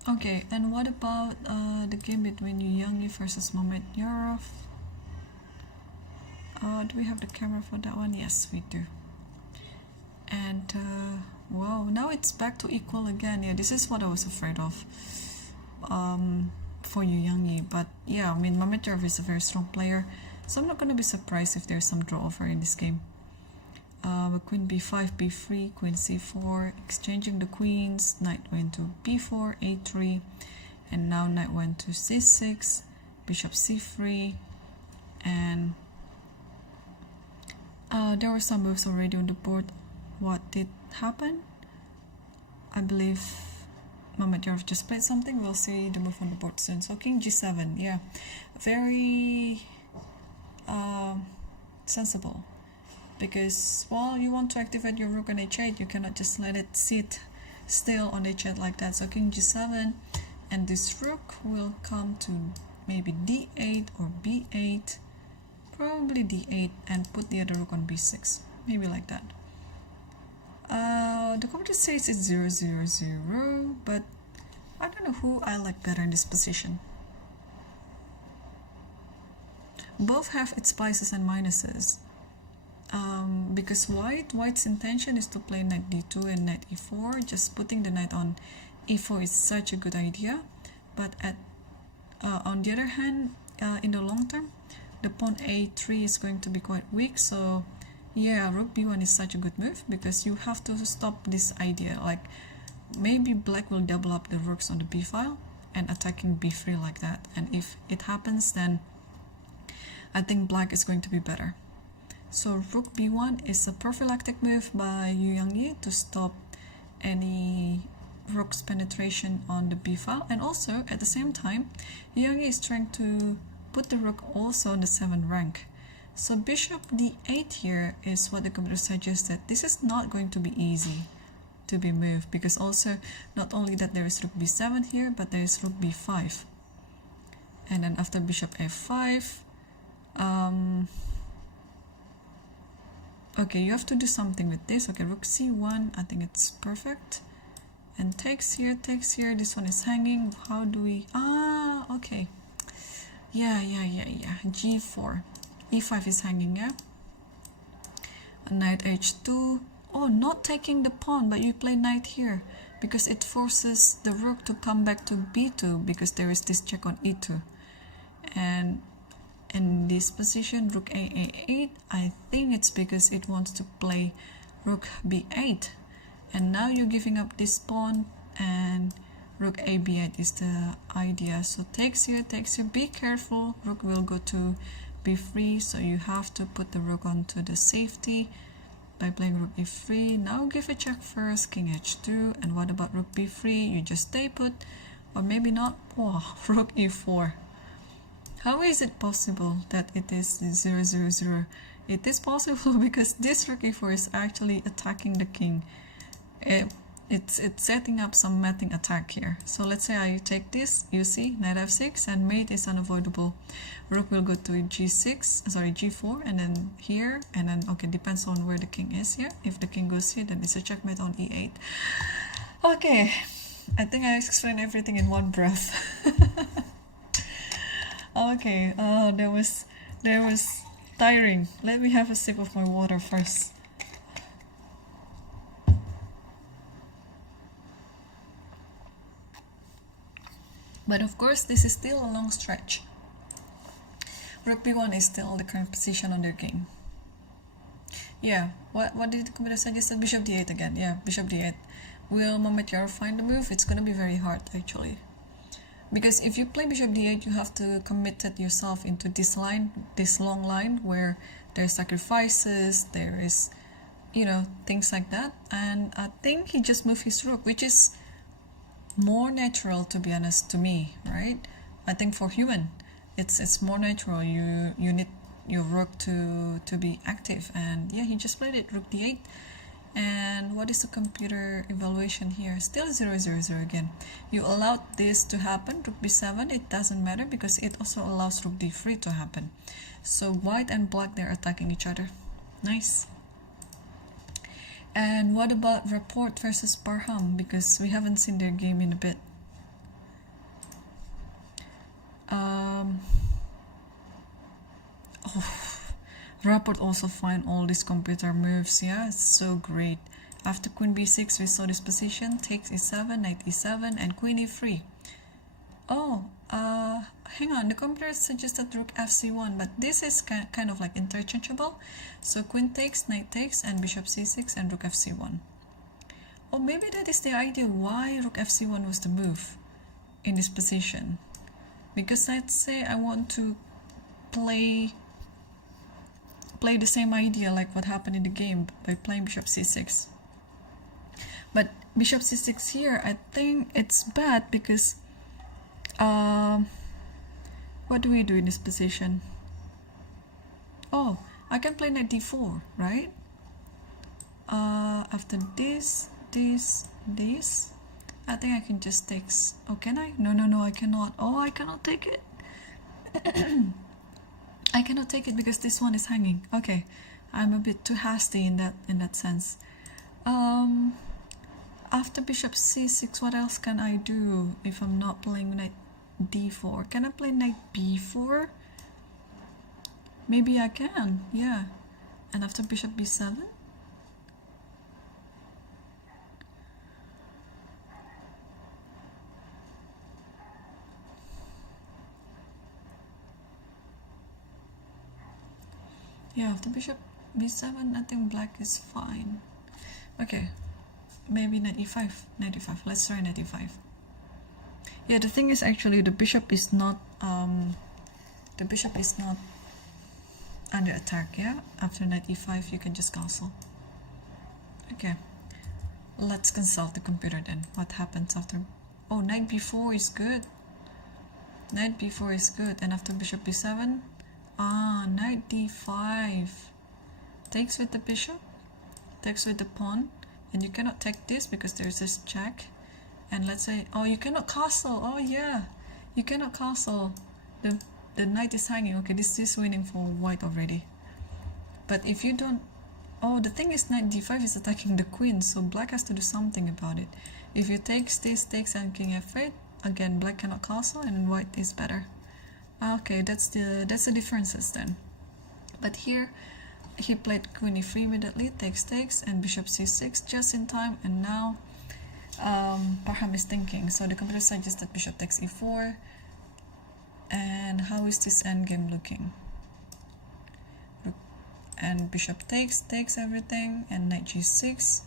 Okay, and what about the game between Yu versus Mamedyarov? Do we have the camera for that one? Yes, we do. And wow, now it's back to equal again. Yeah, this is what I was afraid of for Yu. But yeah, I mean, Mamedyarov is a very strong player, so I'm not going to be surprised if there's some draw over in this game. Queen b5, b3, queen c4, exchanging the queens, knight went to b4, a3, and now knight went to c6, bishop c3, and there were some moves already on the board. What did happen? I believe Mamedyarov just played something. We'll see the move on the board soon. So king g7, yeah, very sensible. Because while you want to activate your rook on h8, you cannot just let it sit still on h8 like that. So king g7, and this rook will come to maybe d8 or b8, probably d8, and put the other rook on b6, maybe like that. The computer says it's 0-0-0, but I don't know who I like better in this position. Both have its pluses and minuses. Because white's intention is to play knight d2 and knight e4. Just putting the knight on e4 is such a good idea, but on the other hand, in the long term, the pawn a3 is going to be quite weak. So yeah, rook b1 is such a good move, because you have to stop this idea, like maybe black will double up the rooks on the b file and attacking b3 like that, and if it happens, then I think black is going to be better. So rook b1 is a prophylactic move by Yu to stop any rook's penetration on the b file, and also at the same time Yu is trying to put the rook also on the 7th rank. So bishop d8 here is what the computer suggested. This is not going to be easy to be moved, because also not only that there is rook b7 here, but there is rook b5, and then after bishop f5, okay, you have to do something with this. Okay, rook c1, I think it's perfect, and takes here, this one is hanging. How do we, okay, yeah, g4, e5 is hanging, yeah, knight h2. Oh, not taking the pawn, but you play knight here because it forces the rook to come back to b2, because there is this check on e2. And in this position, rook a8, I think it's because it wants to play rook b8, and now you're giving up this pawn, and rook a b8 is the idea. So takes here, be careful, rook will go to b3, so you have to put the rook onto the safety by playing rook e3. Now give a check first, king h2, and what about rook b3? You just stay put, or maybe not. Oh, rook e4. How is it possible that it is 0-0-0? It is possible because this rook e4 is actually attacking the king. It's setting up some mating attack here. So let's say I take this, you see, knight f6, and mate is unavoidable. Rook will go to g4, and then here, and then, okay, depends on where the king is here. If the king goes here, then it's a checkmate on e8. Okay, I think I explained everything in one breath. Okay, there was tiring. Let me have a sip of my water first. But of course, this is still a long stretch. Rook b1 is still the current position on their game. Yeah, what did the computer suggest? Bishop d8 again. Yeah, bishop d8. Will Mamedyarov find the move? It's gonna be very hard actually. Because if you play bishop d8, you have to commit yourself into this line, this long line where there's sacrifices, there is, you know, things like that. And I think he just moved his rook, which is more natural, to be honest, to me, right? I think for human, it's more natural. You need your rook to be active, and yeah, he just played it, rook d8. And what is the computer evaluation here? Still 0-0-0 again. You allowed this to happen, rook b7. It doesn't matter because it also allows rook d3 to happen. So white and black, they're attacking each other. Nice. And what about Rapport versus Parham? Because we haven't seen their game in a bit. Rapport also find all these computer moves. Yeah, it's so great. After queen b6, we saw this position, takes e7, knight e7, and queen e3. Oh, hang on, the computer suggested rook fc1, but this is kind of like interchangeable. So queen takes, knight takes, and bishop c6, and rook fc1. Or maybe that is the idea why rook fc1 was the move in this position. Because let's say I want to play the same idea like what happened in the game by playing bishop c6. But bishop c6 here, I think it's bad because what do we do in this position? Oh, I can play knight d4, right? After this, I think I can just take. Oh, can I? No, I cannot. Oh, I cannot take it. I cannot take it because this one is hanging. Okay, I'm a bit too hasty in that sense. After bishop c6, what else can I do if I'm not playing knight d4? Can I play knight b4? Maybe I can, yeah. And after bishop b7? Yeah, after bishop b7, I think black is fine. Okay, maybe knight e5. Knight e5. Let's try knight e5. Yeah, the thing is actually the bishop is not under attack. Yeah, after knight e5, you can just castle. Okay, let's consult the computer then. What happens after? Oh, knight b4 is good. Knight b4 is good, and after bishop b7. Knight d5 takes with the bishop, takes with the pawn, and you cannot take this because there's this check. And let's say, oh, you cannot castle. Oh yeah, you cannot castle. The knight is hanging. Okay, this is winning for white already. But if you don't, oh, the thing is knight d5 is attacking the queen, so black has to do something about it. If you takes this, takes, and king f8, again black cannot castle and white is better. Okay, that's the differences then. But here he played queen e3 immediately, takes, and bishop c6 just in time, and now Parham is thinking. So the computer suggested bishop takes e4. And how is this endgame looking? And bishop takes everything, and knight g6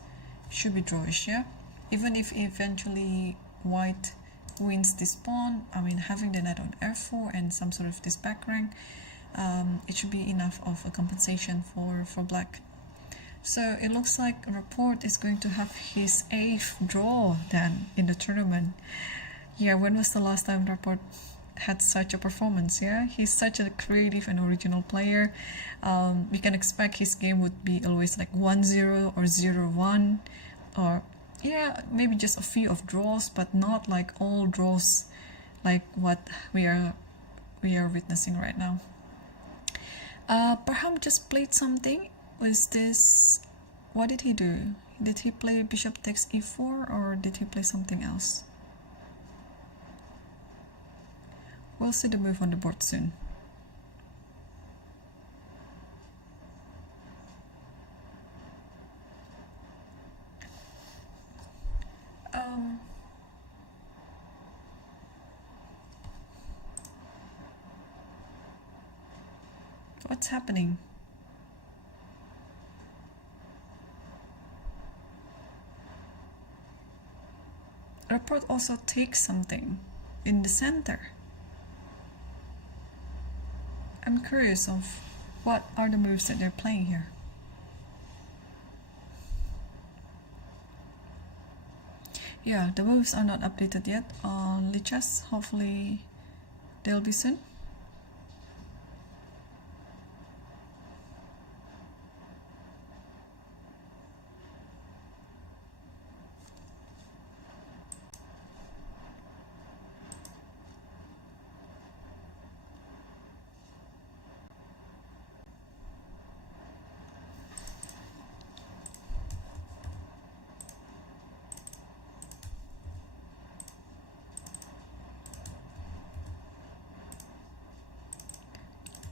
should be drawish, yeah? Even if eventually white wins this pawn, I mean having the knight on f4 and some sort of this back rank, it should be enough of a compensation for black. So it looks like Rapport is going to have his 8th draw then in the tournament. Yeah, when was the last time Rapport had such a performance? Yeah, he's such a creative and original player. We can expect his game would be always like 1-0 or 0-1, or yeah, maybe just a few of draws, but not like all draws like what we are witnessing right now. Parham just played something. Was this, what did he do? Did he play bishop takes e4 or did he play something else? We'll see the move on the board soon. What's happening? Rapport also takes something in the center. I'm curious of what are the moves that they're playing here. Yeah, the moves are not updated yet on Lichess. Hopefully they'll be soon.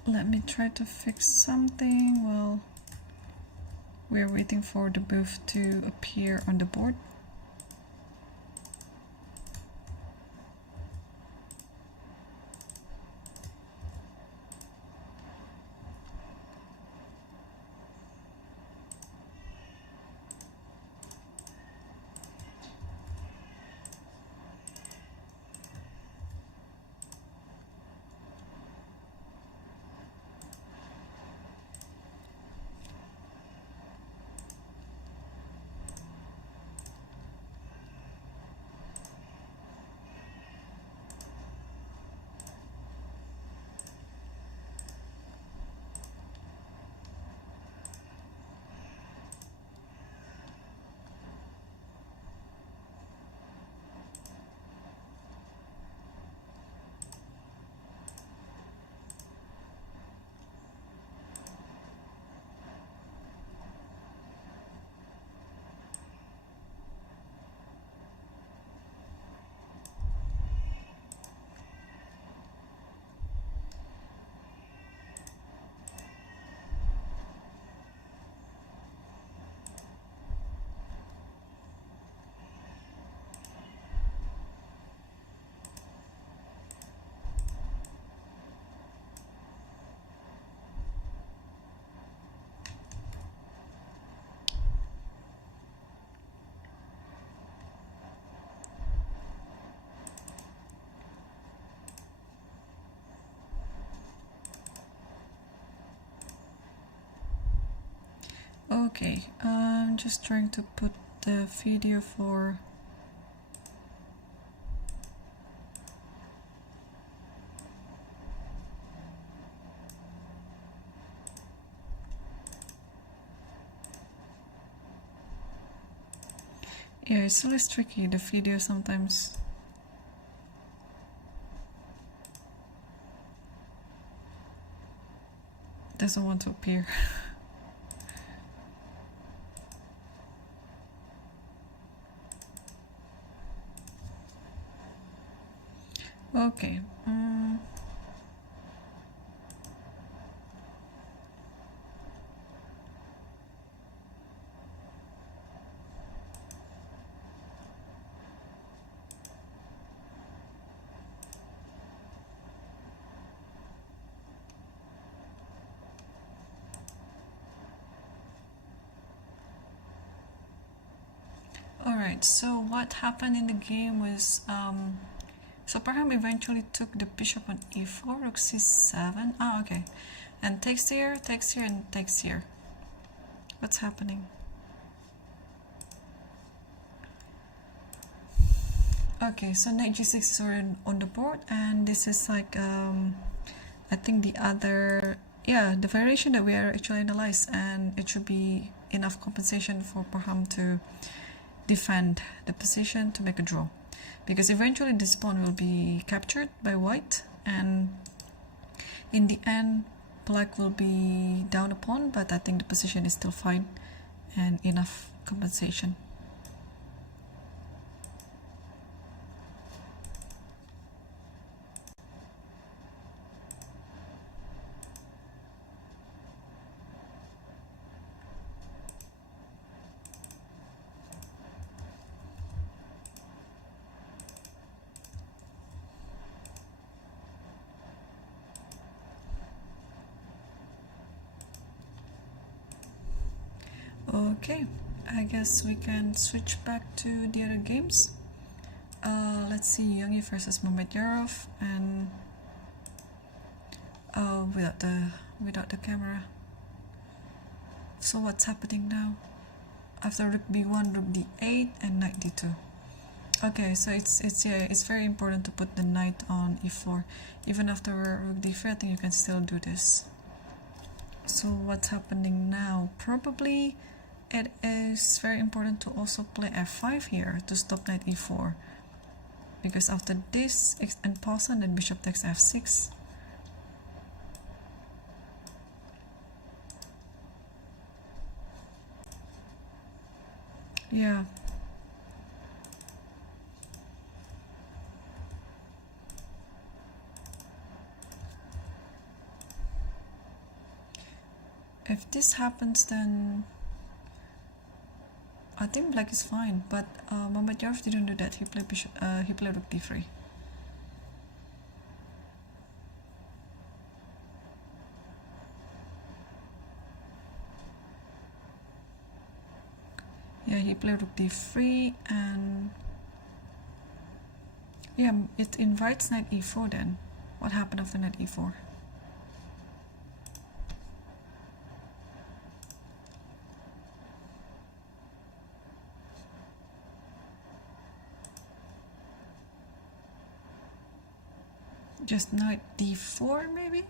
Let me try to fix something while we're waiting for the move to appear on the board. Okay, I'm just trying to put the video for yeah, it's always tricky, the video sometimes doesn't want to appear. Okay. Alright, so what happened in the game was so Parham eventually took the bishop on e4, rook c7. Ah, okay. And takes here, and takes here. What's happening? Okay, so knight g6 is already on the board, and this is like I think the other, yeah, the variation that we are actually analyzed, and it should be enough compensation for Parham to defend the position to make a draw, because eventually this pawn will be captured by white, and in the end black will be down a pawn, but I think the position is still fine and enough compensation. Okay, I guess we can switch back to the other games. Let's see, Youngie versus Mamedyarov, and without the camera. So what's happening now? After rook b1, rook d8, and knight d2. Okay, so it's very important to put the knight on e4. Even after rook d3, I think you can still do this. So what's happening now? Probably it is very important to also play f5 here to stop knight e4. Because after this, and pause, and then bishop takes f6. Yeah. If this happens, then I think black is fine, but Mamedyarov didn't do that. He played rook d3. Yeah, he played rook d3, and yeah, it invites knight e4 then. What happened after knight e4? Just knight d4 maybe?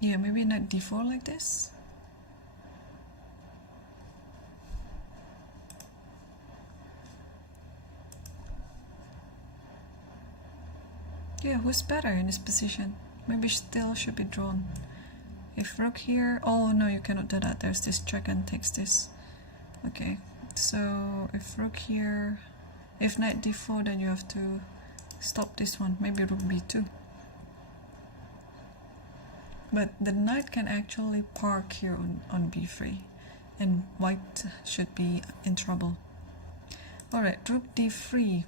Yeah, maybe knight d4 like this. Yeah, who's better in this position? Maybe still should be drawn. If rook here, oh no, you cannot do that. There's this check and takes this. Okay, so if rook here, if knight d4, then you have to stop this one. Maybe rook b2. But the knight can actually park here on b3, and white should be in trouble. Alright, rook d3.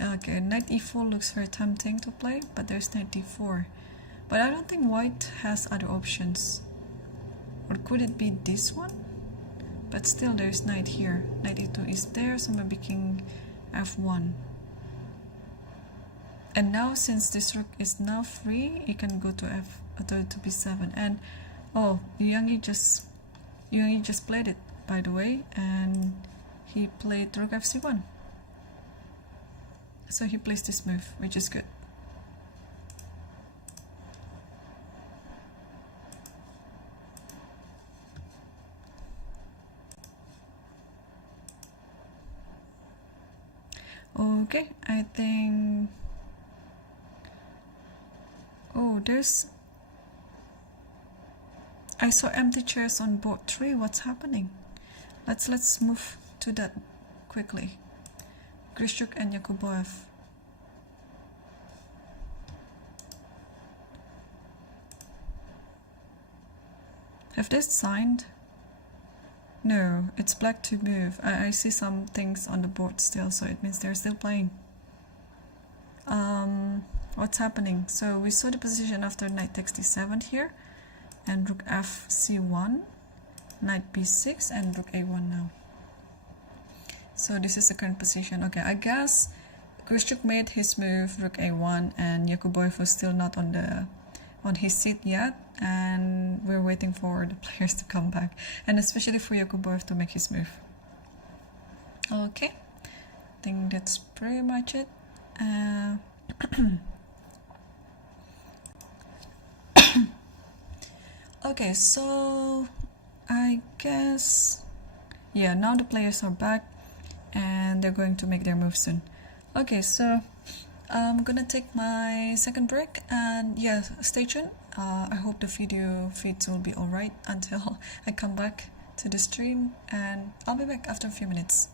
Okay, knight e4 looks very tempting to play, but there's knight d4. But I don't think white has other options. Or could it be this one? But still there's knight here. Knight e2 is there, so maybe king f1. And now since this rook is now free, you can go to to b7. And oh, Youngie just played it, by the way, and he played rook fc1. So he plays this move, which is good. Okay, I think... Oh, I saw empty chairs on board 3. What's happening? Let's move to that quickly. Grishuk and Yakubboev. Have they signed? No, it's black to move. I see some things on the board still, so it means they're still playing. What's happening? So we saw the position after knight takes d7 here, and rook fc1, knight b6, and rook a1 now. So this is the current position. Okay, I guess Grishuk made his move, rook a1, and Yakubboev was still not on his seat yet, and we're waiting for the players to come back, and especially for Yakubboev to make his move. Okay, I think that's pretty much it. Okay, so I guess, yeah, now the players are back and they're going to make their move soon. Okay, so I'm gonna take my second break, and yeah, stay tuned. I hope the video feeds will be alright until I come back to the stream, and I'll be back after a few minutes.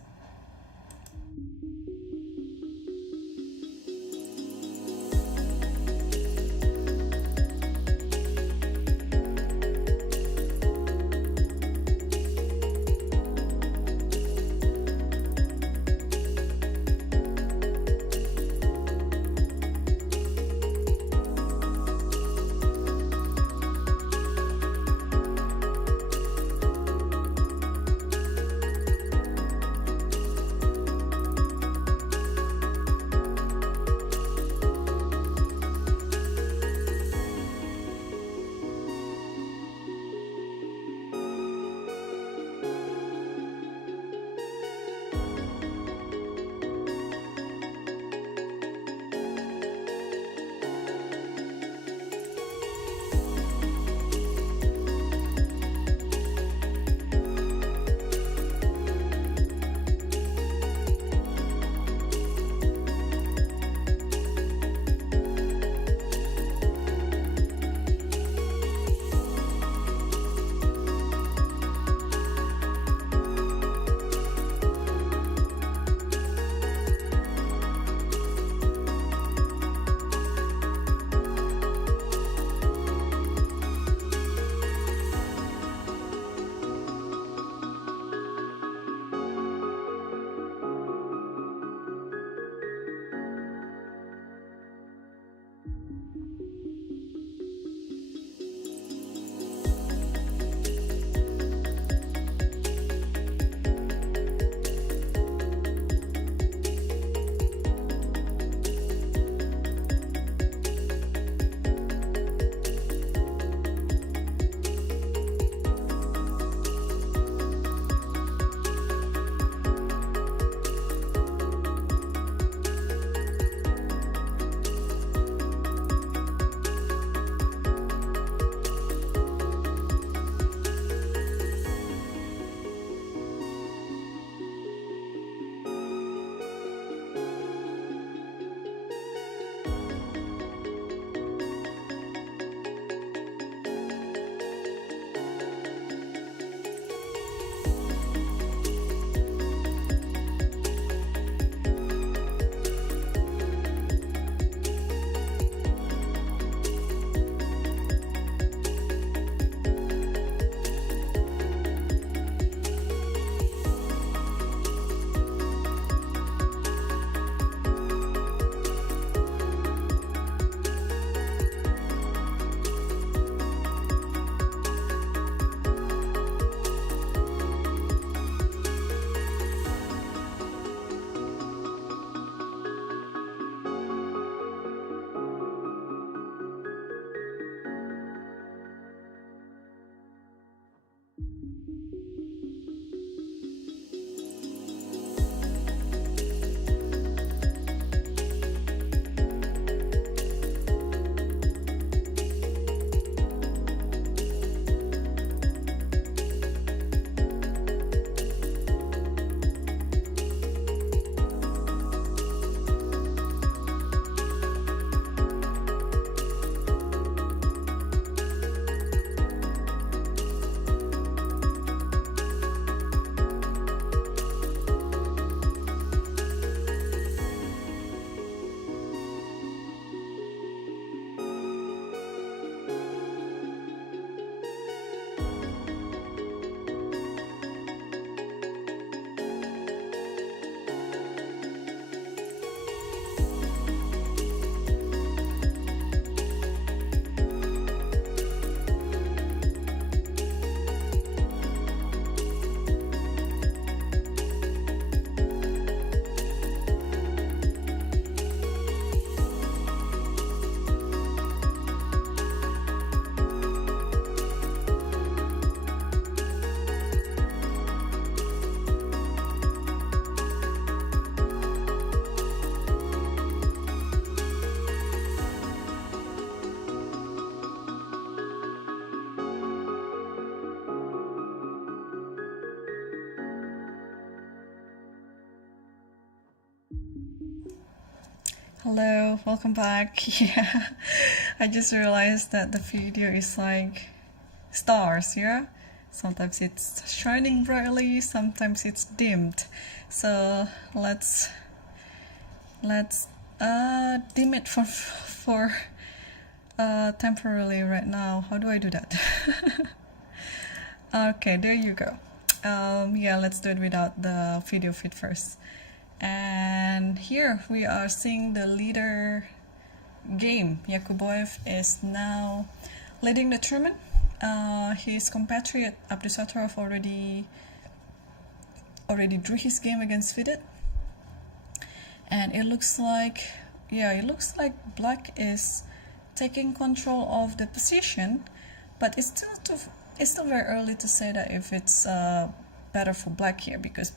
Hello, welcome back. Yeah, I just realized that the video is like stars, yeah? Sometimes it's shining brightly, sometimes it's dimmed. So let's dim it for temporarily right now. How do I do that? Okay, there you go. Yeah, let's do it without the video feed first. And here we are seeing the leader game. Yakubboev is now leading the tournament. His compatriot Abdusattorov already drew his game against Fedorchuk, and it looks like Black is taking control of the position, but it's still very early to say that if it's better for Black here, because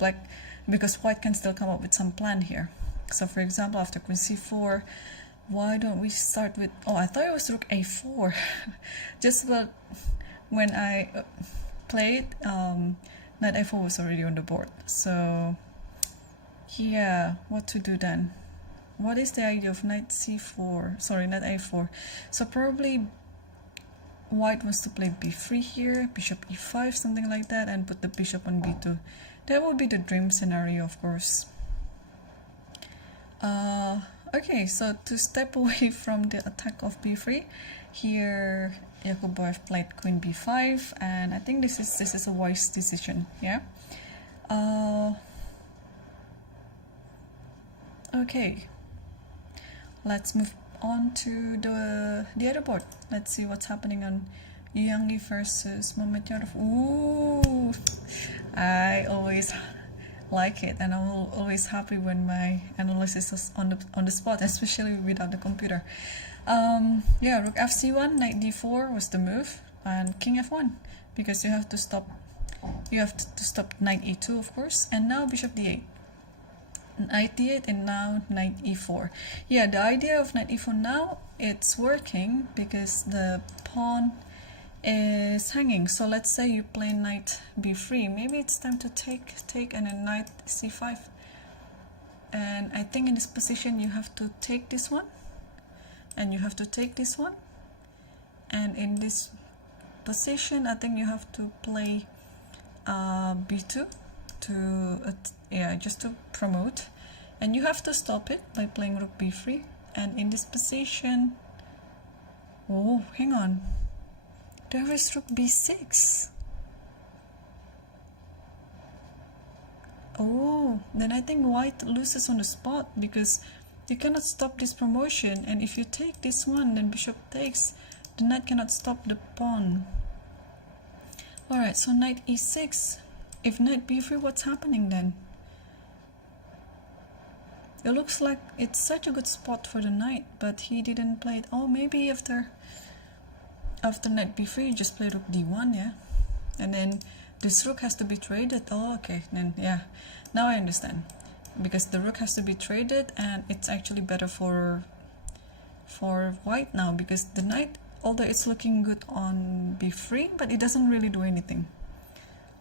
White can still come up with some plan here. So for example, after Queen c4, why don't we start with, oh, I thought it was Rook a4. Just about when I played, Knight a4 was already on the board. So yeah, what to do then? What is the idea of Knight c4? Sorry, Knight a4. So probably White wants to play b3 here, Bishop e5, something like that, and put the bishop on b2. That would be the dream scenario, of course. Okay, so to step away from the attack of b3, here Yakubboev played Queen b5, and I think this is a wise decision. Yeah. Okay, let's move on to the other board. Let's see what's happening on Yangi versus Mamedyarov. Ooh, I always like it, and I'm always happy when my analysis is on the spot, especially without the computer. Yeah, Rook fc1, Knight d4 was the move, and King f1, because you have to stop Knight e2, of course, and now Bishop d8. Knight d8 and now Knight e4. Yeah, the idea of Knight e4 now, it's working because the pawn is hanging. So let's say you play Knight b3, maybe it's time to take and then Knight c5. And I think in this position you have to take this one, and you have to take this one, and in this position I think you have to play b2 to just to promote, and you have to stop it by playing Rook b3. And in this position, oh, hang on, there is Rook b6. Oh, then I think White loses on the spot, because you cannot stop this promotion, and if you take this one, then Bishop takes, the Knight cannot stop the pawn. Alright, so Knight e6. If Knight b3, what's happening then? It looks like it's such a good spot for the Knight, but he didn't play it. Oh, maybe after Knight b3, you just play Rook d1, yeah? And then this Rook has to be traded. Oh, okay, then yeah, now I understand. Because the Rook has to be traded, and it's actually better for White now, because the Knight, although it's looking good on b3, but it doesn't really do anything.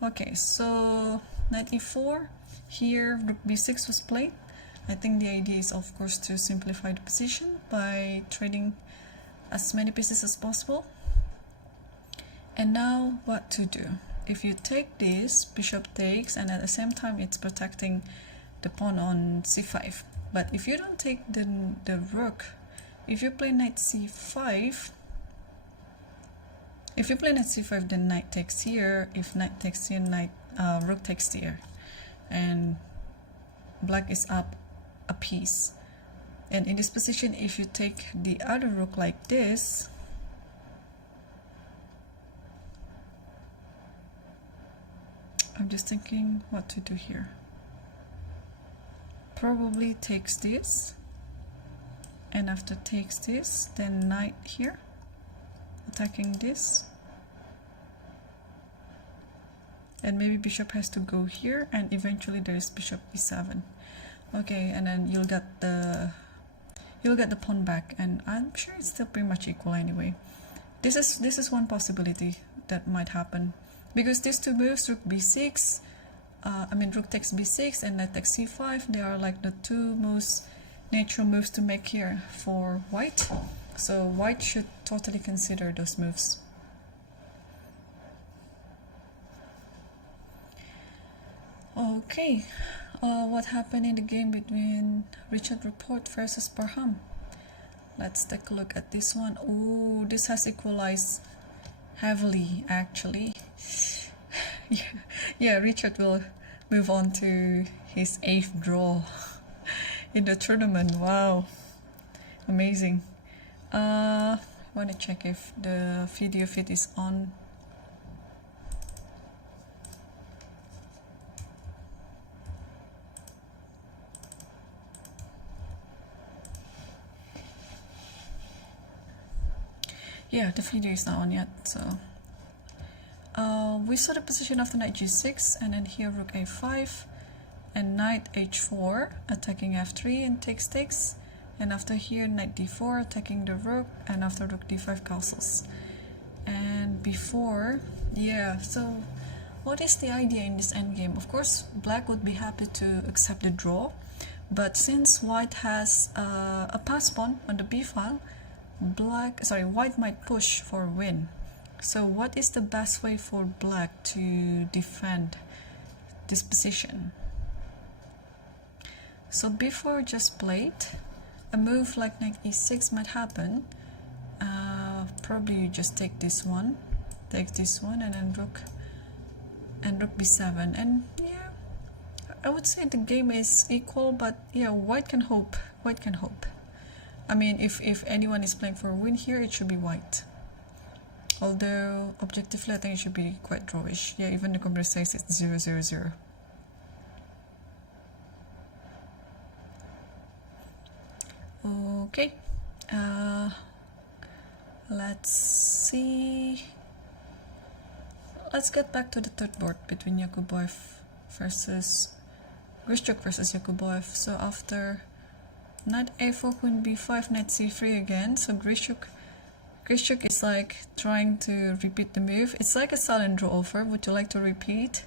Okay, so Knight e4, here Rook b6 was played. I think the idea is, of course, to simplify the position by trading as many pieces as possible. And now what to do? If you take this, Bishop takes, and at the same time it's protecting the pawn on c5. But if you don't take the Rook, if you play Knight c5, then Knight takes here. If Knight takes here, Rook takes here, and Black is up a piece. And in this position, if you take the other Rook like this, I'm just thinking what to do here. Probably takes this, and after takes this, then Knight here, attacking this, and maybe Bishop has to go here, and eventually there is Bishop e7. Okay, and then you'll get the pawn back, and I'm sure it's still pretty much equal anyway. This is one possibility that might happen, because these two moves, Rook b6, Rook takes b6 and Knight takes c5, they are like the two most natural moves to make here for white. So white should totally consider those moves. Okay, what happened in the game between Richard Rapport versus Barham? Let's take a look at this one. Oh, this has equalized heavily actually. Yeah, Richard will move on to his 8th draw in the tournament. Wow, amazing. I want to check if the video feed is on. Yeah, the video is not on yet. So we saw the position after knight g6, and then here rook a5 and knight h4 attacking f3 and takes, and after here knight d4 attacking the rook, and after rook d5 castles. And before, yeah, so what is the idea in this endgame? Of course black would be happy to accept the draw, but since white has a pass pawn on the b file, white might push for a win. So what is the best way for black to defend this position? So before just played, a move like knight e6 might happen. Probably you just take this one, and then rook b7, and yeah, I would say the game is equal, but yeah, white can hope. I mean, if anyone is playing for a win here, it should be white. Although objectively I think it should be quite drawish. Yeah, even the computer says it's 0-0-0. Okay, let's see. Let's get back to the third board between Yakubboev versus Grishuk versus Yakubboev. So after knight a4, queen b5, knight c3 again. So Grishuk is like trying to repeat the move. It's like a silent draw offer. Would you like to repeat?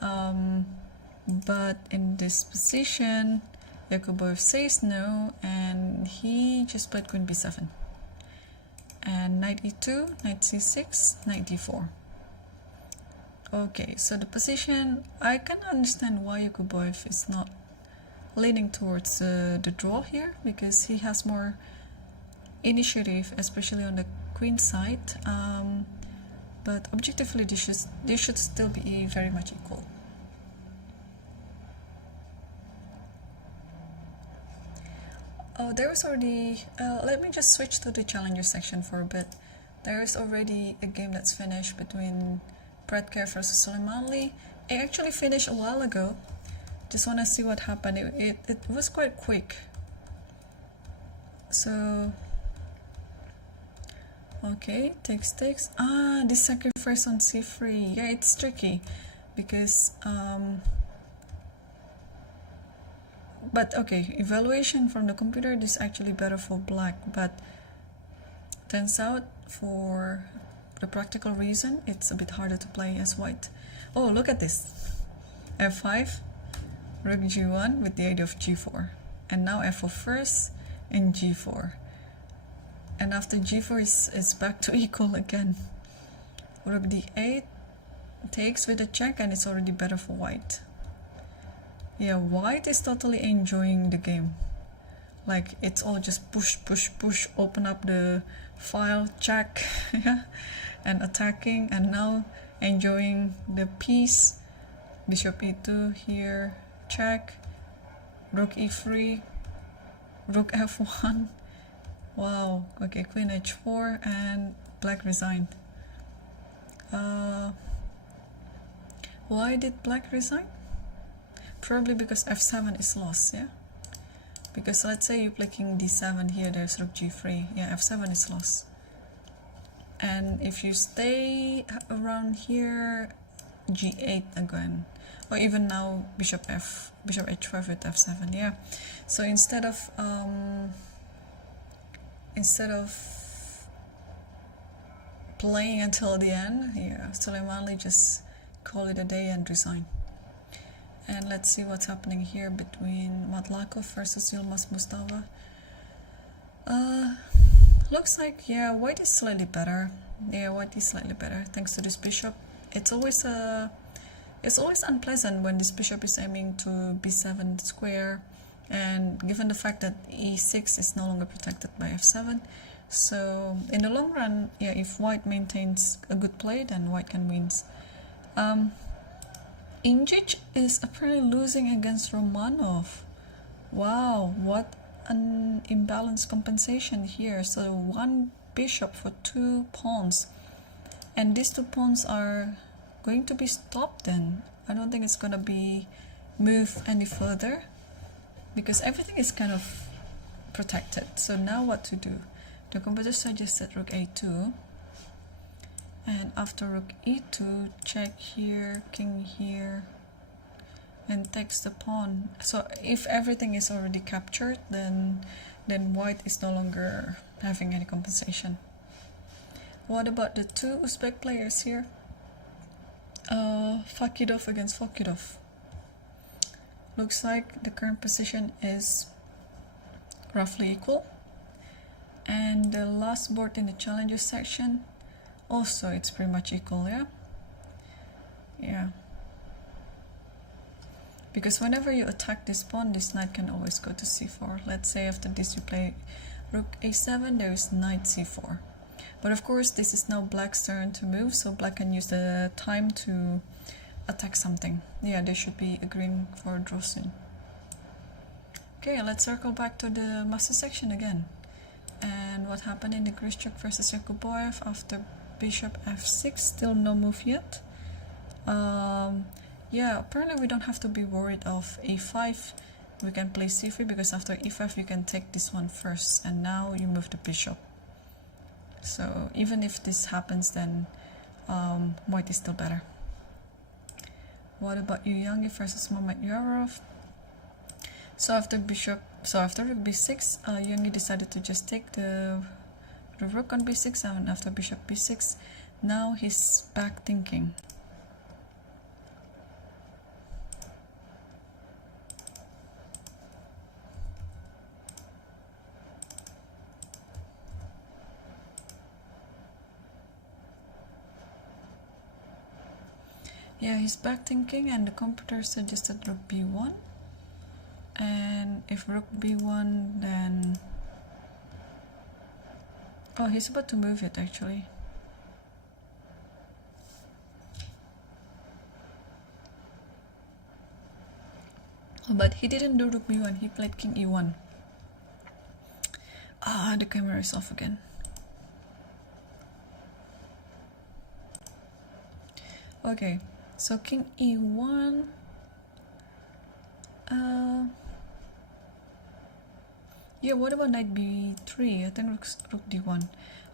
But in this position, Yakubboev says no, and he just played queen b7. And knight e2, knight c6, knight d4. Okay, so the position, I can understand why Yakubboev is not leaning towards the draw here, because he has more initiative, especially on the queen side. But objectively, they should still be very much equal. Oh, there is already, let me just switch to the challenger section for a bit. There is already a game that's finished between Predker versus Suleimanli. It actually finished a while ago. Just want to see what happened. It was quite quick. So, okay, takes. This sacrifice on c3. Yeah, it's tricky because but okay, evaluation from the computer, this is actually better for black, but turns out for the practical reason it's a bit harder to play as white. Oh, look at this. f5, rook g1 with the aid of g4, and now f4 first and g4, and after g4 is back to equal again. Rook d8 takes with a check, and it's already better for white. Yeah, white is totally enjoying the game. Like, it's all just push, open up the file, check, yeah, and attacking, and now enjoying the piece. Bishop e2 here, check, rook e3, rook f1. Wow, okay, queen h4, and black resigned. Why did black resign? Probably because f7 is lost, yeah? Because let's say you play king d7 here, there's rook g3. Yeah, f7 is lost. And if you stay around here, g8 again. Or even now, bishop h5 with f7, yeah. So instead of playing until the end, yeah, Suleimanli just call it a day and resign. And let's see what's happening here between Matlakov versus Yilmaz Mustafa. Looks like, yeah, white is slightly better. Yeah, white is slightly better thanks to this bishop. It's always unpleasant when this bishop is aiming to b7 square, and given the fact that e6 is no longer protected by f7. So in the long run, yeah, if white maintains a good play, then white can win. Injic is apparently losing against Romanov. Wow, what an imbalanced compensation here. So one bishop for 2 pawns, and these 2 pawns are going to be stopped then. I don't think it's gonna be moved any further because everything is kind of protected. So now what to do? The computer suggested rook a2, and after rook e2, check here, king here, and takes the pawn. So if everything is already captured, then white is no longer having any compensation. What about the 2 Uzbek players here? Fakidov against Fakidov. Looks like the current position is roughly equal. And the last board in the challenges section, also it's pretty much equal, yeah? Yeah. Because whenever you attack this pawn, this knight can always go to c4. Let's say after this you play rook a7, there is knight c4. But of course, this is now black's turn to move, so black can use the time to attack something. Yeah, they should be agreeing for a draw soon. Okay, let's circle back to the master section again. And what happened in the Grishuk versus Yakubboev after bishop f6? Still no move yet. Yeah, apparently we don't have to be worried of a5. We can play c3 because after e5 you can take this one first, and now you move the bishop. So even if this happens, then white is still better. What about Yuyangi versus Mamedyarov? So after rook b6, Yuyangi decided to just take the rook on b6, and after bishop b6, now he's back thinking. Yeah, he's back thinking, and the computer suggested rook b1. And if rook b1, then... oh, he's about to move it actually. But he didn't do rook b1, he played king e1. Ah, the camera is off again. Okay, so king e1. Yeah, what about knight b3? I think rook d1.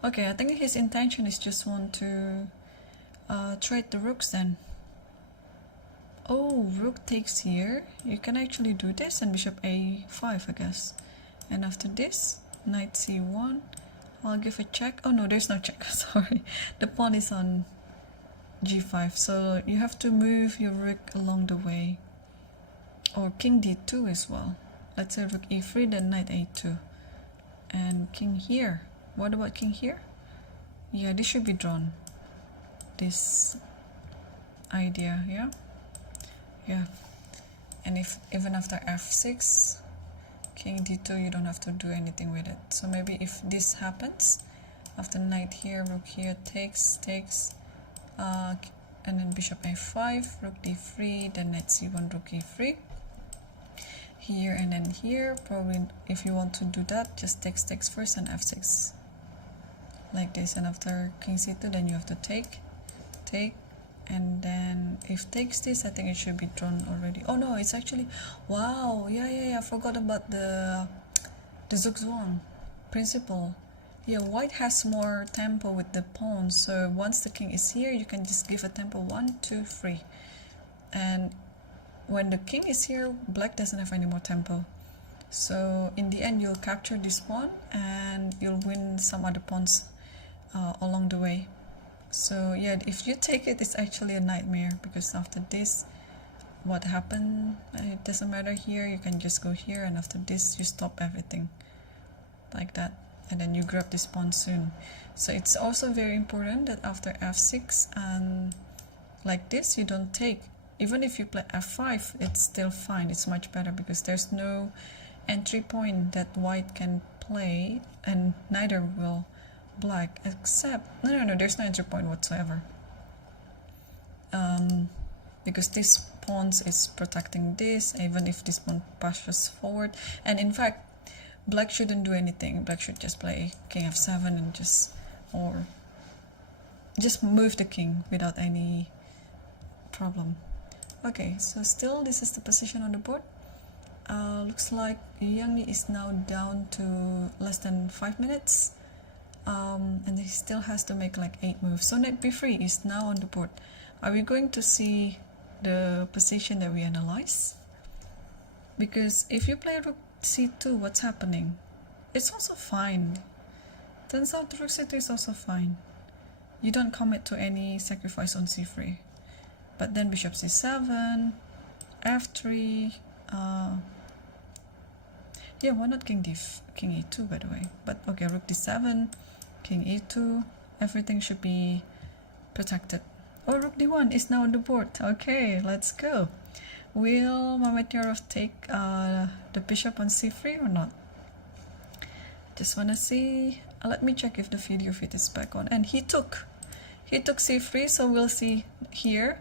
Okay, I think his intention is just want to trade the rooks then. Oh, rook takes here. You can actually do this, and bishop a5, I guess. And after this, knight c1. I'll give a check. Oh no, there's no check. Sorry, the pawn is on g5, so you have to move your rook along the way. Or king d2 as well. Let's say rook e3, then knight a2. And king here. What about king here? Yeah, this should be drawn. This idea, yeah? Yeah. And if even after f6, king d2, you don't have to do anything with it. So maybe if this happens, after knight here, rook here, takes, and then bishop a5, rook d3, then knight c1, rook e3. Here and then here, probably if you want to do that, just takes first and f6 like this, and after king c2, then you have to take, and then if takes this, I think it should be drawn already. Oh no, it's actually, wow, yeah, I forgot about the Zugzwang principle. Yeah, white has more tempo with the pawns, so once the king is here, you can just give a tempo 1, 2, 3, and when the king is here, black doesn't have any more tempo. So in the end, you'll capture this pawn and you'll win some other pawns along the way. So yeah, if you take it, it's actually a nightmare, because after this, what happened. It doesn't matter here, you can just go here, and after this you stop everything like that, and then you grab this pawn soon. So it's also very important that after f6 and like this you don't take. Even if you play f5, it's still fine, it's much better, because there's no entry point that white can play, and neither will black, except no, there's no entry point whatsoever, because this pawns is protecting this, even if this pawn pushes forward. And in fact, black shouldn't do anything. Black should just play king f7 and just move the king without any problem. Okay, so still this is the position on the board. Looks like Yang Yi is now down to less than 5 minutes, and he still has to make like 8 moves. So knight b3 is now on the board. Are we going to see the position that we analyze? Because if you play rook c2, what's happening? It's also fine. Turns out rook c2 is also fine. You don't commit to any sacrifice on c3. But then bishop c7, f3, yeah, why not king e2 by the way? But okay, rook d7, king e2, everything should be protected. Oh, rook d1 is now on the board. Okay, let's go. Will Mamedyarov take the bishop on c3 or not? Just wanna see. Let me check if the video feed is back on. And he took c3, so we'll see here.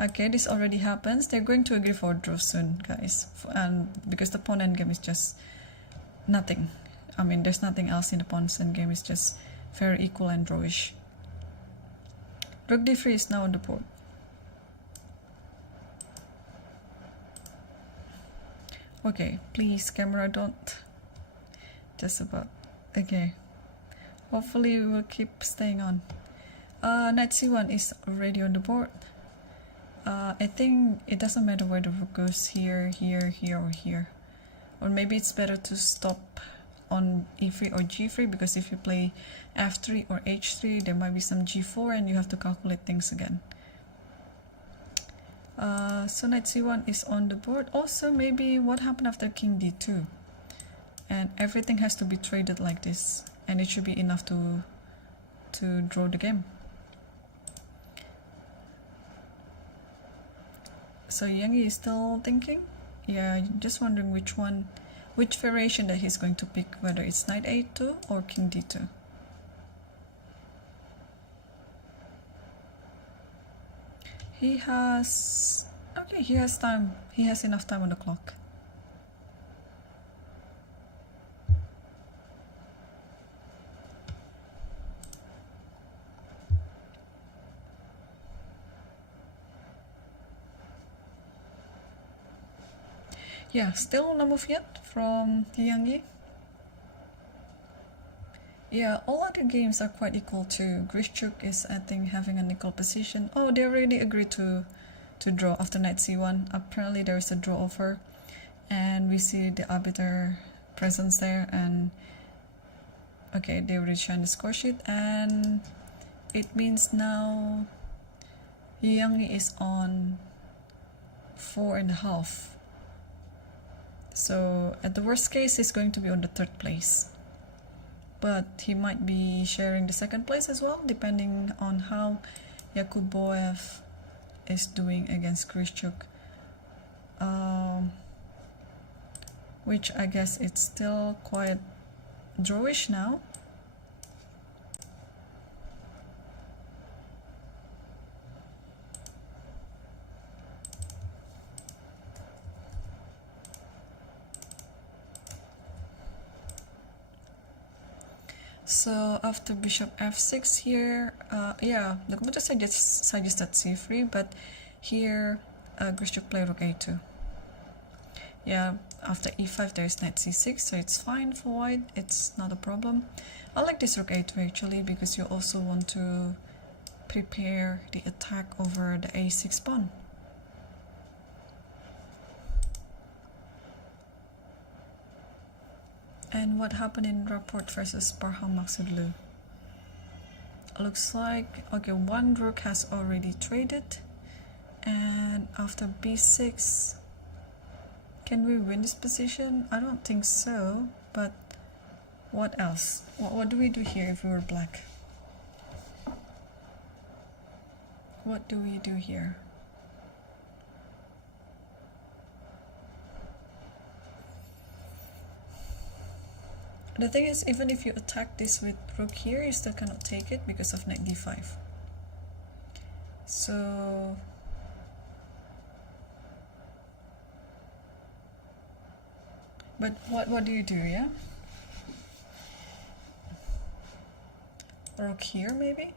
Okay, this already happens. They're going to agree for a draw soon, guys. And because the pawn endgame is just nothing. I mean, there's nothing else in the pawn's endgame. It's just very equal and drawish. Rook d3 is now on the board. Okay, please, camera, don't. Just about. Okay. Hopefully we will keep staying on. Knight c1 is already on the board. I think it doesn't matter where the rook goes, here, here, here, or here. Or maybe it's better to stop on e3 or g3, because if you play f3 or h3, there might be some g4 and you have to calculate things again. So knight c1 is on the board. Also, maybe what happened after king d2? And everything has to be traded like this, and it should be enough to draw the game. So Yang Yi is still thinking. Yeah, just wondering which variation that he's going to pick, whether it's knight a2 or king d2. He has time. He has enough time on the clock. Yeah, still no move yet from Yang Yi. Yeah, all other games are quite equal too. Grishuk is, I think, having an equal position. Oh, they already agreed to draw after knight c1. Apparently there is a draw offer, and we see the arbiter presence there. And okay, they already shown the score sheet, and it means now Yang Yi is on 4.5. So at the worst case, he's going to be on the 3rd place. But he might be sharing the 2nd place as well, depending on how Yakubboev is doing against Grishuk. Which I guess it's still quite drawish now. So after bishop f6 here, yeah, the computer suggested c3, but here Grishuk play rook a2. Yeah, after e5 there is knight c6, so it's fine for white, it's not a problem. I like this rook a2 actually, because you also want to prepare the attack over the a6 pawn. And what happened in Rapport versus Parham Maksudlu? Looks like, okay, one rook has already traded. And after b6, can we win this position? I don't think so, but what else? What do we do here if we were black? What do we do here? The thing is, even if you attack this with rook here, you still cannot take it because of knight d5. So but what do you do, yeah? Rook here maybe?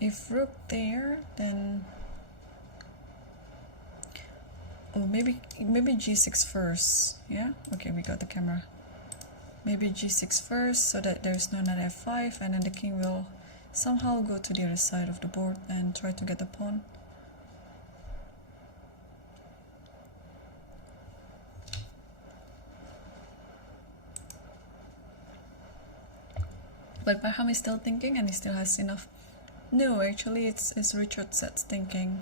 If rook there, then oh, maybe g6 first. Yeah, okay, we got the camera. Maybe g6 first, so that there's no knight f5, and then the king will somehow go to the other side of the board and try to get the pawn. But Parham is still thinking, and he still has enough. No, actually it's Richard that's thinking.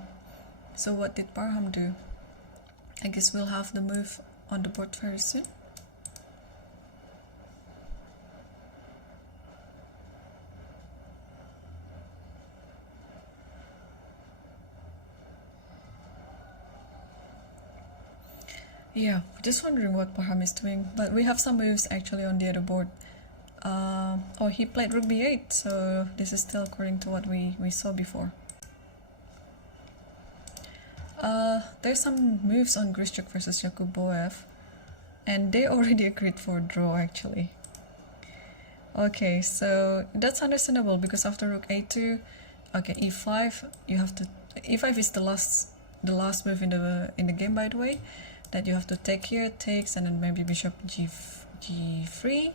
So what did Parham do? I guess we'll have the move on the board very soon. Yeah, just wondering what Parham is doing. But we have some moves actually on the other board. Oh, he played rook b8, so this is still according to what we saw before. There's some moves on Grishuk versus Yakubboev, and they already agreed for a draw actually. Okay, so that's understandable because after rook a2, okay, e5, you have to, e5 is the last move in the game, by the way, that you have to take here, takes, and then maybe bishop g3.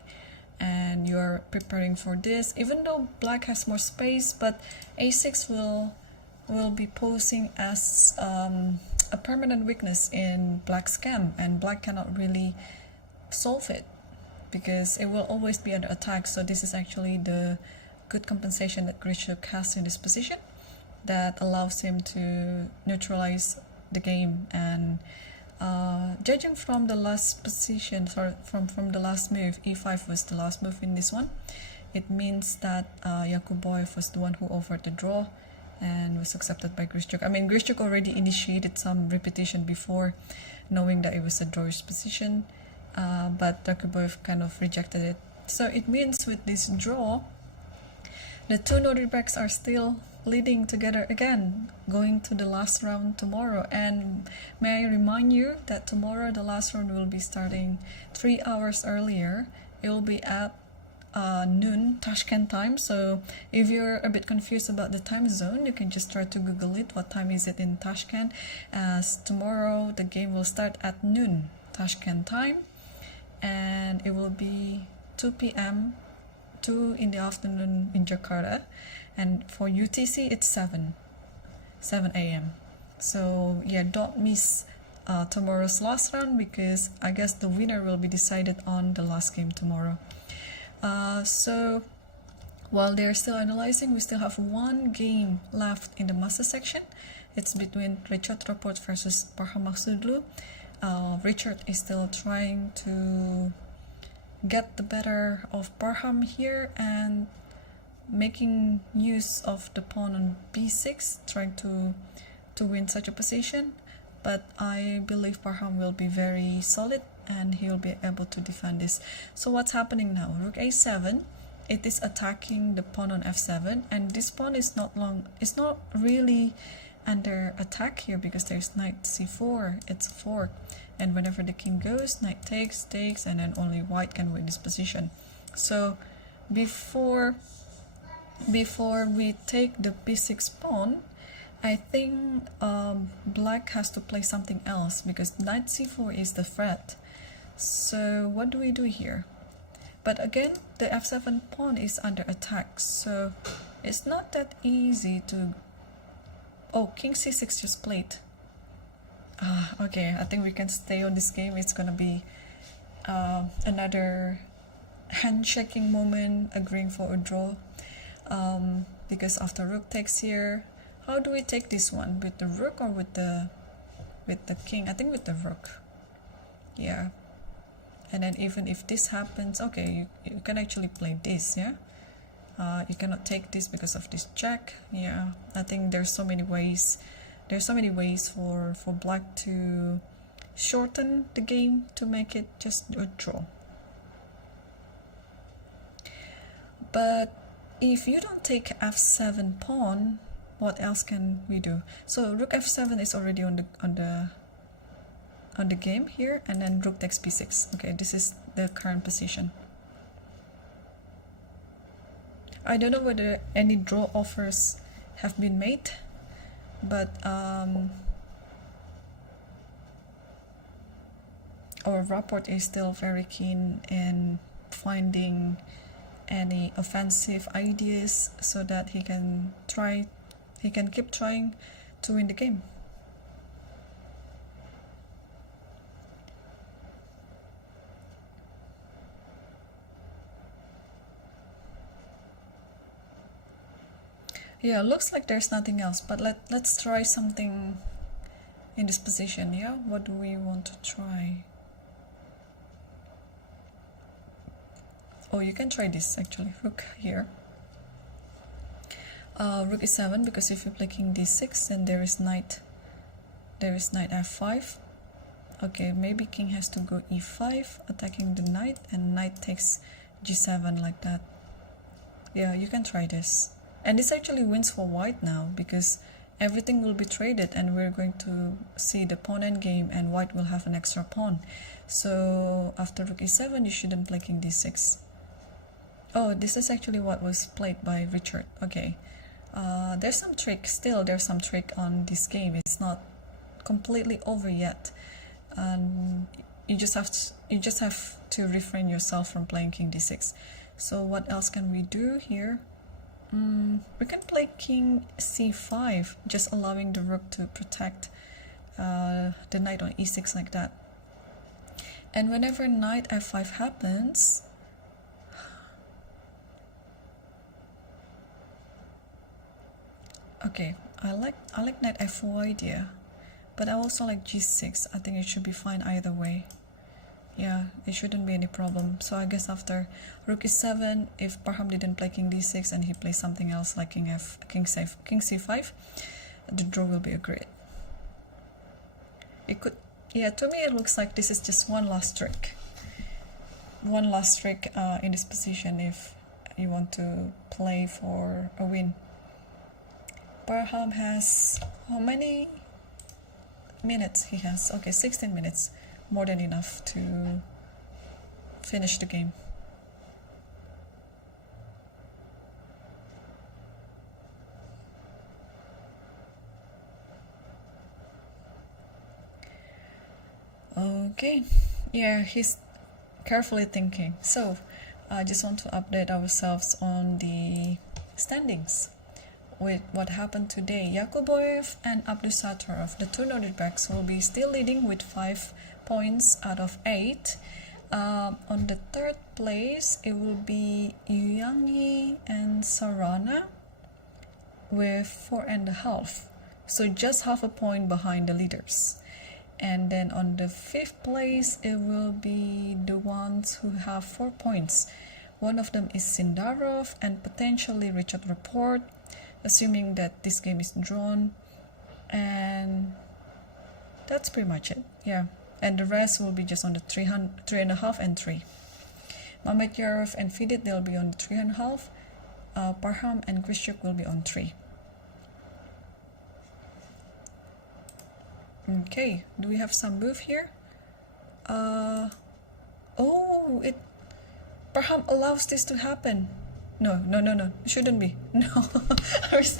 And you are preparing for this, even though black has more space, but a6 will be posing as a permanent weakness in black's camp, and black cannot really solve it because it will always be under attack. So this is actually the good compensation that Grishuk has in this position that allows him to neutralize the game. And judging from the last position, sorry, from the last move, e5 was the last move in this one. It means that Yakubboev was the one who offered the draw and was accepted by Grishuk. I mean, Grishuk already initiated some repetition before, knowing that it was a drawish position, but Yakubboev kind of rejected it. So it means with this draw, the two Nordic are still leading together again, going to the last round tomorrow. And may I remind you that tomorrow the last round will be starting 3 hours earlier. It will be at noon Tashkent time. So if you're a bit confused about the time zone, you can just try to Google it. What time is it in Tashkent? As tomorrow the game will start at noon Tashkent time, and it will be 2 p.m. 2 in the afternoon in Jakarta, and for UTC it's 7 a.m. So yeah, don't miss tomorrow's last round, because I guess the winner will be decided on the last game tomorrow. So while they're still analyzing, we still have one game left in the master section. It's between Richard Rapport versus Parham Maghsoodloo. Richard is still trying to get the better of Parham here and making use of the pawn on b6, trying to win such a position. But I believe Parham will be very solid and he will be able to defend this. So what's happening now? Rook a7, it is attacking the pawn on f7, and this pawn is not really under attack here because there's knight c4, it's a fork, and whenever the king goes, knight takes, and then only white can win this position. So before we take the b6 pawn, I think black has to play something else, because knight c4 is the threat. So what do we do here? But again, the f7 pawn is under attack, so it's not that easy Oh, king c6 just played. Okay, I think we can stay on this game. It's gonna be another handshaking moment, agreeing for a draw. Because after rook takes here, how do we take this one? With the rook or with the king? I think with the rook. Yeah. And then even if this happens, okay, you can actually play this, yeah? You cannot take this because of this check. Yeah, I think there's so many ways. There's so many ways for black to shorten the game to make it just a draw. But if you don't take f7 pawn, what else can we do? So rook f7 is already on the game here, and then rook takes b6. Okay, this is the current position. I don't know whether any draw offers have been made, but our Rapport is still very keen in finding any offensive ideas so that he can keep trying to win the game. Yeah, looks like there's nothing else, but let's try something in this position. Yeah, what do we want to try? Oh, you can try this actually. Rook here. Rook e7, because if you play king d6, then there is knight f5. Okay, maybe king has to go e5, attacking the knight, and knight takes g7 like that. Yeah, you can try this. And this actually wins for white now, because everything will be traded and we're going to see the pawn endgame, and white will have an extra pawn. So after rook e7, you shouldn't play king d6. Oh, this is actually what was played by Richard. Okay. There's some trick on this game. It's not completely over yet. You just have to refrain yourself from playing king d6. So what else can we do here? We can play king c5, just allowing the rook to protect the knight on e6 like that. And whenever knight f5 happens, okay, I like knight f4 idea, but I also like g6. I think it should be fine either way. Yeah, it shouldn't be any problem. So I guess after rook e7, if Parham didn't play king d6 and he plays something else like king c5, the draw will be agreed. It could, yeah, to me it looks like this is just one last trick. One last trick in this position if you want to play for a win. Parham has, how many minutes he has? Okay, 16 minutes. More than enough to finish the game. Okay, yeah, he's carefully thinking. So I just want to update ourselves on the standings with what happened today. Yakubboev and Abdusattorov, the two noted backs, will be still leading with 5 points out of 8. On the third place, it will be Yuyangi and Sarana with 4.5, so just half a point behind the leaders. And then on the fifth place, it will be the ones who have 4 points. One of them is Sindarov and potentially Richard Rapport, assuming that this game is drawn. And that's pretty much it. Yeah. And the rest will be just on the 3.5 and 3. Mamedyarov and Fedorchuk, they'll be on the 3.5. Parham and Grishuk will be on 3. Okay, do we have some move here? Oh, Parham allows this to happen. No, it shouldn't be. No, I was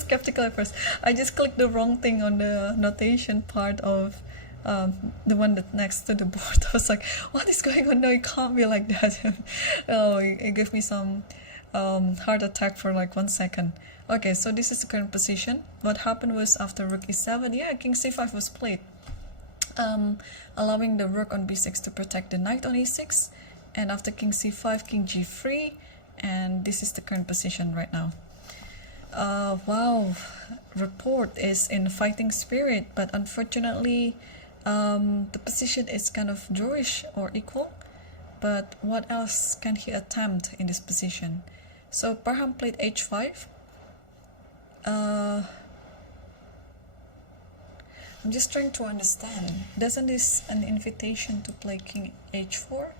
skeptical at first. I just clicked the wrong thing on the notation part of the one that's next to the board. I was like, what is going on? No, it can't be like that. Oh, it gave me some heart attack for like 1 second. Okay, so this is the current position. What happened was after rook e7, yeah, king c5 was played, allowing the rook on b6 to protect the knight on e6, and after king c5, king g3, and this is the current position right now. Wow, Rapport is in fighting spirit, but unfortunately the position is kind of drawish or equal. But what else can he attempt in this position? So Parham played h5. I'm just trying to understand. Doesn't this an invitation to play king h4?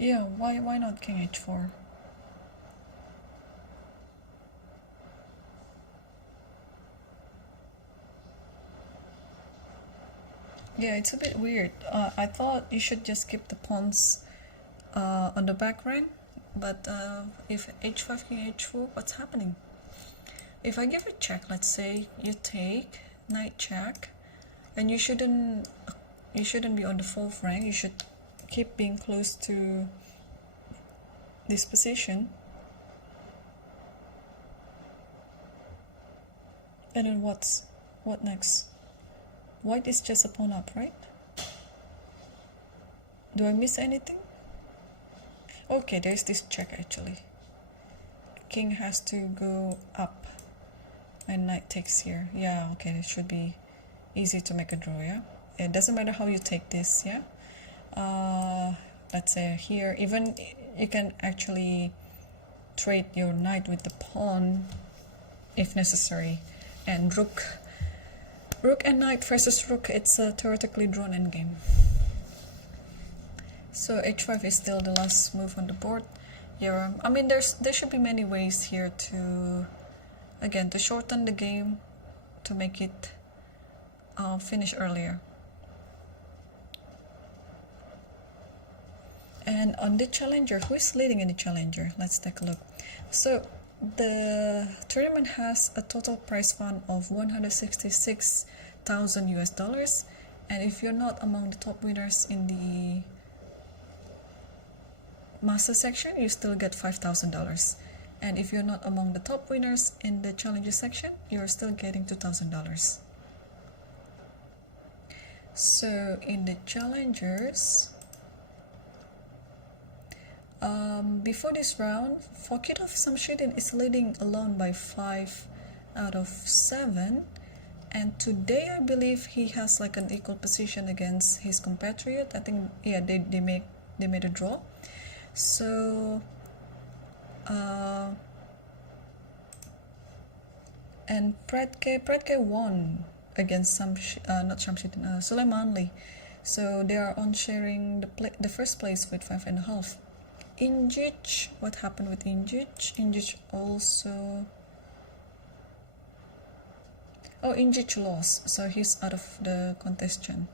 Yeah, why not king h4? Yeah, it's a bit weird. I thought you should just keep the pawns on the back rank, but if h5, king h4, what's happening? If I give a check, let's say you take knight check, and you shouldn't be on the 4th rank. You should keep being close to this position. And then what next? White is just a pawn up, right? Do I miss anything? Okay, there's this check actually. King has to go up and knight takes here. Yeah, okay, it should be easy to make a draw, yeah? It doesn't matter how you take this, yeah? Let's say here, even you can actually trade your knight with the pawn if necessary. And rook and knight versus rook, it's a theoretically drawn endgame. So h5 is still the last move on the board. Yeah, I mean there should be many ways here to, again, to shorten the game, to make it finish earlier. And on the challenger, who is leading in the challenger? Let's take a look. So the tournament has a total prize fund of 166,000 US dollars, and if you're not among the top winners in the master section, you still get $5,000, and if you're not among the top winners in the challenger section, you're still getting $2,000. So in the challengers, before this round, Fokidov Samshidin is leading alone by 5 out of 7, and today I believe he has like an equal position against his compatriot. I think, yeah, they made a draw. So and Predke won against Suleimanli, so they are on sharing the first place with 5.5. Injic, what happened with Injic? Injic also, oh, Injic lost, so he's out of the contention.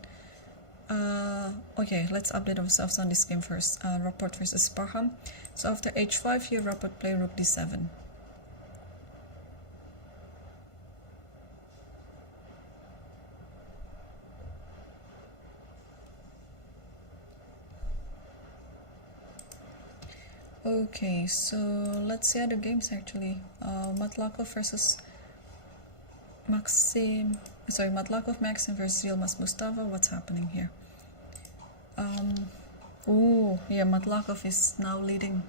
Okay, let's update ourselves on this game first. Rapport versus Parham. So after h5 here, Rapport play rook d7. Okay, so let's see other games actually. Matlakov versus Maxim. Sorry, Matlakov Maxim versus Yilmaz Mustafa. What's happening here? Oh, yeah, Matlakov is now leading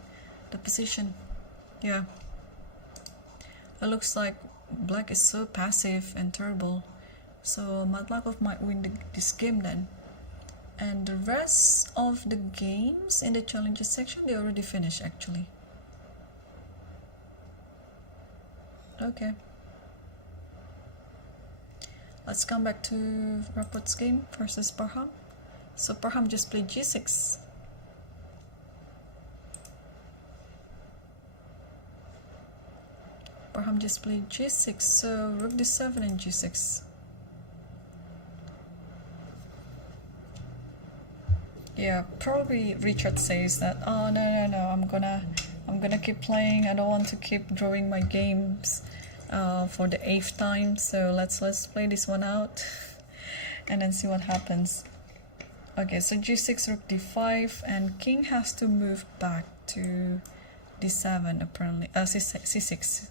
the position. Yeah. It looks like black is so passive and terrible. So Matlakov might win this game then. And the rest of the games in the challenges section, they already finished actually. Okay. Let's come back to Rapport's game versus Parham. So Parham just played g6. Parham just played g6, so rook d7 and g6. Yeah, probably Richard says that, oh no, I'm gonna I'm gonna keep playing. I don't want to keep drawing my games for the 8th time. So let's play this one out and then see what happens. Okay, so g6, rook d5, and king has to move back to d7 apparently. C6.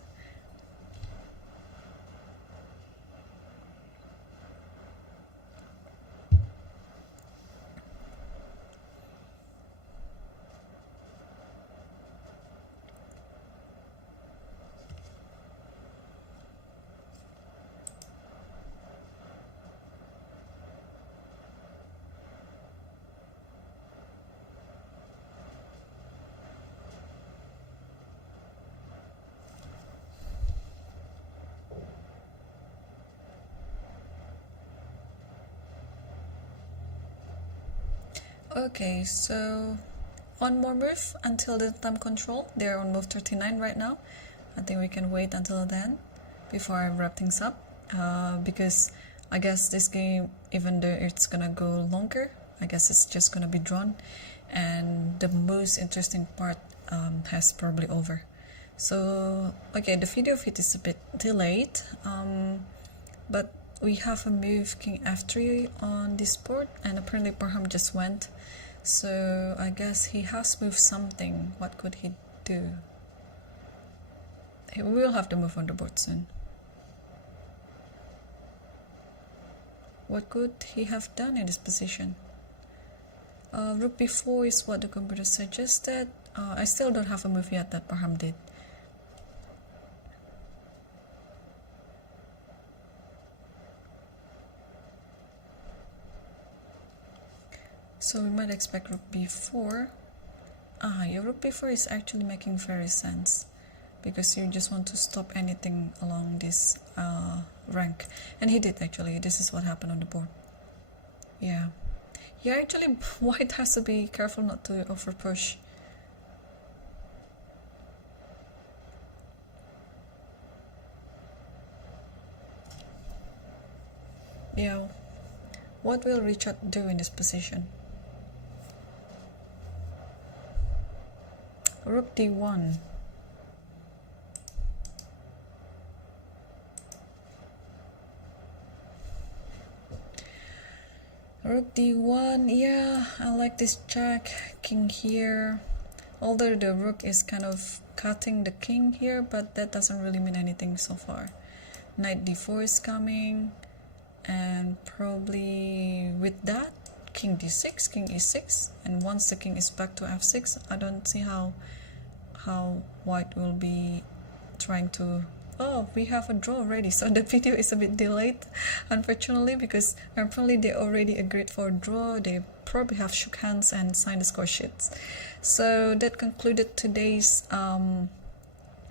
Okay, so one more move until the time control. They're on move 39 right now. I think we can wait until then before I wrap things up, because I guess this game, even though it's gonna go longer, I guess it's just gonna be drawn, and the most interesting part has probably over. So okay, the video of it is a bit delayed, but we have a move king f3 on this board, and apparently Parham just went. So I guess he has moved something. What could he do? He will have to move on the board soon. What could he have done in this position? Rook b4 is what the computer suggested. I still don't have a move yet that Parham did. So we might expect rook b4. Your rook b4 is actually making very sense, because you just want to stop anything along this rank. And he did actually. This is what happened on the board. Yeah. Yeah, actually white has to be careful not to over push. Yeah. What will Richard do in this position? Rook d1. Rook d1, yeah, I like this check. King here. Although the rook is kind of cutting the king here, but that doesn't really mean anything so far. Knight d4 is coming, and probably with that, king d6, king e6, and once the king is back to f6, I don't see how white will be trying to... Oh, we have a draw already, so the video is a bit delayed, unfortunately, because apparently they already agreed for a draw. They probably have shook hands and signed the score sheets. So that concluded today's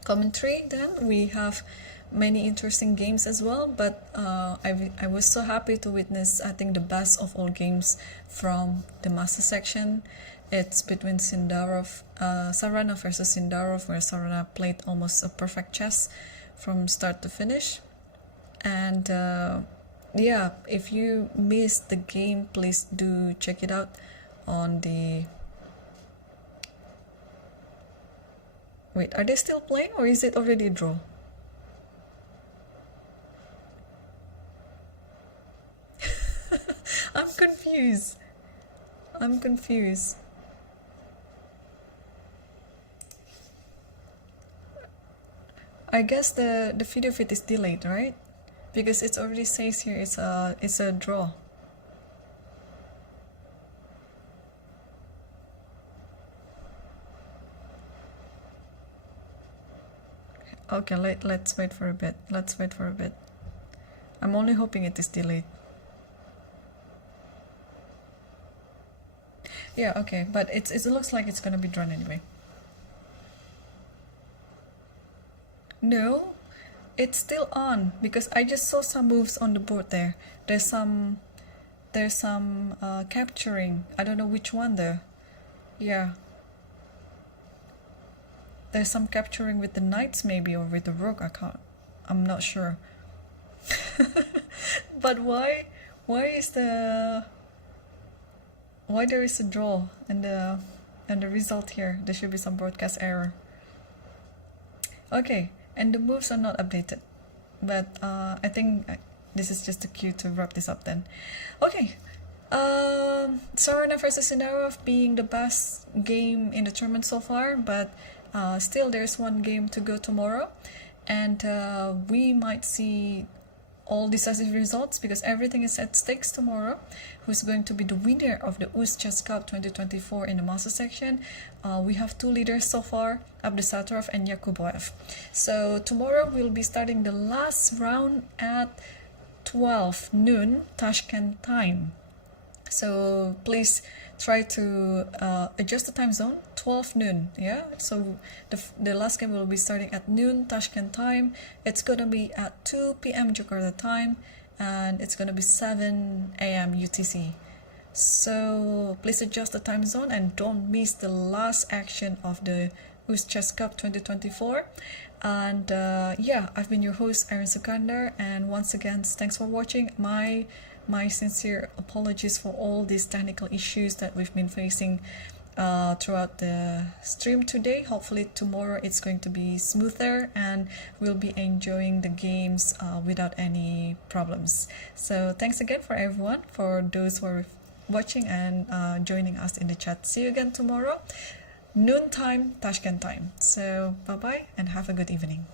commentary. Then we have many interesting games as well, but I was so happy to witness, I think, the best of all games from the master section. It's between Sindarov, Sarana versus Sindarov, where Sarana played almost a perfect chess from start to finish. And yeah, if you missed the game, please do check it out on the... Wait, are they still playing, or is it already a draw? I'm confused. I'm confused. I guess the video of it is delayed, right? Because it already says here it's a draw. Okay, let's wait for a bit. Let's wait for a bit. I'm only hoping it is delayed. Yeah, okay, but it looks like it's gonna be drawn anyway. No, it's still on, because I just saw some moves on the board there. There's some capturing. I don't know which one though. Yeah. There's some capturing with the knights maybe, or with the rook. I'm not sure. But why there is a draw and the result here? There should be some broadcast error. Okay, and the moves are not updated, but I think this is just a cue to wrap this up then. Okay, Sarana versus Sindarov being the best game in the tournament so far, but still there's one game to go tomorrow, and we might see all decisive results because everything is at stakes tomorrow. Who's going to be the winner of the UzChess Cup 2024 in the master section? We have two leaders so far, Abdusattorov and Yakubboev. So tomorrow we'll be starting the last round at 12 noon Tashkent time. So please try to adjust the time zone, 12 noon, yeah? So the last game will be starting at noon Tashkent time. It's going to be at 2 p.m. Jakarta time, and it's going to be 7 a.m. UTC. So please adjust the time zone and don't miss the last action of the UzChess Cup 2024. And yeah, I've been your host, Irene Sukandar, and once again, thanks for watching. My sincere apologies for all these technical issues that we've been facing throughout the stream today. Hopefully tomorrow it's going to be smoother and we'll be enjoying the games without any problems. So thanks again for everyone, for those who are watching and joining us in the chat. See you again tomorrow, noon time, Tashkent time. So bye bye and have a good evening.